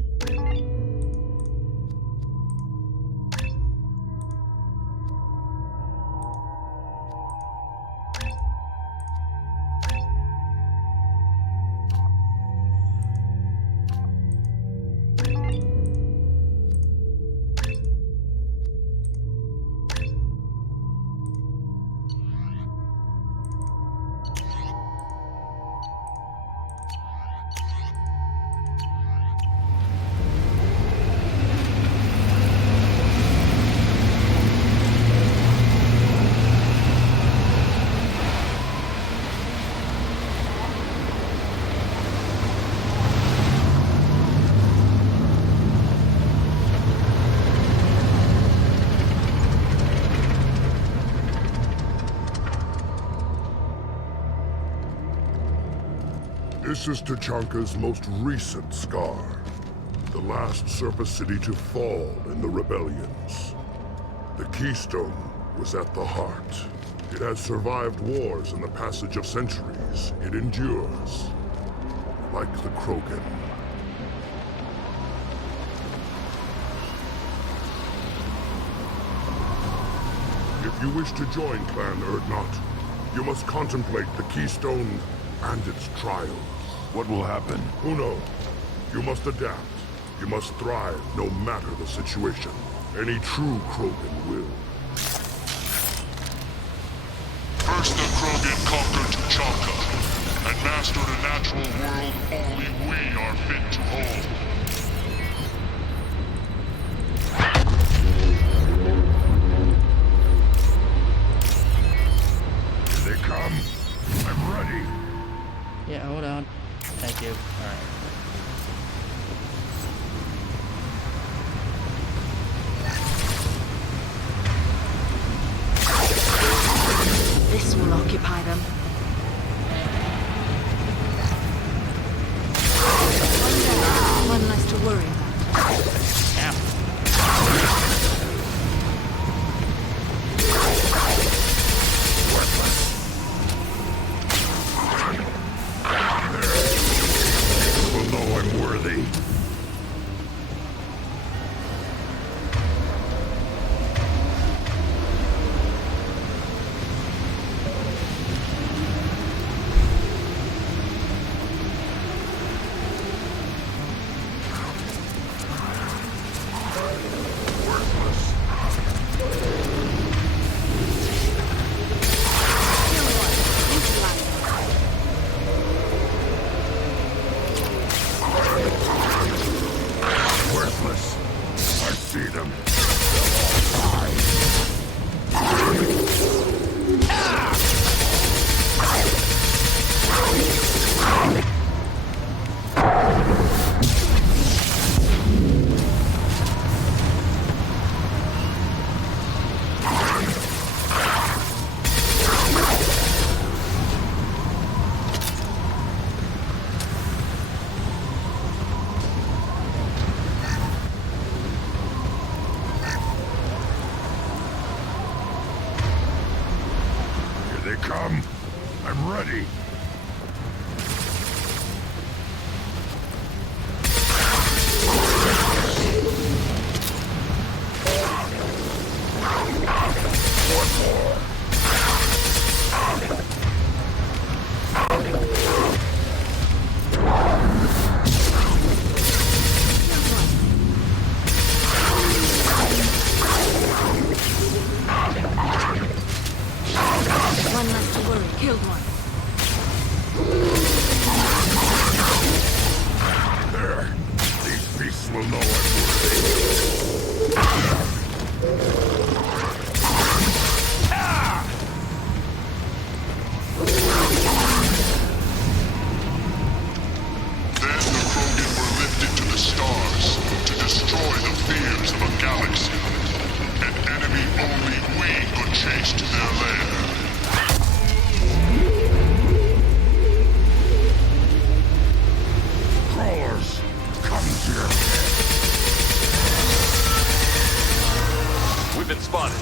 This is Tachanka's most recent scar. The last surface city to fall in the rebellions. The Keystone was at the heart. It has survived wars and the passage of centuries. It endures. Like the Krogan. If you wish to join Clan Erdnot, you must contemplate the Keystone and its trials. What will happen? Who knows? You must adapt. You must thrive no matter the situation. Any true Krogan will. First the Krogan conquered Tuchanka, and mastered a natural world only we are fit to hold. Here they come. I'm ready. Yeah, hold on. Thank you. Alright. This will occupy them. One less to worry about. Will know I'm worthy. Worthless. I see them. Here they come. I'm ready. One less to worry. Killed one. There. These beasts will know I'm worthy. Then the Krogan were lifted to the stars to destroy the fears of a galaxy. An enemy only we could chase to their lair. Crawlers, come to your We've been spotted.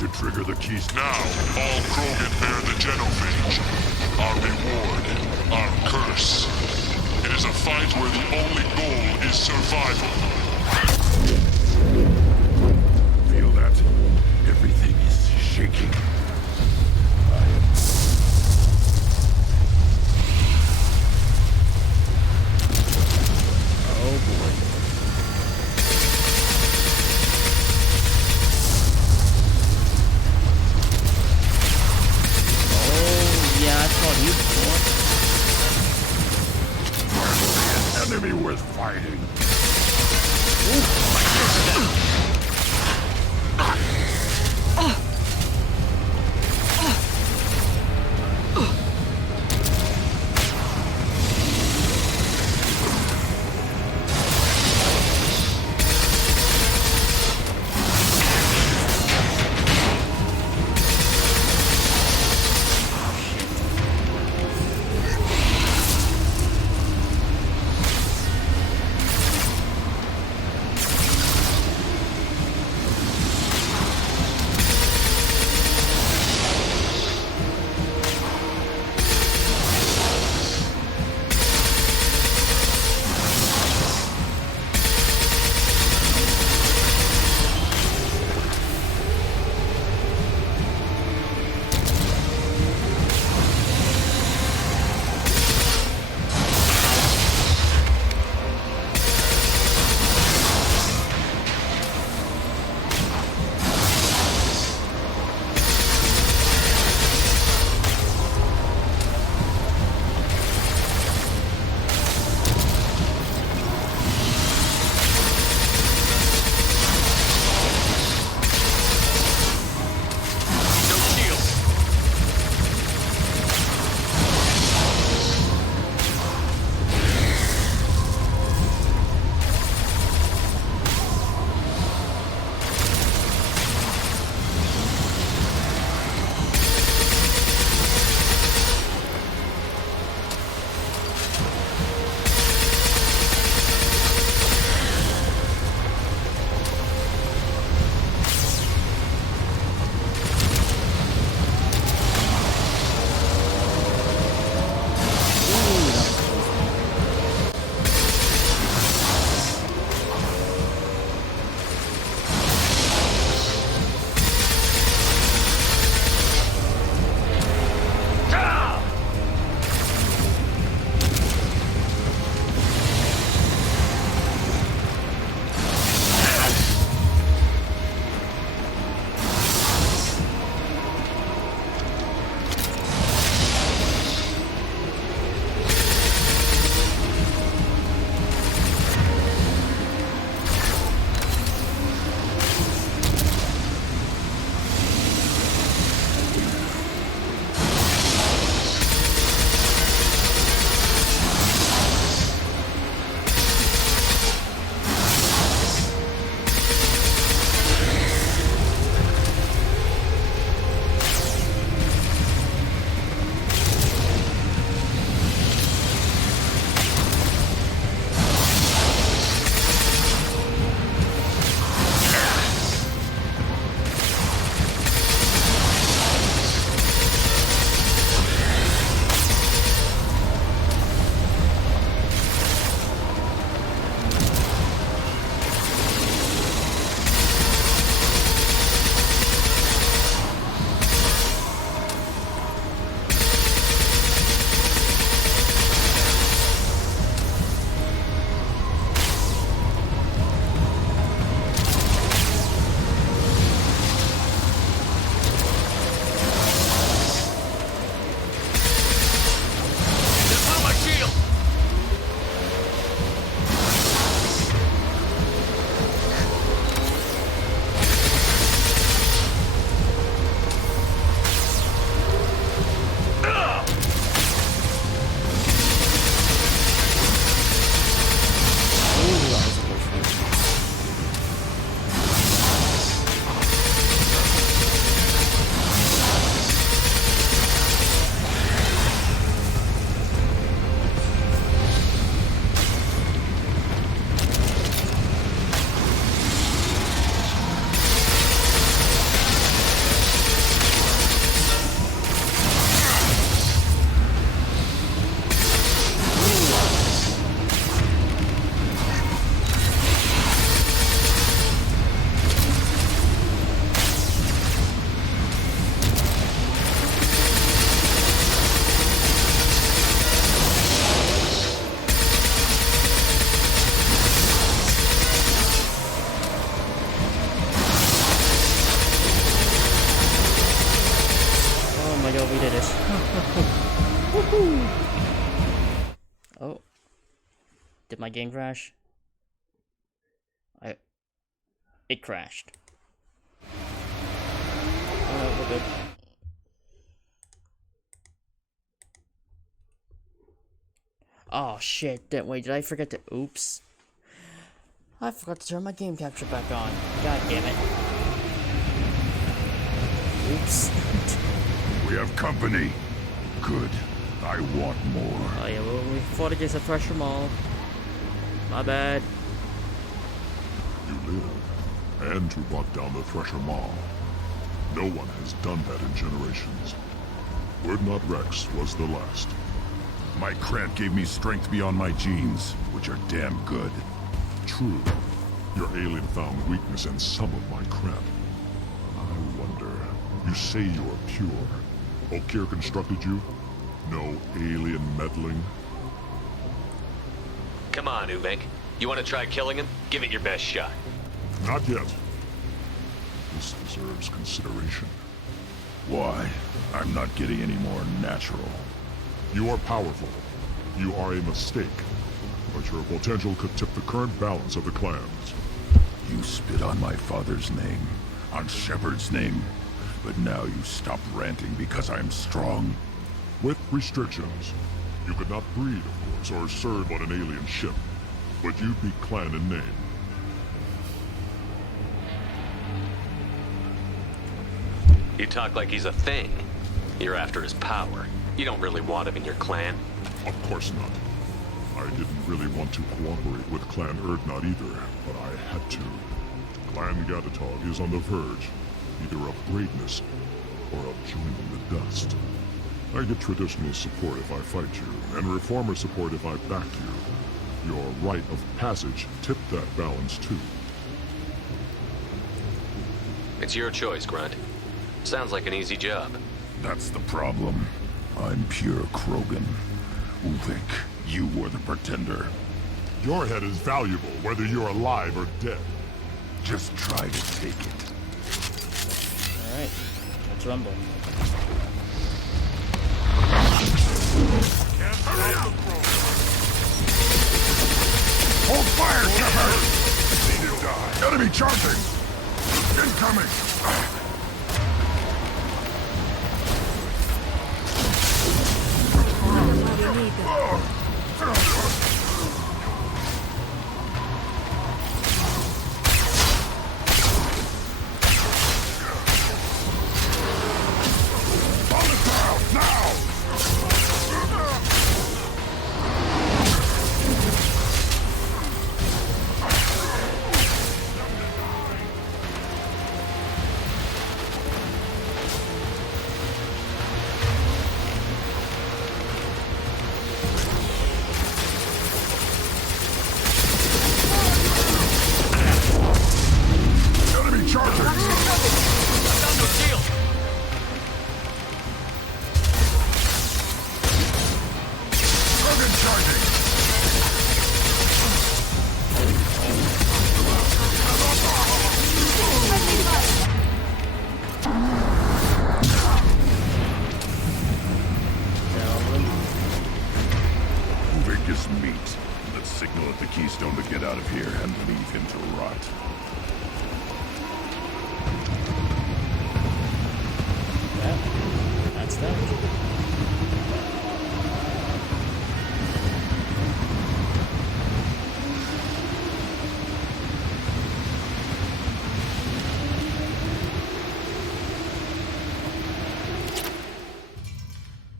need to trigger the keys. Now, all Krogan bear the genophage. Our reward, our curse. It is a fight where the only goal is survival. Feel that? Everything is shaking. Oh boy. Yeah, I thought you before. The enemy was fighting. go, we did it. Woohoo! Oh. Did my game crash? It crashed. Oh no, we're good. Oh shit, wait, did I forget to... Oops. I forgot to turn my game capture back on. God damn it. Oops. We have company. Good. I want more. Oh yeah, well, we fought against a Thresher Maul. My bad. You live, and you brought down the Thresher Maul. No one has done that in generations. Urdnot Rex was the last. My cramp gave me strength beyond my genes, which are damn good. True. Your alien found weakness in some of my cramp. I wonder, you say you're pure. Okir constructed you? No alien meddling? Come on, Umek. You want to try killing him? Give it your best shot. Not yet. This deserves consideration. Why? I'm not getting any more natural. You are powerful. You are a mistake. But your potential could tip the current balance of the clans. You spit on my father's name, on Shepard's name, but now you stop ranting because I'm strong. With restrictions. You could not breed, of course, or serve on an alien ship. But you'd be clan in name. You talk like he's a thing. You're after his power. You don't really want him in your clan. Of course not. I didn't really want to cooperate with Clan Urdnot either, but I had to. Clan Gatatog is on the verge, either of greatness or of joining the dust. I get traditional support if I fight you, and reformer support if I back you. Your rite of passage tipped that balance too. It's your choice, Grunt. Sounds like an easy job. That's the problem. I'm pure Krogan. Uvik, you were the pretender. Your head is valuable, whether you're alive or dead. Just try to take it. Alright, let's rumble. Hold fire, Shepard! Need to die. Enemy charging! Incoming! We need them. On the ground, now! Enemy charging! Down to shield! Krogan charging! Uvik is meat. Let's signal at the Keystone to get out of here and leave him to rot. Yeah, that's that.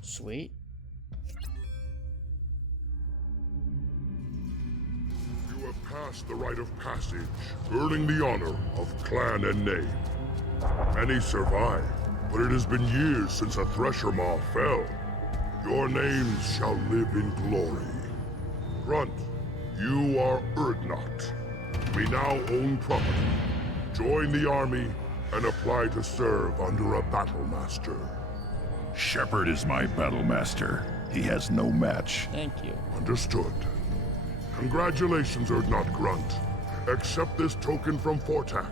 Sweet. You have passed the rite of passage, earning the honor of clan and name. Many survived, but it has been years since a Thresher Maw fell. Your names shall live in glory. Grunt, you are Urdnot. We now own property. Join the army and apply to serve under a battle master. Shepard is my battle master. He has no match. Thank you. Understood. Congratulations, Urdnot Grunt. Accept this token from Fortak.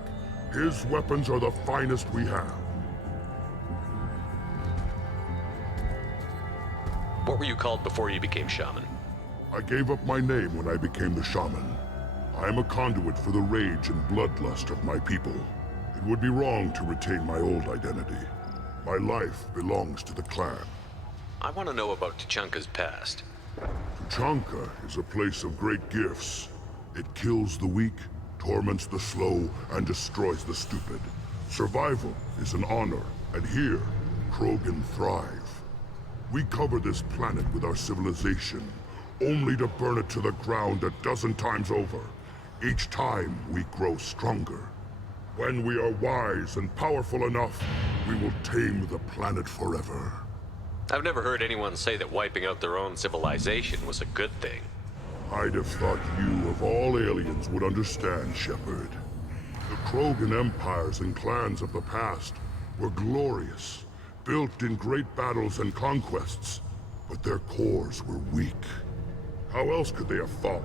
His weapons are the finest we have. What were you called before you became shaman? I gave up my name when I became the shaman. I am a conduit for the rage and bloodlust of my people. It would be wrong to retain my old identity. My life belongs to the clan. I want to know about Tuchanka's past. Tuchanka is a place of great gifts. It kills the weak, torments the slow, and destroys the stupid. Survival is an honor, and here, Krogan thrive. We cover this planet with our civilization, only to burn it to the ground a dozen times over. Each time, we grow stronger. When we are wise and powerful enough, we will tame the planet forever. I've never heard anyone say that wiping out their own civilization was a good thing. I'd have thought you, of all aliens, would understand, Shepard. The Krogan empires and clans of the past were glorious, built in great battles and conquests, but their cores were weak. How else could they have fallen?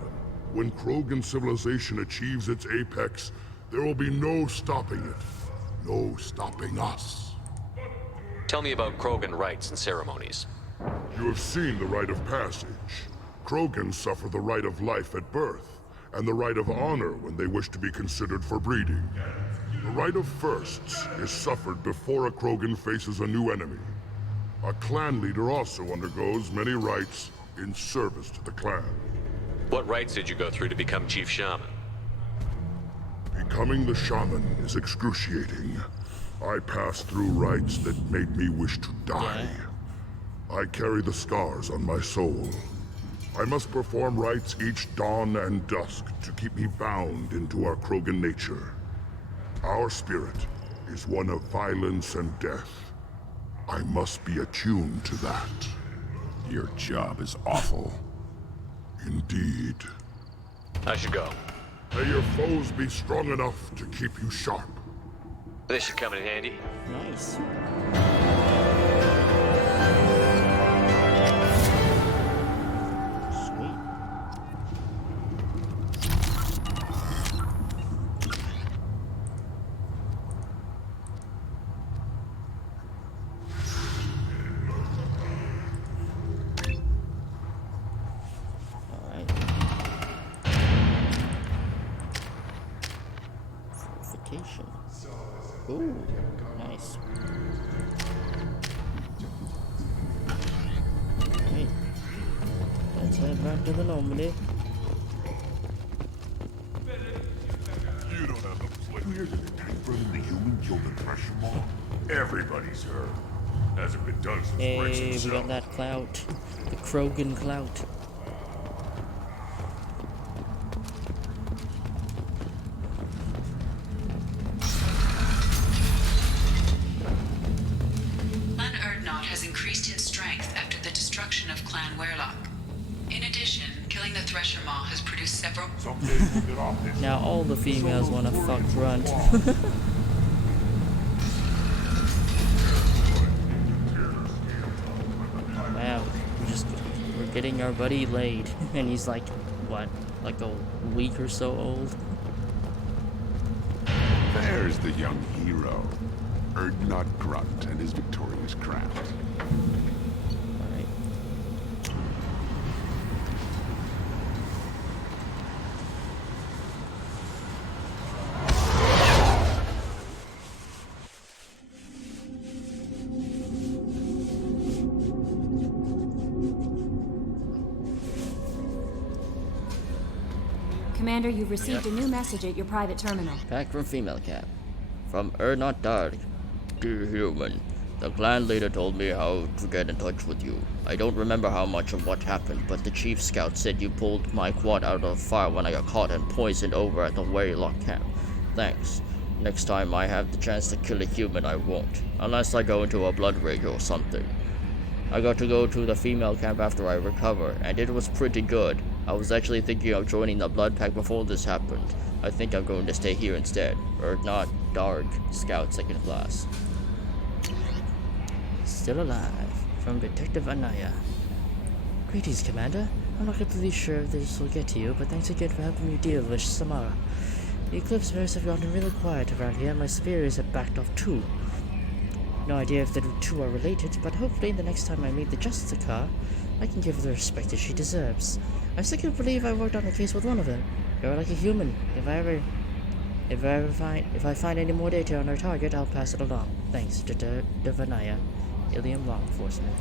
When Krogan civilization achieves its apex, there will be no stopping it. No stopping us. Tell me about Krogan rites and ceremonies. You have seen the rite of passage. Krogan suffer the rite of life at birth, and the rite of honor when they wish to be considered for breeding. The rite of firsts is suffered before a Krogan faces a new enemy. A clan leader also undergoes many rites in service to the clan. What rites did you go through to become Chief Shaman? Becoming the shaman is excruciating. I passed through rites that made me wish to die. I carry the scars on my soul. I must perform rites each dawn and dusk to keep me bound into our Krogan nature. Our spirit is one of violence and death. I must be attuned to that. Your job is awful. Indeed. I should go. May your foes be strong enough to keep you sharp. This should come in handy. Nice. Ooh, nice. Alright. Let's head back to the Normandy. You don't have the pleasure to think the human killed the pressure mall? Everybody's heard. Hasn't been done since Rex Hey, we himself. got that clout. The Krogan clout. Now all the females want to fuck Grunt. Wow, we're getting our buddy laid, and he's like, what, like a week or so old? There's the young hero, Erdnot Grunt and his victorious craft. Commander, you've received a new message at your private terminal. Back from female cap. From Ernot Dark. Dear human, the clan leader told me how to get in touch with you. I don't remember how much of what happened, but the chief scout said you pulled my quad out of the fire when I got caught and poisoned over at the Warlock camp. Thanks. Next time I have the chance to kill a human, I won't. Unless I go into a blood rage or something. I got to go to the female camp after I recover, and it was pretty good. I was actually thinking of joining the blood pack before this happened. I think I'm going to stay here instead. Or not, Dark, Scout 2nd class. Still alive. From Detective Anaya. Greetings, Commander. I'm not completely sure if this will get to you, but thanks again for helping me deal with Samara. The Eclipse bears have gotten really quiet around here, and my superiors have backed off too. No idea if the two are related, but hopefully the next time I meet the Justicar, I can give her the respect that she deserves. I still can't believe I worked on a case with one of them. You're like a human. If I find any more data on our target, I'll pass it along. Thanks, Devanaya, Ilium Law Enforcement.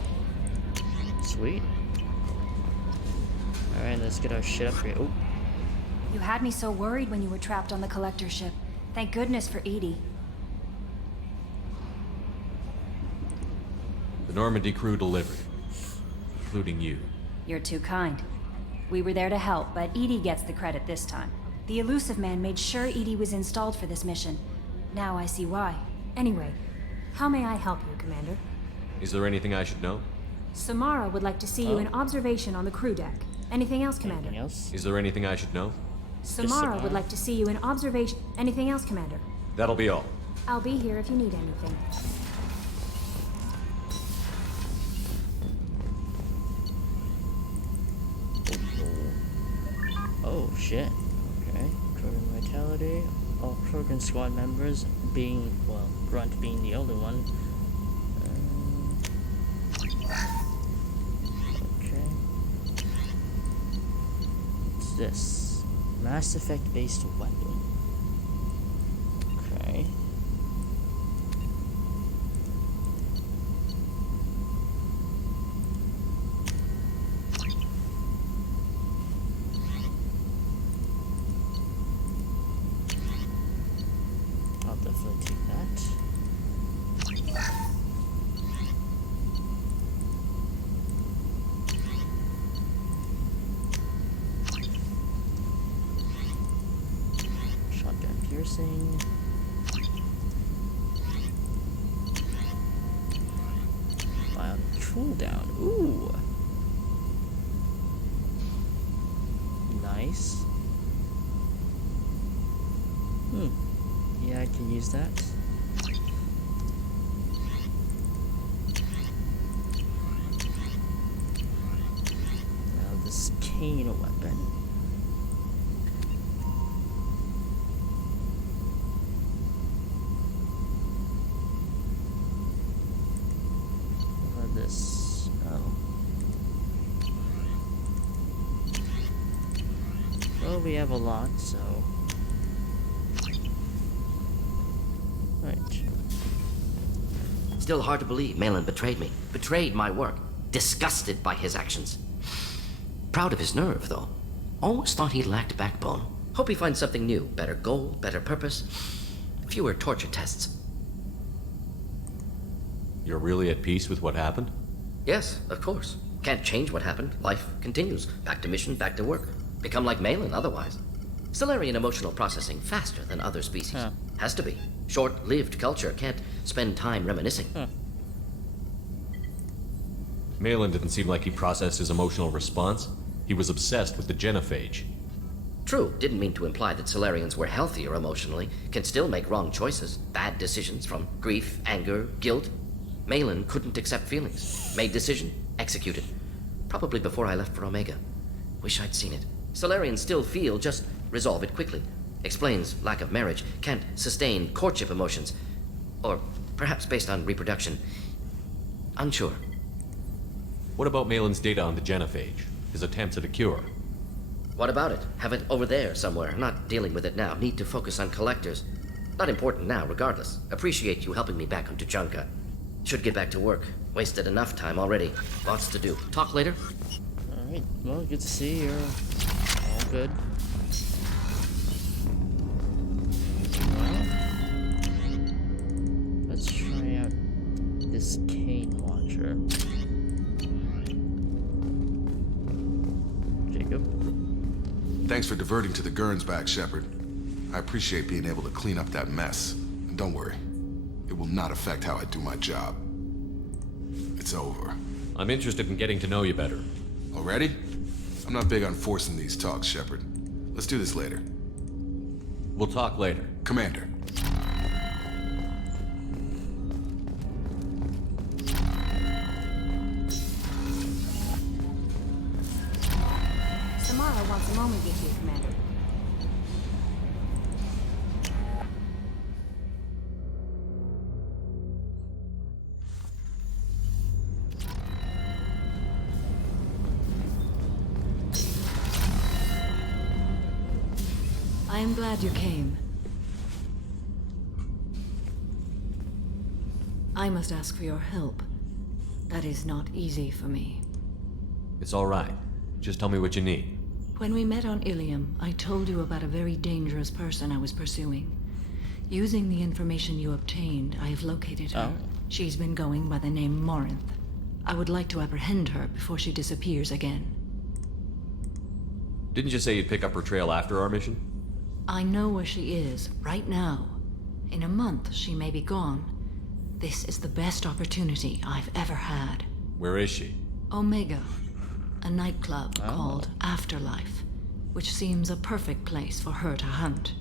Sweet. Alright, let's get our shit up here. Oh. You had me so worried when you were trapped on the collector ship. Thank goodness for Edie. The Normandy crew delivered, including you. You're too kind. We were there to help, but Edie gets the credit this time. The Elusive Man made sure Edie was installed for this mission. Now I see why. Anyway, how may I help you, Commander? Is there anything I should know? Samara would like to see you in observation on the crew deck. Anything else, Commander? Anything else? Is there anything I should know? Samara would like to see you in observation. Anything else, Commander? That'll be all. I'll be here if you need anything. Oh shit. Okay. Krogan vitality. All Krogan squad members being, well, Grunt being the only one. Okay. What's this? Mass Effect based weapon. Okay. I'll definitely take that. Shotgun piercing. Wild cooldown. Ooh. Nice. Yeah, I can use that. Now this cane weapon. What about this? Oh. Well, we have a lot, so. Still hard to believe Malin betrayed me. Betrayed my work. Disgusted by his actions. Proud of his nerve, though. Always thought he lacked backbone. Hope he finds something new. Better goal, better purpose. Fewer torture tests. You're really at peace with what happened? Yes, of course. Can't change what happened. Life continues. Back to mission, back to work. Become like Malin otherwise. Solarian emotional processing faster than other species. Huh. Has to be. Short-lived culture can't spend time reminiscing. Malin didn't seem like he processed his emotional response. He was obsessed with the genophage. True, didn't mean to imply that Solarians were healthier emotionally, can still make wrong choices, bad decisions from grief, anger, guilt. Malin couldn't accept feelings. Made decision, executed. Probably before I left for Omega. Wish I'd seen it. Solarians still feel, just resolve it quickly. Explains lack of marriage, can't sustain courtship emotions. Or perhaps based on reproduction. Unsure. What about Malin's data on the genophage? His attempts at a cure? What about it? Have it over there somewhere. Not dealing with it now. Need to focus on collectors. Not important now, regardless. Appreciate you helping me back on Tuchanka. Should get back to work. Wasted enough time already. Lots to do. Talk later? Alright, well, good to see you're all good. Let's try out this cane launcher. Jacob? Thanks for diverting to the Gurns back, Shepard. I appreciate being able to clean up that mess. And don't worry, it will not affect how I do my job. It's over. I'm interested in getting to know you better. Already? I'm not big on forcing these talks, Shepard. Let's do this later. We'll talk later. Commander. Samara wants a moment with you, Commander. I am glad you came. I must ask for your help. That is not easy for me. It's all right. Just tell me what you need. When we met on Ilium, I told you about a very dangerous person I was pursuing. Using the information you obtained, I have located her. She's been going by the name Morinth. I would like to apprehend her before she disappears again. Didn't you say you'd pick up her trail after our mission? I know where she is, right now. In a month, she may be gone. This is the best opportunity I've ever had. Where is she? Omega, a nightclub called Afterlife, which seems a perfect place for her to hunt.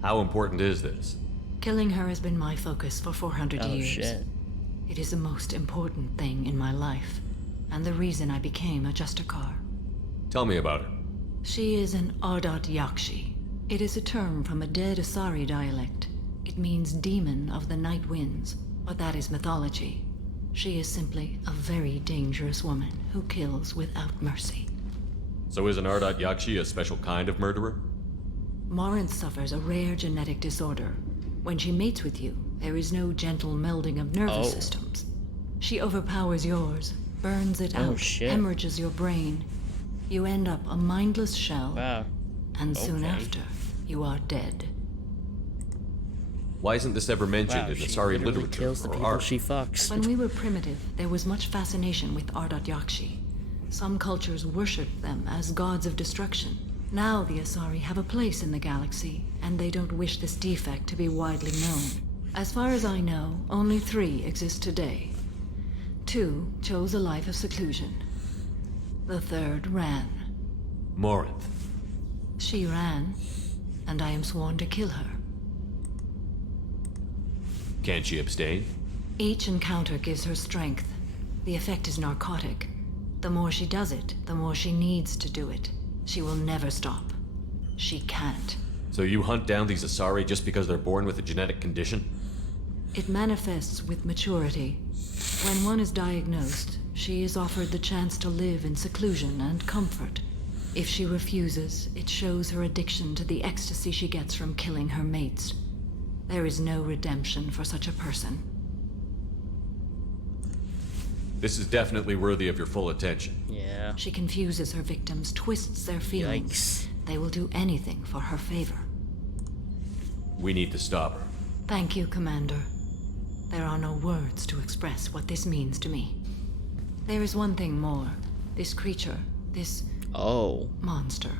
How important is this? Killing her has been my focus for 400 years. Shit. It is the most important thing in my life, and the reason I became a Justicar. Tell me about her. She is an Ardat Yakshi. It is a term from a dead Asari dialect. It means demon of the night winds, but that is mythology. She is simply a very dangerous woman who kills without mercy. So is an Ardat Yakshi a special kind of murderer? Morinth suffers a rare genetic disorder. When she mates with you, there is no gentle melding of nervous systems. She overpowers yours, burns it out, hemorrhages your brain. You end up a mindless shell, and soon after, you are dead. Why isn't this ever mentioned in the Asari literature kills the or people art? she fucks. When we were primitive, there was much fascination with Ardat Yakshi. Some cultures worshipped them as gods of destruction. Now the Asari have a place in the galaxy, and they don't wish this defect to be widely known. As far as I know, only 3 exist today. 2 chose a life of seclusion. The 3rd ran. Morinth. She ran, and I am sworn to kill her. Can't she abstain? Each encounter gives her strength. The effect is narcotic. The more she does it, the more she needs to do it. She will never stop. She can't. So you hunt down these Asari just because they're born with a genetic condition? It manifests with maturity. When one is diagnosed, she is offered the chance to live in seclusion and comfort. If she refuses, it shows her addiction to the ecstasy she gets from killing her mates. There is no redemption for such a person. This is definitely worthy of your full attention. Yeah. She confuses her victims, twists their feelings. They will do anything for her favor. We need to stop her. Thank you, Commander. There are no words to express what this means to me. There is one thing more. This creature, this monster.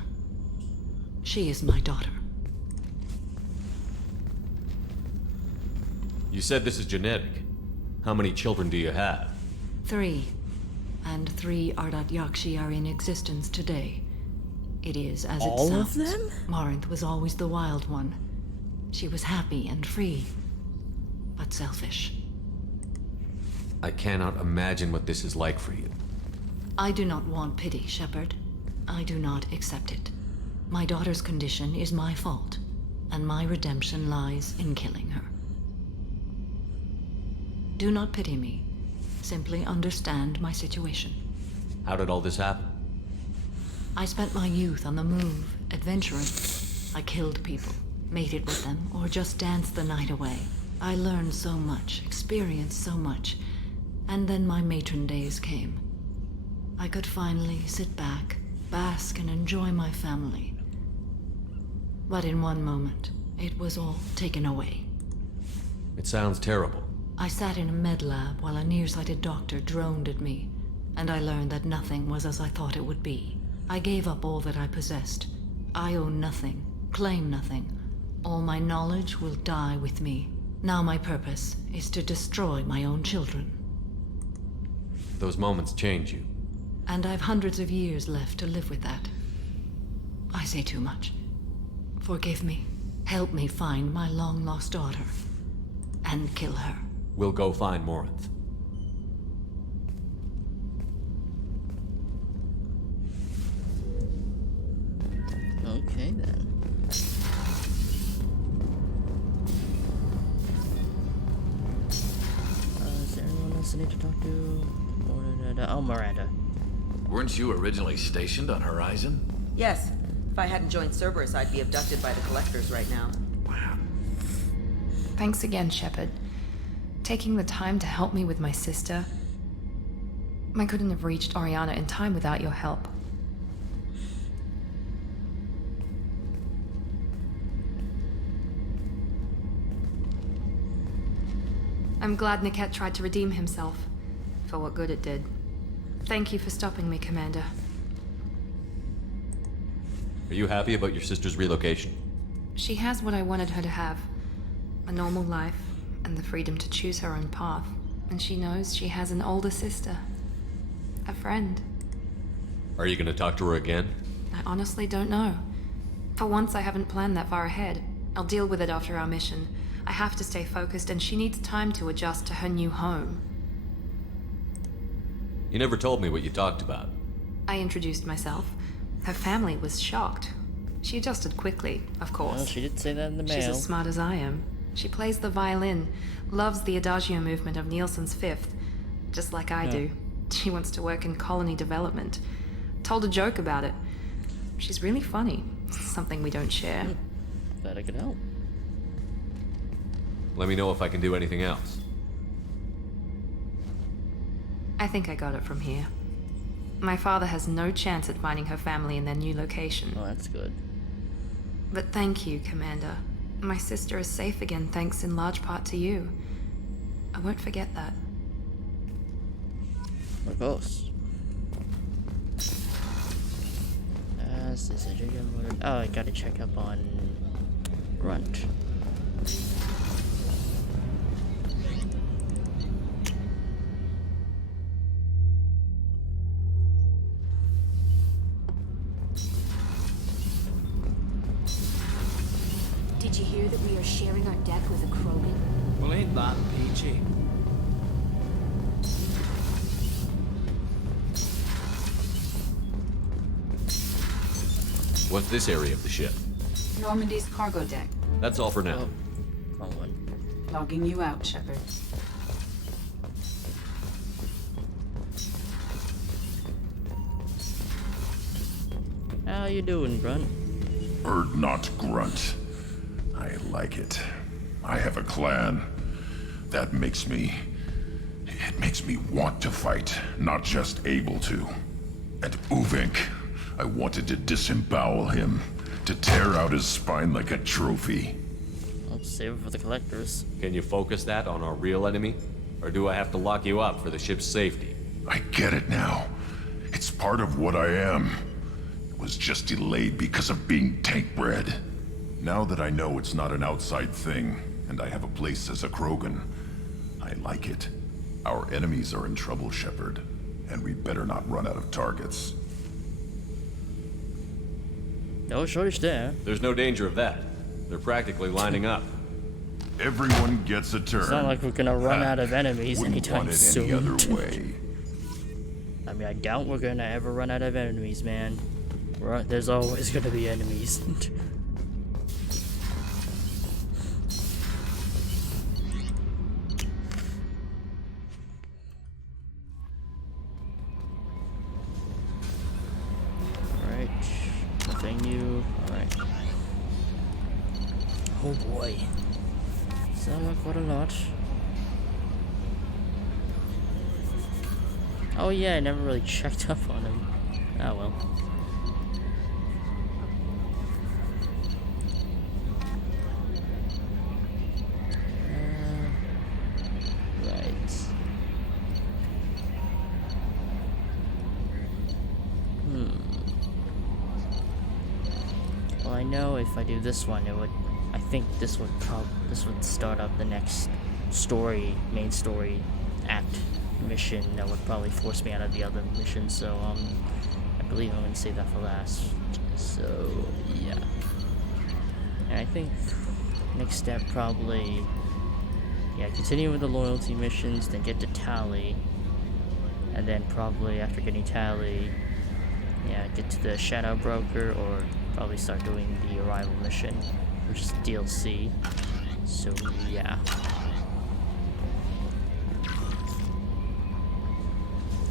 She is my daughter. You said this is genetic. How many children do you have? 3. And 3 Ardat Yakshi are in existence today. It is as it sounds. All of them? Morinth was always the wild one. She was happy and free, but selfish. I cannot imagine what this is like for you. I do not want pity, Shepard. I do not accept it. My daughter's condition is my fault, and my redemption lies in killing her. Do not pity me. Simply understand my situation. How did all this happen? I spent my youth on the move, adventuring. I killed people, mated with them, or just danced the night away. I learned so much, experienced so much, and then my matron days came. I could finally sit back, bask, and enjoy my family. But in one moment, it was all taken away. It sounds terrible. I sat in a med lab while a nearsighted doctor droned at me, and I learned that nothing was as I thought it would be. I gave up all that I possessed. I own nothing, claim nothing. All my knowledge will die with me. Now my purpose is to destroy my own children. Those moments change you. And I've hundreds of years left to live with that. I say too much. Forgive me. Help me find my long-lost daughter. And kill her. We'll go find Morinth. Okay, then. Is there anyone else I need to talk to? Oh, Miranda. Weren't you originally stationed on Horizon? Yes, If I hadn't joined Cerberus, I'd be abducted by the Collectors right now. Thanks again, Shepard. Taking the time to help me with my sister. I couldn't have reached Oriana in time without your help. I'm glad Niket tried to redeem himself, for what good it did. Thank you for stopping me, Commander. Are you happy about your sister's relocation? She has what I wanted her to have. A normal life, and the freedom to choose her own path. And she knows she has an older sister. A friend. Are you gonna talk to her again? I honestly don't know. For once, I haven't planned that far ahead. I'll deal with it after our mission. I have to stay focused, and she needs time to adjust to her new home. You never told me what you talked about. I introduced myself. Her family was shocked. She adjusted quickly, of course. Well, she did say that in the mail. She's as smart as I am. She plays the violin, loves the adagio movement of Nielsen's Fifth, just like I do. She wants to work in colony development. Told a joke about it. She's really funny. Something we don't share. Glad I could help. Let me know if I can do anything else. I think I got it from here. My father has no chance at finding her family in their new location. Oh, that's good. But thank you, Commander. My sister is safe again thanks in large part to you. I won't forget that. Of course. Oh, I gotta check up on Grunt. Did you hear that we are sharing our deck with a Krogan? Well, ain't that peachy? What's this area of the ship? Normandy's cargo deck. That's all for now. Wrong one. Logging you out, Shepard. How you doing, Grunt? Not Grunt. I like it. I have a clan. That makes me... It makes me want to fight, not just able to. And Uvink, I wanted to disembowel him, to tear out his spine like a trophy. I'll save it for the Collectors. Can you focus that on our real enemy? Or do I have to lock you up for the ship's safety? I get it now. It's part of what I am. It was just delayed because of being tank-bred. Now that I know it's not an outside thing, and I have a place as a Krogan, I like it. Our enemies are in trouble, Shepard, and we better not run out of targets. No shortage there. There's no danger of that. They're practically lining up. Everyone gets a turn. It's not like we're gonna run out of enemies anytime soon. Any other way. I mean, I doubt we're gonna ever run out of enemies, man. There's always gonna be enemies. Alright. Nothing new. Alright. Oh boy. Sound like quite a lot. Oh yeah, I never really checked up on him. Oh well. Right. Well, I know if I do this one, it would. I think this would start up the next main story act mission that would probably force me out of the other mission. So I believe I'm gonna save that for last. So yeah. And I think next step probably continue with the loyalty missions, then get to Tally, and then probably after getting Tally, get to the Shadow Broker, or probably start doing the Arrival mission, which is DLC. So yeah.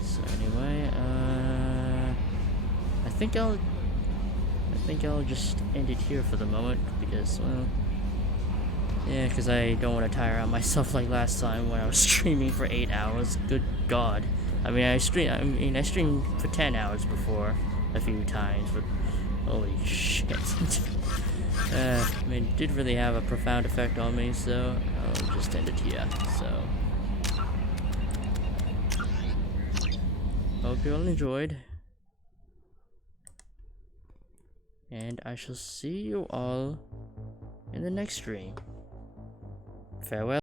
So anyway, I think I'll just end it here for the moment because, well, yeah, because I don't want to tire out myself like last time when I was streaming for 8 hours. Good God. I mean, I streamed for 10 hours before a few times, but holy shit. I mean, it did really have a profound effect on me, so I'll just end it here. So, hope you all enjoyed, and I shall see you all in the next stream. Farewell.